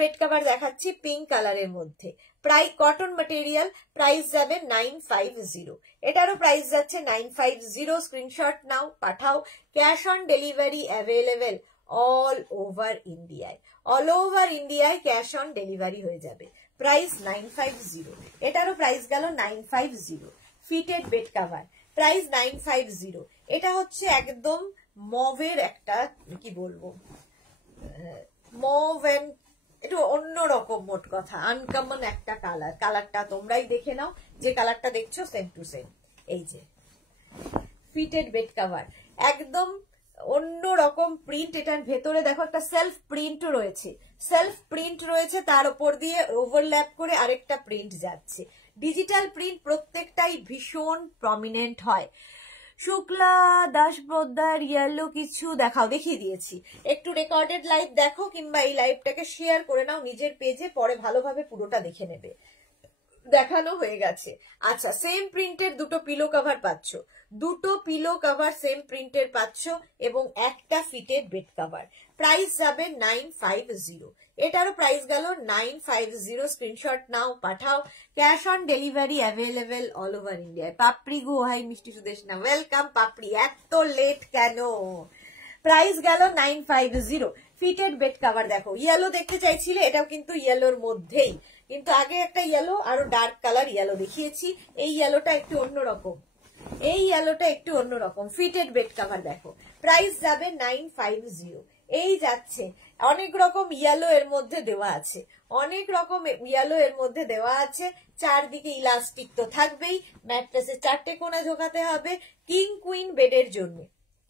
বেড কভার দেখাচ্ছি পিঙ্ক কালারের মধ্যে, প্রায় কটন ম্যাটেরিয়াল, প্রাইস যাবে 950। এটারও প্রাইস যাচ্ছে 950। স্ক্রিনশট নাও, পাঠাও, cash on delivery available all over ইন্ডিয়ায় ক্যাশ অন ডেলিভারি হয়ে যাবে। প্রাইস 950। এটারও প্রাইস গেল 950। Fitted bed cover price 950। এটা হচ্ছে একদম মভের একটা কি বলবো, মভ এন্ড একটু অন্যরকম, মোট কথা আনকমন একটা কালারটা তোমরাই দেখে নাও, যে কালারটা দেখছো সেম টু সেম। এই যে ফিটেড বেড কভার একদম অন্যরকম প্রিন্ট, এটার ভেতরে দেখো একটা সেলফ প্রিন্ট রয়েছে, তার উপর দিয়ে ওভারল্যাপ করে আরেকটা প্রিন্ট যাচ্ছে। ডিজিটাল প্রিন্ট প্রত্যেকটাই ভীষণ প্রমিনেন্ট হয়। শুক্লা দাস পোদ্দার ইয়েলো কিছু দেখিয়ে দিয়েছি, একটু রেকর্ডেড লাইভ দেখো কিংবা এই লাইভটাকে শেয়ার করে নাও নিজের পেজে, পরে ভালোভাবে পুরোটা দেখে নেবে। দেখানো হয়ে গেছে। আচ্ছা, সেম প্রিন্টের দুটো পিলো কভার পাচ্ছ, সেম প্রিন্টের পাচ্ছ এবং একটা ফিটেড বেড কভার। প্রাইস যাবে 950। এটারও প্রাইস গেল 950। স্ক্রিনশট নাও, পাঠাও, cash on delivery available all over ইন্ডিয়ায়। পাপড়ি গো, হাই মিষ্টি সুদেশনা, ওয়েলকাম পাপড়ি, এত লেট কেন? প্রাইস গেল 950। ফিটেড বেড কভার দেখো, ইয়েলো দেখতে চাইছিলে, এটাও কিন্তু ইয়েলোর মধ্যেই, কিন্তু আগে একটা ইয়েলো আরো ডার্ক কালার ইয়েলো দেখিয়েছি, এই ইয়েলোটা একটু অন্যরকম, এই ইয়েলোটা একটু অন্যরকম। ফিটেড বেড কভার দেখো, প্রাইস যাবে 950। এই যাচ্ছে, অনেক রকম ইয়েলো এর মধ্যে দেওয়া আছে, অনেক রকম ইয়েলো এর মধ্যে দেওয়া আছে। চারদিকে ইলাস্টিক তো থাকবেই, ম্যাট্রেসে 4টে কোণা ঝোকাতে হবে। কিং কুইন বেডের জন্য,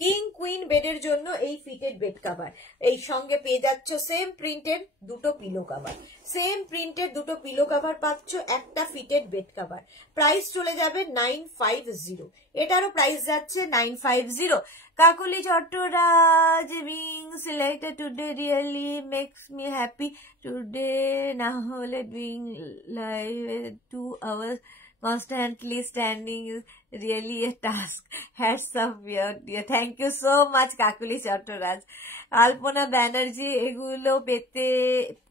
কিং কুইন বেডের জন্য এই ফিটেড বেড কভার। এই সঙ্গে পেয়ে যাচ্ছ সেম প্রিন্টের দুটো পিলো কভার, সেম প্রিন্টের দুটো পিলো কভার পাচ্ছ, একটা ফিটেড বেড কভার। প্রাইস চলে যাবে 950, এটারও প্রাইস যাচ্ছে 950। Kakuli Chattaraj being selected today really makes me happy today, না হলে doing live 2 hours constantly standing is really a task. Hats off dear. Thank you so much Kakuli Chattaraj. আলপনা ব্যানার্জি, এগুলো পেতে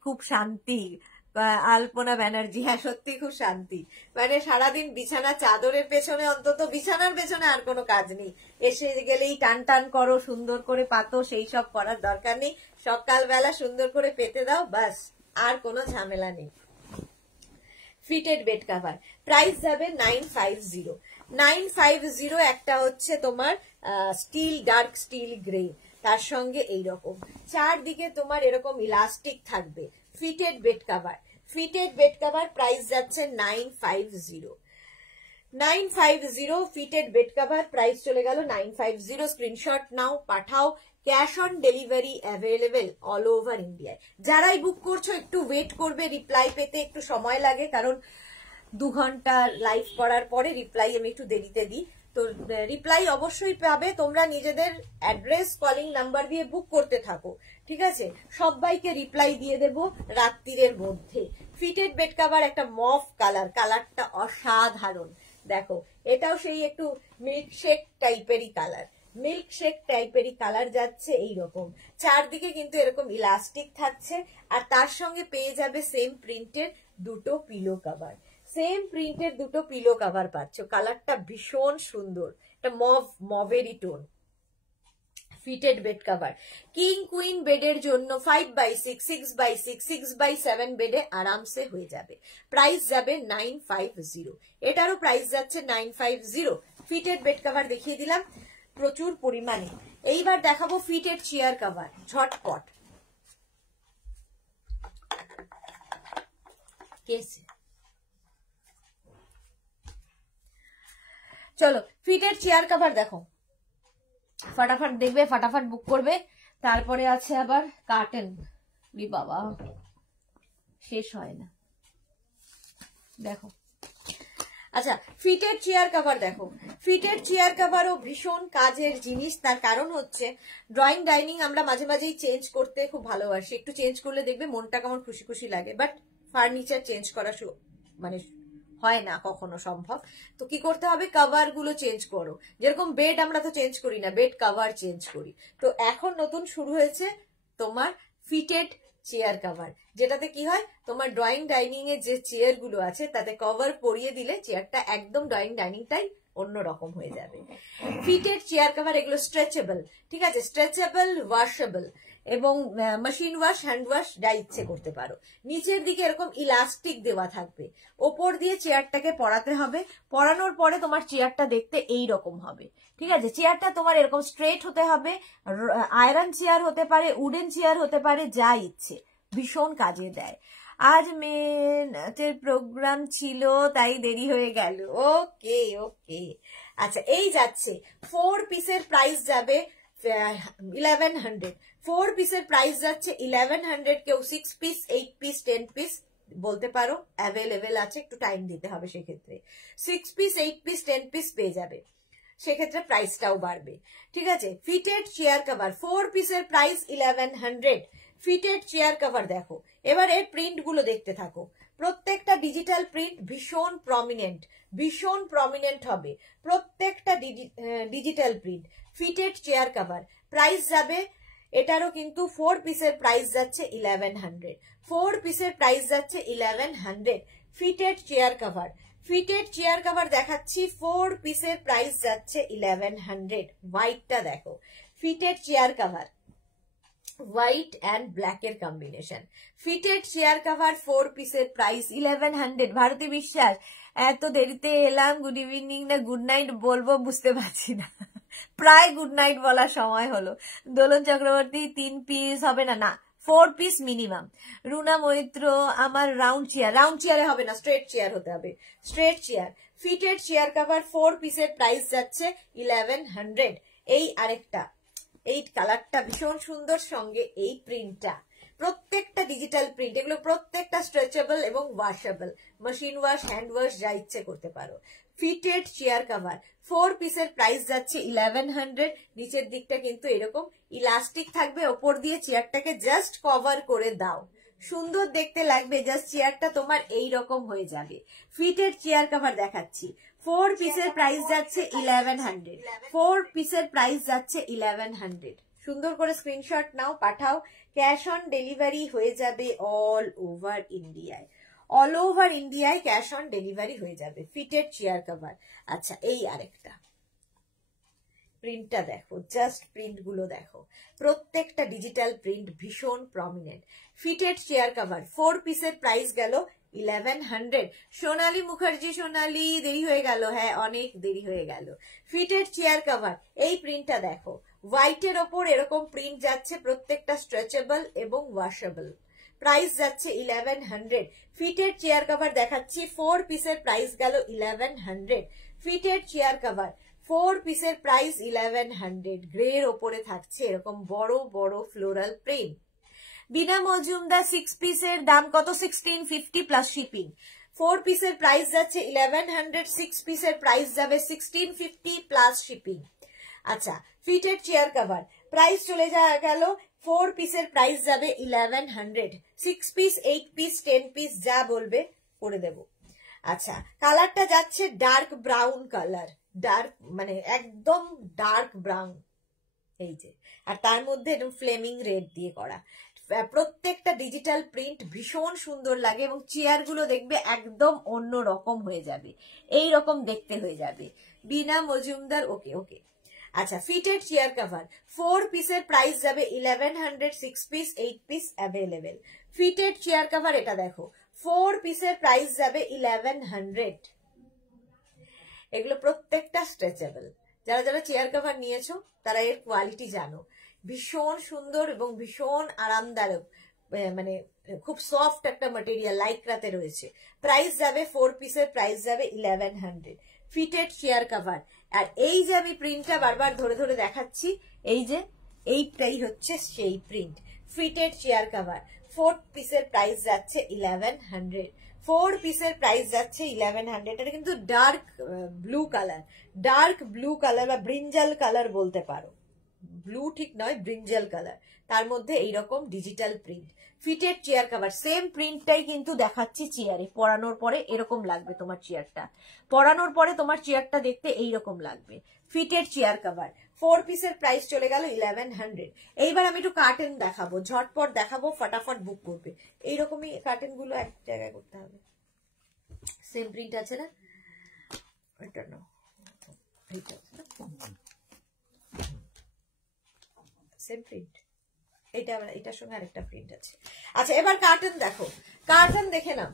খুব শান্তি। আলপনা ব্যানার্জি, হ্যাঁ সত্যি খুব শান্তি, মানে সারাদিন বিছানা চাদরের পেছনে, অন্তত বিছানার পেছনে আর কোনো কাজ নেই, এসে গেলেই টান টান করো, সুন্দর করে পাতো, সেই সব করার দরকার নেই। সকালবেলা সুন্দর করে পেতে দাও, বাস, আর কোনো ঝামেলা নেই। ফিটেড বেড কভার প্রাইস যাবে 950। 950 একটা হচ্ছে তোমার স্টিল, ডার্ক স্টিল গ্রে, তার সঙ্গে এইরকম চারদিকে তোমার এরকম ইলাস্টিক থাকবে। Fitted bed cover, fitted bed cover price যাচ্ছে 950। 950 ফিটেড বেড কভার প্রাইস চলে গেল 950। স্ক্রিনশট নাও, পাঠাও। Cash on delivery available all over ইন্ডিয়ায়। যারাই বুক করছো একটু ওয়েট করবে, রিপ্লাই পেতে একটু সময় লাগে, কারণ 2 ঘন্টা লাইভ করার পরে রিপ্লাই আমি একটু দেরিতে দিই, তো রিপ্লাই অবশ্যই পাবে। তোমরা নিজেদের অ্যাড্রেস, কলিং নাম্বার দিয়ে বুক করতে থাকো, ঠিক আছে? সবাইকে রিপ্লাই দিয়ে দেব রাত্রির মধ্যে। ফিটেড বেড কভার একটা মফ কালার, কালারটা অসাধারণ। দেখো এটাও সেই একটু মিল্কশেক টাইপেরই কালার, মিল্কশেক টাইপেরই কালার যাচ্ছে এইরকম। চারদিকে কিন্তু এরকম ইলাস্টিক থাকছে, আর তার সঙ্গে পেয়ে যাবে সেম প্রিন্টের দুটো পিলো কভার, সেম প্রিন্টের দুটো পিলো কভার পাচ্ছ। কালারটা ভীষণ সুন্দর, একটা মভেরি tone. Fitted bed cover king queen বেডের জন্য 5x6, 6x6, 6x7 বেডে আরামসে হয়ে যাবে। প্রাইস যাবে 950, এটারও প্রাইস যাচ্ছে 950। ফিটেড বেড কভার দেখিয়ে দিলাম প্রচুর পরিমাণে। এইবার দেখাবো ফিটেড চেয়ার কভার, ঝটপট। কেসে চলো ফিটেড চেয়ার কভার দেখো, ফটাফট দেখবে, ফটাফট বুক করবে। তারপরে আছে আবার কার্টেন, বাবা শেষ হয় না। দেখো আচ্ছা, ফিটেড চেয়ার কভার দেখো, ফিটেড চেয়ার কভারও ভীষণ কাজের জিনিস। তার কারণ হচ্ছে ড্রয়িং ডাইনিং আমরা মাঝে মাঝেই চেঞ্জ করতে খুব ভালোবাসি, একটু চেঞ্জ করলে দেখবে মনটা কেমন খুশি খুশি লাগে, বাট ফার্নিচার চেঞ্জ করা মানে হয় না কখনো সম্ভব। তো কি করতে হবে, কভার গুলো চেঞ্জ করো। যেরকম বেড আমরা তো চেঞ্জ করি না, বেড কভার চেঞ্জ করি। তো এখন নতুন শুরু হয়েছে তোমার ফিটেড চেয়ার কভার, যেটাতে কি হয়, তোমার ড্রয়িং ডাইনিং এর যে চেয়ার গুলো আছে তাতে কভার পরিয়ে দিলে চেয়ারটা একদম ড্রয়িং ডাইনিংটাই অন্যরকম হয়ে যাবে। ফিটেড চেয়ার কভার এগুলো স্ট্রেচেবল, ঠিক আছে, স্ট্রেচেবল, ওয়াশেবল, এবং মেশিন ওয়াশ, হ্যান্ড ওয়াশ যা ইচ্ছে করতে পারো। নিচের দিকে এরকম ইলাস্টিক দেওয়া থাকবে, ওপর দিয়ে চেয়ারটাকে পরাতে হবে। পরানোর পরে তোমার চেয়ারটা দেখতে এই রকম হবে, ঠিক আছে? চেয়ারটা তোমার এরকম স্ট্রেট হতে হবে, আয়রন চেয়ার হতে পারে, উডেন চেয়ার হতে পারে, যা ইচ্ছে, ভীষণ কাজে দেয়। আজ মেয়ের প্রোগ্রাম ছিল তাই দেরি হয়ে গেল। ওকে ওকে, আচ্ছা এই যাচ্ছে 4 পিসের প্রাইস যাবে 1100। 4 পিসের প্রাইস যাচ্ছে 1100। কেউ 6 পিস, 8 পিস, 10 পিস বলতে পারো, অ্যাভেলেবেল আছে, একটু টাইম দিতে হবে সেক্ষেত্রে। 6 পিস, 8 পিস, 10 পিস পেয়ে যাবে, সেক্ষেত্রে প্রাইসটাও বাড়বে, ঠিক আছে? ফিটেড চেয়ার কভার 4 পিসের প্রাইস 1100। ফিটেড চেয়ার কভার দেখো, এবার এর প্রিন্ট গুলো দেখতে থাকো। প্রত্যেকটা ডিজিটাল প্রিন্ট ভীষণ প্রমিনেন্ট, ভীষণ প্রমিনেন্ট হবে প্রত্যেকটা digital print. Fitted chair cover price যাবে, এটারও কিন্তু 4 পিসের প্রাইস যাচ্ছে 1100। 4 পিসের প্রাইস যাচ্ছে 1100। Fitted chair cover, fitted chair cover দেখাচ্ছি, 4 পিসের প্রাইস যাচ্ছে 1100। হোয়াইটটা দেখো, fitted chair cover white and black এর কম্বিনেশন। ফিটেড চেয়ার কাভার 4 পিসের প্রাইস 1100। ভারতী বিশ্বাস, এত দেরিতে এলাম, গুড ইভিনিং না গুড নাইট বলবো বুঝতে পারছি না, প্রায় গুড নাইট বলার সময় হলো। দোলন চক্রবর্তী 3 পিস হবে না, না 4 পিস মিনিমাম। রুনা মৈত্র, আমার রাউন্ড চেয়ারে হবে না, স্ট্রেট চেয়ার হতে হবে, straight chair. Fitted chair cover 4 পিসের প্রাইস যাচ্ছে 1100। এই আরেকটা, এই কালারটা ভীষণ সুন্দর, সঙ্গে এই প্রিন্টটা, প্রত্যেকটা ডিজিটাল প্রিন্ট, এগুলো প্রত্যেকটা স্ট্রেচেবল এবং washable, machine wash, hand wash যা ইচ্ছে করতে পারো। ফিটেড চেয়ার কাভার 4 পিসের প্রাইস যাচ্ছে 1100। নিচের দিকটা কিন্তু এরকম ইলাস্টিক থাকবে, ওপর দিয়ে চেয়ারটাকে জাস্ট কভার করে দাও, সুন্দর দেখতে লাগবে, জাস্ট চেয়ারটা তোমার এই রকম হয়ে যাবে। ফিটেড চেয়ার কাভার দেখাচ্ছি, 4 পিসের প্রাইস যাচ্ছে 1100। 4 পিসের প্রাইস যাচ্ছে 1100। সুন্দর করে স্ক্রিনশট নাও, পাঠাও। ক্যাশ অন ডেলিভারি হয়ে যাবে অল ওভার ইন্ডিয়ায়, অল ওভার ইন্ডিয়ায় ক্যাশ অন ডেলিভারি হয়ে যাবে। Fitted chair cover. আচ্ছা, এই আরেকটা প্রিন্টটা দেখো, জাস্ট প্রিন্ট গুলো দেখো, প্রত্যেকটা ডিজিটাল প্রিন্ট ভীষণ প্রমিনেন্ট। ফিটেড চেয়ার কভার 4 পিসের প্রাইস গেল 1100। সোনালী মুখার্জি, সোনালী দেরি হয়ে গেল, হ্যাঁ অনেক দেরি হয়ে গেল। ফিটেড চেয়ার কভার, এই প্রিন্টটা দেখো, হোয়াইটের ওপর এরকম প্রিন্ট যাচ্ছে, প্রত্যেকটা স্ট্রেচেবল এবং ওয়াশেবল, প্রাইস যাচ্ছে 1100। ফিটেড চেয়ার কভার দেখাচ্ছি, 4 পিসের প্রাইস গেল 1100। ফিটেড চেয়ার কভার 4 পিসের প্রাইস 1100। গ্রের ওপরে থাকছে এরকম বড় বড় ফ্লোরাল প্রিন্ট। বিনা মজুমদার 6 পিসের দাম কত? 1650 প্লাস শিপিং। 4 পিসের প্রাইস যাচ্ছে 1100, 6 পিসের প্রাইস যাবে 1650 প্লাস শিপিং। আচ্ছা, ফিটেড চেয়ার কভার প্রাইস চলে গেল, 4 পিসের প্রাইস যাবে 1100, 6 পিস, 8 পিস, 10 পিস যা বলবে করে দেব। আচ্ছা, কালারটা যাচ্ছে ডার্ক ব্রাউন কালার, ডার্ক মানে একদম ডার্ক ব্রাউন, এই যে, আর তার মধ্যে একদম ফ্লেমিং রেড দিয়ে করা, প্রত্যেকটা ডিজিটাল প্রিন্ট ভীষণ সুন্দর লাগে, এবং চেয়ার গুলো দেখবে একদম অন্য রকম হয়ে যাবে, এই রকম দেখতে হয়ে যাবে। বিনা মজুমদার, ওকে ওকে। আচ্ছা, ফিটেড চেয়ার কভার 4 পিসের প্রাইস যাবে 1100, 6 piece, 8 piece available. Fitted chair cover এটা দেখো, 4 পিসের প্রাইস যাবে 1100। এগুলো প্রত্যেকটা স্ট্রেচেবল। যারা যারা চেয়ার কভার নিয়েছো তারা এর কোয়ালিটি জানো, ভীষণ সুন্দর এবং ভীষণ আরামদায়ক, মানে খুব সফট একটা ম্যাটেরিয়াল, লাইক্রাতে রয়েছে। প্রাইস যাবে 4 পিসের প্রাইস যাবে 1100। Fitted chair cover. আর এই যে আমি প্রিন্টটা বারবার ধরে ধরে দেখাচ্ছি, এই যে এইটাই হচ্ছে সেই প্রিন্ট, ফিটেড চেয়ার কভার। 4 পিসের প্রাইস যাচ্ছে 1100। 4 পিসের প্রাইস যাচ্ছে 1100। এটা কিন্তু dark blue colour, dark blue colour বা ব্রিঞ্জাল কালার বলতে পারো, ব্লু ঠিক নয়, ব্রিঞ্জাল কালার, তার মধ্যে এইরকম digital print. Fitted chair cover, same প্রিন্টটাই কিন্তু দেখাচ্ছি চেয়ারে, পরানোর পরে এরকম লাগবে তোমার চেয়ারটা, পরানোর পরে তোমার চেয়ারটা দেখতে এইরকম লাগবে। ফিটেড চেয়ার কভার 4 পিসের প্রাইস চলে গেল 1100। এইবার আমি একটু কার্টেন দেখাবো, ঝটপট দেখাবো, ফটাফট বুক করবে। এইরকমই কার্টেন গুলো এক জায়গায় করতে হবে, সেম প্রিন্ট আছে না, এটা না, এইটা আছে না, সেম প্রিন্ট, এটা এটার সঙ্গে আরেকটা প্রিন্ট আছে। আচ্ছা, এবার কার্টেন দেখো, কার্টেন দেখে নাও।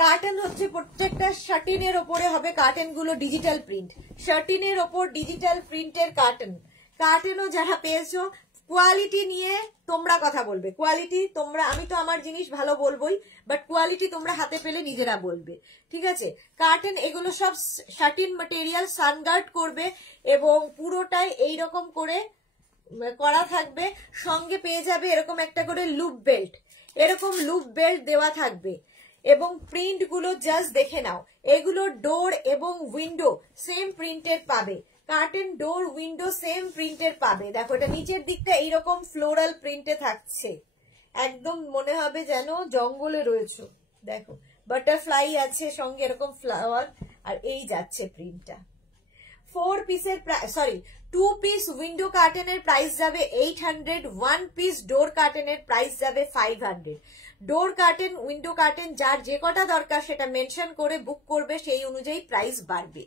কার্টেন হচ্ছে প্রত্যেকটা শার্টিনের ওপরে হবে কার্টেন গুলো ডিজিটাল প্রিন্ট, শার্টিনের ওপর ডিজিটাল প্রিন্টের কার্টেন। কার্টেনও যারা পেয়েছো, কোয়ালিটি নিয়ে তোমরা কথা বলবে, কোয়ালিটি তোমরা, আমি তো আমার জিনিস ভালো বলবোই, বাট কোয়ালিটি তোমরা হাতে পেলে নিজেরা বলবে, ঠিক আছে। কার্টেন এগুলো সব শার্টিন ম্যাটেরিয়াল, সানগার্ড করবে এবং পুরোটাই এইরকম করে করা থাকবে, সঙ্গে পেয়ে যাবে এরকম একটা করে লুপ বেল্ট, এরকম লুপ বেল্ট দেওয়া থাকবে, এবং প্রিন্ট গুলো জাস্ট দেখে নাও, এগুলো ডোর এবং উইন্ডো সেম প্রিন্টের পাবে, কার্টেন ডোর উইন্ডো সেম প্রিন্টের পাবে। দেখো, এটা নিচের দিকটা এইরকম ফ্লোরাল প্রিন্টে থাকছে, একদম মনে হবে যেন জঙ্গলে রয়েছে। দেখো, বাটারফ্লাই আছে, সঙ্গে এরকম ফ্লাওয়ার, আর এই যাচ্ছে প্রিন্টটা। 4 পিসের সরি 2 পিস উইন্ডো কার্টেনের প্রাইস যাবে 800, 1 পিস ডোর কার্টেনের প্রাইস যাবে 500। ডোর কার্টেন, উইন্ডো কার্টেন যার যে কটা দরকার সেটা মেনশন করে বুক করবে, সেই অনুযায়ী প্রাইস বাড়বে।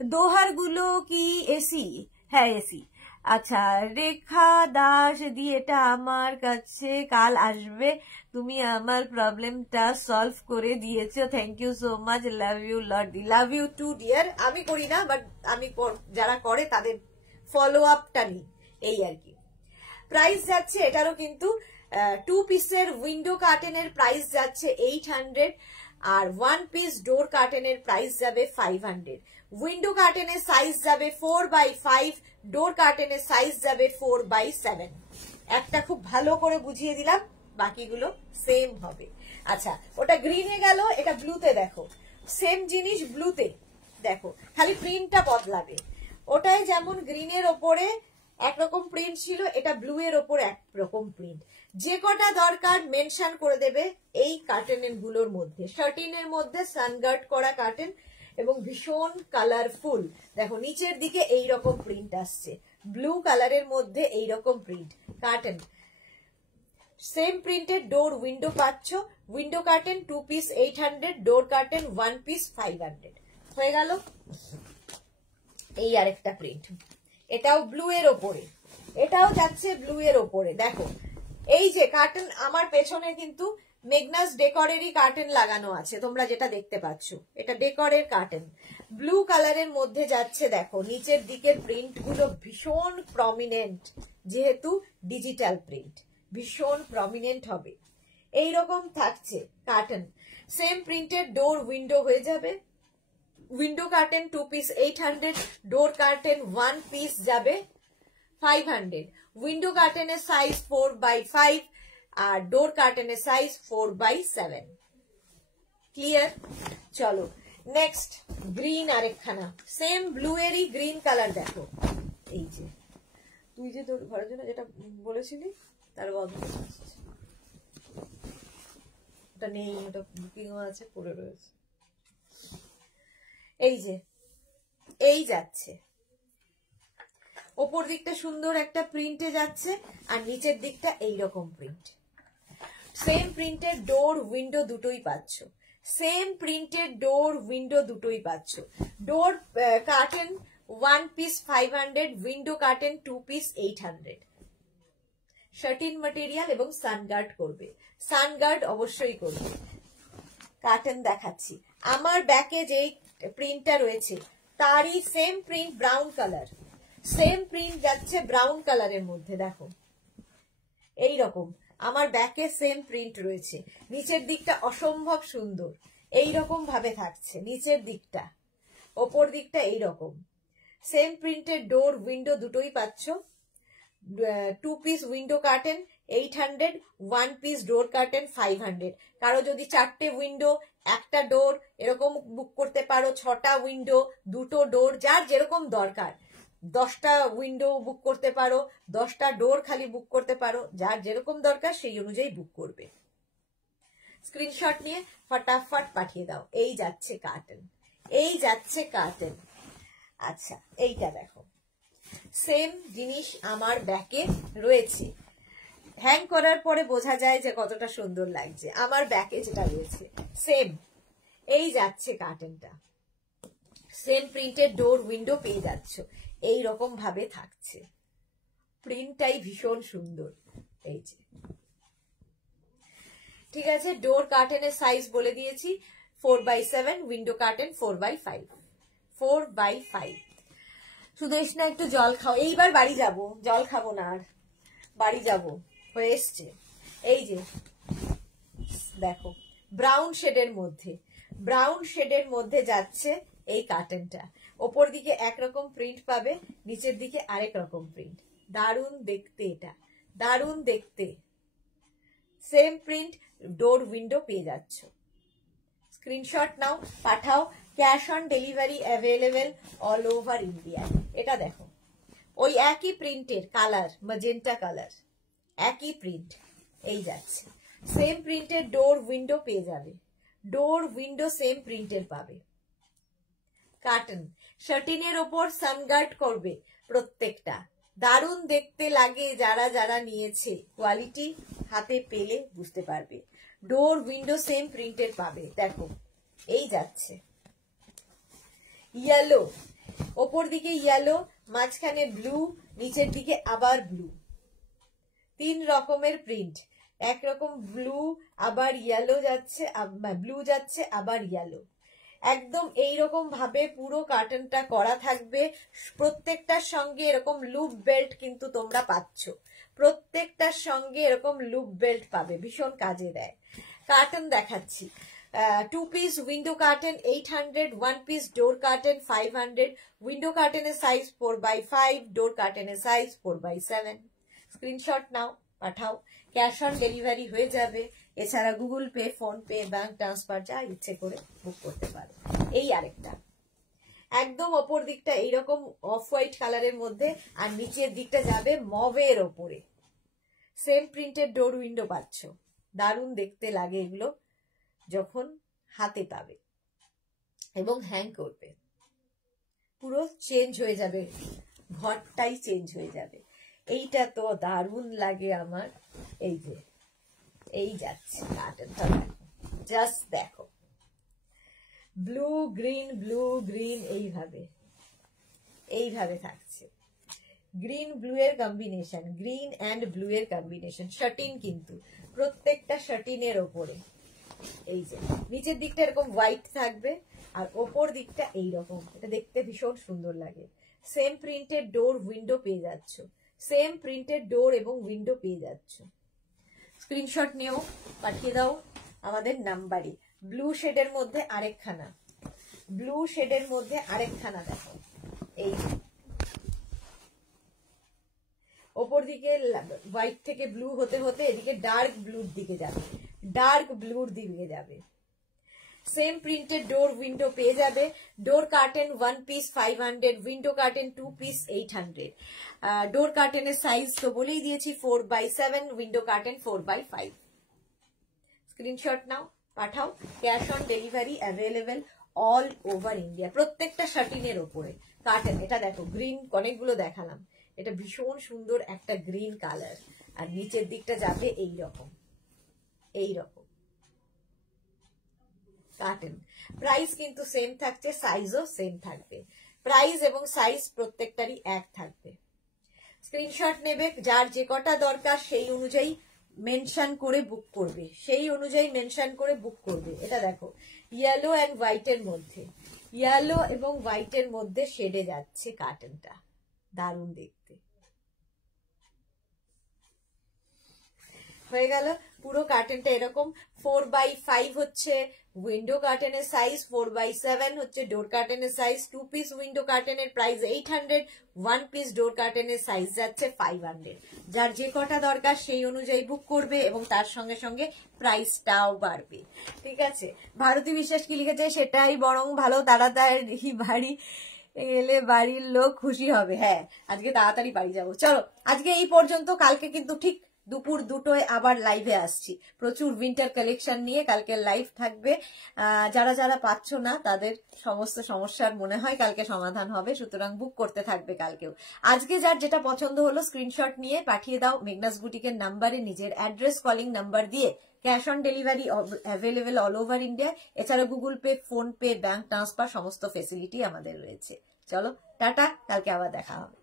দোহার গুলো কি এসি? হ্যাঁ এসি। আচ্ছা, রেখা দাস দি, এটা আমার কাছে কাল আসবে, তুমি আমার প্রবলেমটা সলভ করে দিয়েছো, thank you so much, love you lot দি, লাভ ইউ টু ডিয়ার। আমি করি না, বাট আমি যারা করে তাদের ফলো আপটা নিই, এই আর কি। প্রাইস যাচ্ছে এটারও কিন্তু 2 পিসের উইন্ডো কার্টেনের প্রাইস যাচ্ছে 800, আর 1 পিস ডোর কার্টেনের প্রাইস যাবে 500। উইন্ডো কার্টেনের সাইজ যাবে 4x5, ডোর কার্টেনের সাইজ যাবে 4x7। একটা খুব ভালো করে বুঝিয়ে দিলাম, বাকিগুলো সেম হবে। আচ্ছা, ওটা গ্রিনে গেল, এটা ব্লুতে দেখো, সেম জিনিস ব্লুতে দেখো, খালি প্রিন্টটা বদলাবে। ওটাই যেমন গ্রিনের ওপরে একরকম প্রিন্ট ছিল, এটা ব্লু এর ওপর একরকম প্রিন্ট। যে কটা দরকার মেনশন করে দেবে এই কার্টেন গুলোর মধ্যে। 13 মধ্যে সানগার্ড করা কার্টেন এবং ভীষণ কালারফুল। দেখো নিচের দিকে এইরকম প্রিন্ট আসছে, ব্লু কালারের মধ্যে এইরকম প্রিন্ট কার্টেন। সেম প্রিন্টেড ডোর উইন্ডো পাচ্ছ। উইন্ডো কার্টেন 2 পিস 800, ডোর কার্টেন 1 পিস 500। হয়ে গেল। এই আরেকটা প্রিন্ট, এটাও ব্লু এর ওপরে, এটাও যাচ্ছে ব্লু এর ওপরে। দেখো এই যে কার্টেন, আমার পেছনে কিন্তু মেগনাস ডেকরেরই কার্টেন লাগানো আছে, তোমরা যেটা দেখতে পাচ্ছ এটা ডেকরের কার্টেন, ব্লু কালারের মধ্যে যাচ্ছে। দেখো নিচের দিকের প্রিন্ট গুলো ভীষণ প্রমিনেন্ট, যেহেতু ডিজিটাল প্রিন্ট ভীষণ প্রমিনেন্ট হবে। এইরকম থাকছে কার্টেন। সেম প্রিন্টের ডোর উইন্ডো হয়ে যাবে। উইন্ডো কার্টেন 2 পিস 800, ডোর কার্টেন 1 পিস যাবে 500। উইন্ডো কার্টেনের সাইজ 4x5 আর ডোর কার্টেনের সাইজ 4x7। ক্লিয়ার? চলো নেক্সট, গ্রিন আরেকখানা, সেম ব্লু এরই গ্রিন কালার। দেখো এই যে তুই যে তোর ঘরের জন্য যেটা বলেছিলি তার বদলে ওটা নেই, ওটা বুকিং আছে, পড়ে রয়েছে। এই যে এই যাচ্ছে, ওপর দিকটা সুন্দর একটা প্রিন্টে যাচ্ছে, আর নিচের দিকটা এইরকম প্রিন্ট। সেম প্রিন্টের ডোর উইন্ডো দুটোই পাচ্ছ, সেম প্রিন্টের ডোর উইন্ডো দুটোই পাচ্ছ। Door curtain 1 piece 500, window curtain 2 piece 800। Satin material এবং সানগার্ড করবে, সানগার্ড অবশ্যই করবে। কার্টেন দেখাচ্ছি, আমার ব্যাকে যেই প্রিন্টটা রয়েছে তারই same print, brown colour, same print যাচ্ছে ব্রাউন কালারের মধ্যে। দেখো এই রকম আমার ব্যাকে সেম প্রিন্ট রয়েছে, নিচের দিকটা অসম্ভব সুন্দর, এই রকম ভাবে থাকছে নিচের দিকটা, ওপর দিকটা এইরকম। সেম প্রিন্টের ডোর উইন্ডো দুটোই পাচ্ছ। 2 piece window curtain 800, 1 piece door curtain 500। কারো যদি 4টে উইন্ডো, একটা ডোর এরকম বুক করতে পারো, 6টা উইন্ডো, 2টো ডোর, যার যেরকম দরকার। 10টা উইন্ডো বুক করতে পারো, 10টা ডোর খালি বুক করতে পারো, যার যেরকম দরকার সেই অনুযায়ী বুক করবে। স্ক্রিনশট নিয়ে ফটাফট পাঠিয়ে দাও। এই যাচ্ছে কার্টেন, এই যাচ্ছে কার্টেন। আচ্ছা এইটা দেখো, সেম জিনিস আমার ব্যাকে রয়েছে, হ্যাং করার পরে বোঝা যায় যে কতটা সুন্দর লাগছে। আমার ব্যাকে যেটা রয়েছে সেম, এই যাচ্ছে কার্টেনটা, সেম প্রিন্টের ডোর উইন্ডো পেয়ে যাচ্ছ, এই রকম ভাবে থাকছে, প্রিন্টটাই ভীষণ সুন্দর। এই যে ঠিক আছে, ডোর কার্টেনের সাইজ বলে দিয়েছি 4x7, window curtain 4x5, 4x5। Sudeshna একটু জল খাও, এইবার বাড়ি যাব, জল খাবো না আর, বাড়ি যাব, হয়ে এসছে। এই যে দেখো ব্রাউন শেডের মধ্যে, ব্রাউন শেডের মধ্যে যাচ্ছে এই কার্টেনটা। ওপর দিকে একরকম প্রিন্ট পাবে, নিচের দিকে আরেক রকম প্রিন্ট। দারুণ দেখতে, এটা দারুণ দেখতে। সেম প্রিন্ট, ডোর উইন্ডো পেয়ে যাচ্ছ। স্ক্রিনশট নাও, পাঠাও। Cash on delivery available all over India. এটা দেখো ওই একই প্রিন্টের কালার, ম্যাজেন্টা কালার, একই প্রিন্ট, এই যাচ্ছে। সেম প্রিন্টের ডোর উইন্ডো পেয়ে যাবে, ডোর উইন্ডো সেম প্রিন্টের পাবে। কার্টেন 13 ওপর সানগার্ড করবে প্রত্যেকটা, দারুণ দেখতে লাগে। যারা যারা নিয়েছে কোয়ালিটি হাতে পেলে বুঝতে পারবে। ডোর উইন্ডো সেম প্রিন্টের পাবে। দেখো এই যাচ্ছে ইয়েলো, ওপর দিকে ইয়েলো, মাঝখানে ব্লু, নিচের দিকে আবার ব্লু, 3 রকমের প্রিন্ট। একরকম ব্লু, আবার ইয়েলো যাচ্ছে, ব্লু যাচ্ছে, আবার ইয়েলো। একদম এইরকম ভাবে পুরো কার্টনটা করা থাকবে। প্রত্যেকটার সঙ্গে এরকম লুপ বেল্ট কিন্তু তোমরা পাচ্ছ, প্রত্যেকটার সঙ্গে এরকম লুপ বেল্ট পাবে, ভীষণ কাজে দেয়। কার্টন দেখাচ্ছি, 2 piece window curtain 800, 1 piece door curtain 500। Window কার্টেনের সাইজ 4x5, ডোর কার্টেনের সাইজ 4x7। স্ক্রিনশট নাও, পাঠাও, ক্যাশ অন ডেলিভারি হয়ে যাবে। এছাড়া Google Pay, PhonePe, bank transfer যা ইচ্ছে করে বুক করতে পারো। এই আরেকটা একদম অপর দিকটা এইরকম অফ হোয়াইট কালারের মধ্যে, আর নিচের দিকটা যাবে মভের ওপরে। সেম প্রিন্টের ডোর উইন্ডো পাচ্ছ, দারুণ দেখতে লাগে এগুলো যখন হাতে পাবে এবং হ্যাং করবে, পুরো চেঞ্জ হয়ে যাবে, ঘরটাই চেঞ্জ হয়ে যাবে। এইটা তো দারুণ লাগে আমার। এই যে এই যাচ্ছে কার্টনটা, দেখো, জাস্ট দেখো, ব্লু গ্রিন এইভাবে এইভাবে থাকছে। গ্রিন ব্লু এর কম্বিনেশন, গ্রিন অ্যান্ড ব্লু এর কম্বিনেশন। শার্টিন কিন্তু প্রত্যেকটা শার্টিনের ওপরে। এই যে নিচের দিকটা এরকম হোয়াইট থাকবে, আর ওপর দিকটা এইরকম। এটা দেখতে ভীষণ সুন্দর লাগে। সেম প্রিন্টের ডোর উইন্ডো পেয়ে যাচ্ছ, সেম প্রিন্টের ডোর এবং উইন্ডো পেয়ে যাচ্ছ। স্ক্রিনশট নিয়েও পাঠিয়ে দাও আমাদের নাম্বারে। ব্লু শেডের মধ্যে আরেকখানা, ব্লু শেডের মধ্যে আরেকখানা দেখো। এই ওপর দিকে হোয়াইট থেকে ব্লু হতে হতে এদিকে ডার্ক ব্লুর দিকে যাবে, ডার্ক ব্লুর দিকে যাবে। সেম প্রিন্টেড ডোর উইন্ডো পেয়ে যাবে। Door curtain 1 piece 500, window curtain 2 piece 800। Door কার্টেনের সাইজ তো বলেই দিয়েছি 4x7, window curtain 4x5। Screenshot নাও, পাঠাও, cash on delivery available all over India. প্রত্যেকটা শার্টিনের ওপরে কার্টেন। এটা দেখো গ্রিন, অনেকগুলো দেখালাম, এটা ভীষণ সুন্দর একটা গ্রিন কালার। আর নিচের দিকটা যাবে এইরকম এইরকম কার্টেন। প্রাইস কিন্তু সেম থাকছে, সাইজও সেম থাকবে। প্রাইস এবং সাইজ প্রত্যেকটারই এক থাকবে। স্ক্রিনশট নেবে, যার যে কটা দরকার সেই অনুযায়ী মেনশন করে বুক করবে, সেই অনুযায়ী মেনশন করে বুক করবে। এটা দেখো ইয়েলো অ্যান্ড হোয়াইটের মধ্যে, ইয়েলো এবং হোয়াইটের মধ্যে শেডে যাচ্ছে কার্টেনটা, দারুণ দেখতে। হয়ে গেল পুরো কার্টেনটা এরকম। 4x5 হচ্ছে উইন্ডো কার্টেনের সাইজ, 4x7 হচ্ছে ডোর কার্টেনের সাইজ। 2 পিস উইন্ডো কার্টেনের প্রাইস 800, 1 পিস ডোর কার্টেনের সাইজ যাচ্ছে 500। যার যে কটা দরকার সেই অনুযায়ী বুক করবে এবং তার সঙ্গে সঙ্গে প্রাইসটাও বাড়বে। ঠিক আছে, ভারতী বিশ্বাস কি লিখেছে, সেটাই বরং ভালো, তাড়াতাড়ি বাড়ি এলে বাড়ির লোক খুশি হবে। হ্যাঁ, আজকে তাড়াতাড়ি বাড়ি যাবো। চলো আজকে এই পর্যন্ত, কালকে কিন্তু ঠিক দুপুর 2টোয় আবার লাইভে আসছি, প্রচুর উইন্টার কালেকশন নিয়ে কালকে লাইভ থাকবে। যারা যারা পাচ্ছ না তাদের সমস্ত সমস্যার মনে হয় কালকে সমাধান হবে, সুতরাং বুক করতে থাকবে কালকেও। আজকে যার যেটা পছন্দ হলো স্ক্রিনশট নিয়ে পাঠিয়ে দাও মেঘনাস বুটিকের নাম্বারে, নিজের অ্যাড্রেস, কলিং নাম্বার দিয়ে। Cash on delivery available all over India. এছাড়া Google Pay, PhonePe, bank transfer সমস্ত ফেসিলিটি আমাদের রয়েছে। চলো টাটা, কালকে আবার দেখা হবে।